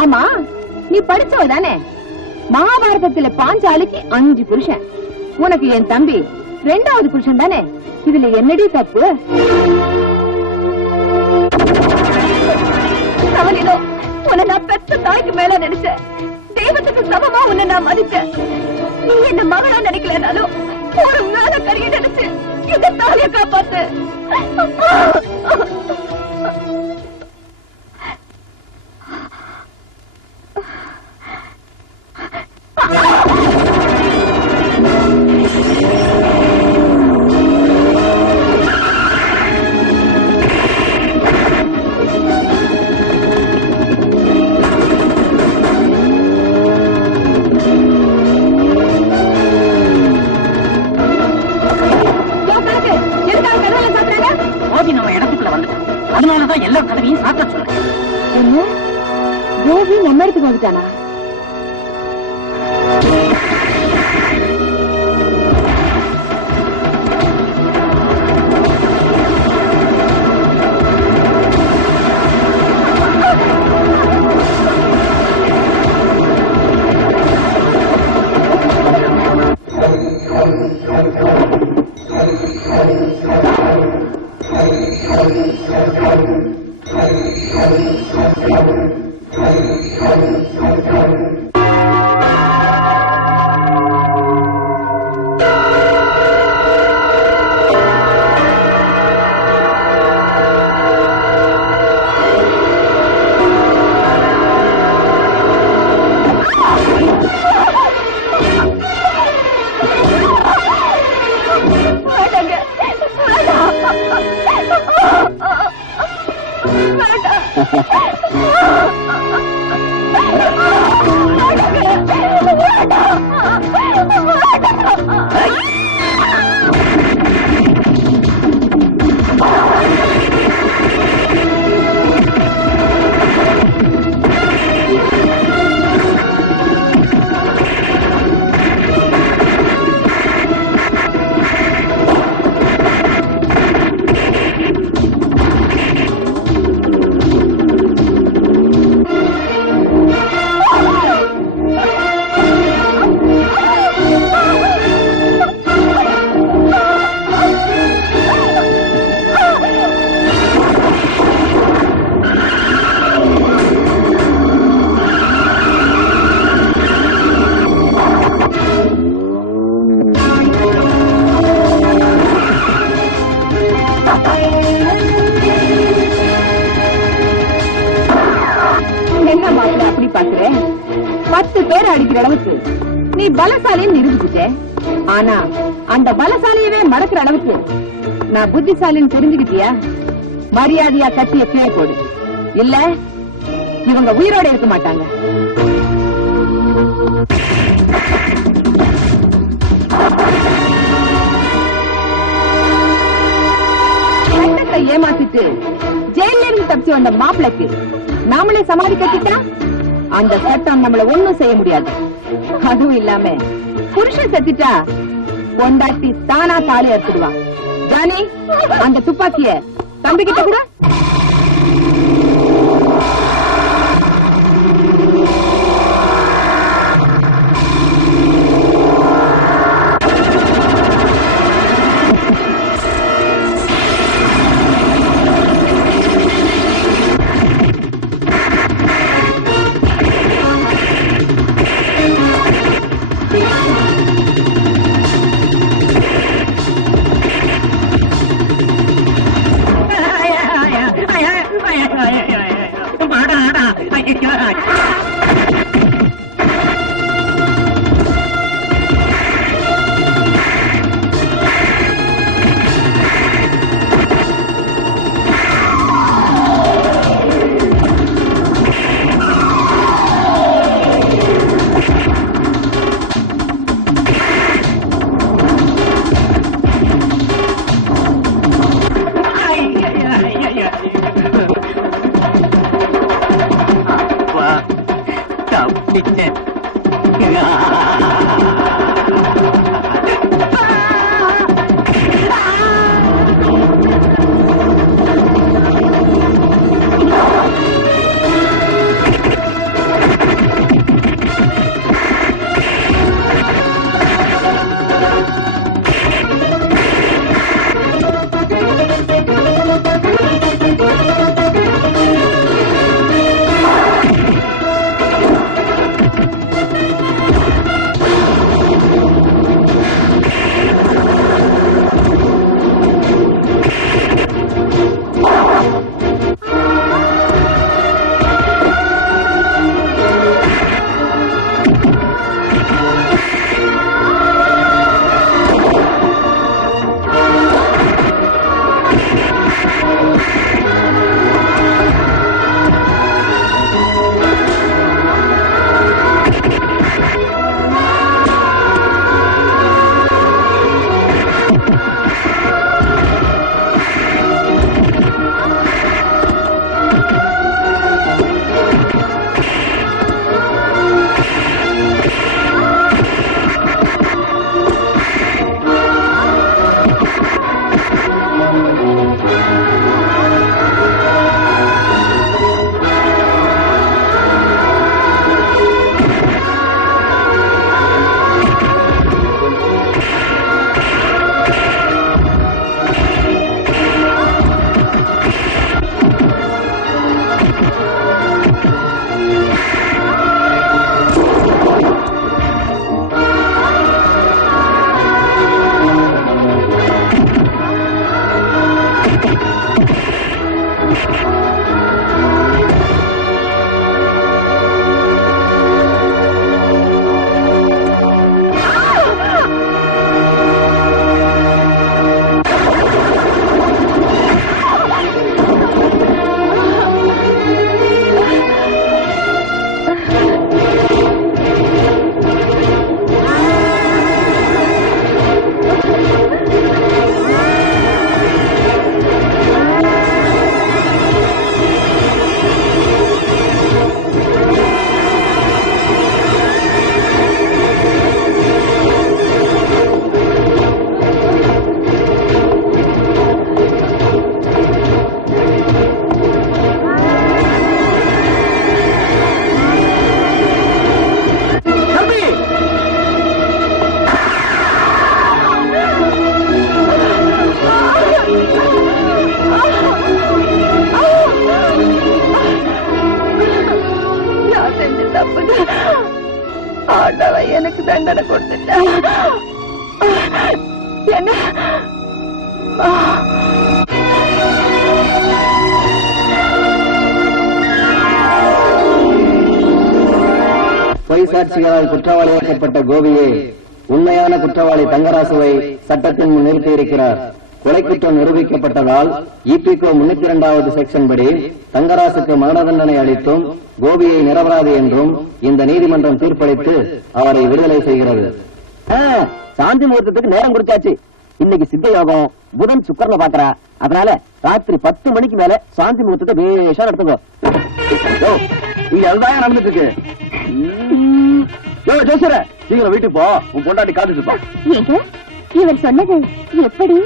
ஆமா, நீ படிச்சவ தானே? மகாபாரதத்துல பாஞ்சாலிக்கு 5 புருஷன், உனக்கு என் தம்பி 2வது புருஷன் தானே? இதுல என்னடி தப்பு? நவநீதோ, உன்னை நான் பெற்ற தாய்க்கு மேல நினைச்சேன். தெய்வத்துக்கு சமமா உன்னை நான் மதிச்சேன். நீ என்ன மகளா நினைக்கலனாலும் ஒரு மேல கரிய நினைச்சு இந்த தாலியை காப்பாத்து. நம்ம இடத்துக்குள்ள வந்துட்டான். அதனாலதான் எல்லா கதவையும் சாத்த சொல்றேன். என்ன, கோபி நம்ம இடத்துக்கு வந்துட்டானா? என்ன மாப்பிள்ள அப்படி பாக்குறேன்? 10 பேர் அடிக்கிற அளவுக்கு நீ பலசாலின்னு நிரூபிச்சுட்ட. ஆனா அந்த பலசாலியவே மடக்கிற அளவுக்கு நான் புத்திசாலின்னு தெரிஞ்சுக்கிட்டியா? மரியாதையா கத்திய கீழே போடு, இல்ல இவங்க உயிரோட இருக்க மாட்டாங்க. சட்டத்தை ஏமாத்திட்டு ஜெயில இருந்து தப்பிச்சு வந்த மாப்பிளைக்கு நாமளே சமாதி கட்டிட்டா அந்த சட்டம் நம்மள ஒண்ணும் செய்ய முடியாது. அதுவும் இல்லாம புருஷன் செத்துட்டா பொண்டாட்டி தானா தாலி அறுத்துடுவான். ஜானி, அந்த துப்பாக்கிய தம்பி கிட்ட கூட. எனக்கு தண்டனை கொடுத்துட்டா. என்ன பொய் சாட்சிகளால் குற்றவாளியாக்கப்பட்ட கோபியை உண்மையான குற்றவாளி தங்கராசுவை சட்டத்தின் முன் நிறுத்தியிருக்கிறார். கொலை குற்றம் நிரூபிக்கப்பட்டதால் இபிகோ 302வது செக்ஷன் படி தங்கராசுக்கு மரண தண்டனை அளித்தும் கோபியை நிரபராதி என்றும் இந்த நீதிமன்றம் தீர்ப்பளித்து அவரை விடுதலை செய்கிறது. சாந்தி முகூர்த்தத்துக்கு நேரம் கொடுத்தாச்சு. இன்னைக்கு சித்த யோகம், புதன் சுக்கரனை பாக்குறா. அதனால ராத்திரி 10 மணிக்கு மேல சாந்தி முகூர்த்தத்தை பேஷா நடத்துங்க. இங்க அதுதான் நடந்துட்டு இருக்கு. ஜோசர சீக்கிரம் வீட்டுக்கு போ, உன் பொண்டாட்டி காத்துட்டு இருப்பா. இவர் சொன்னது எப்படி?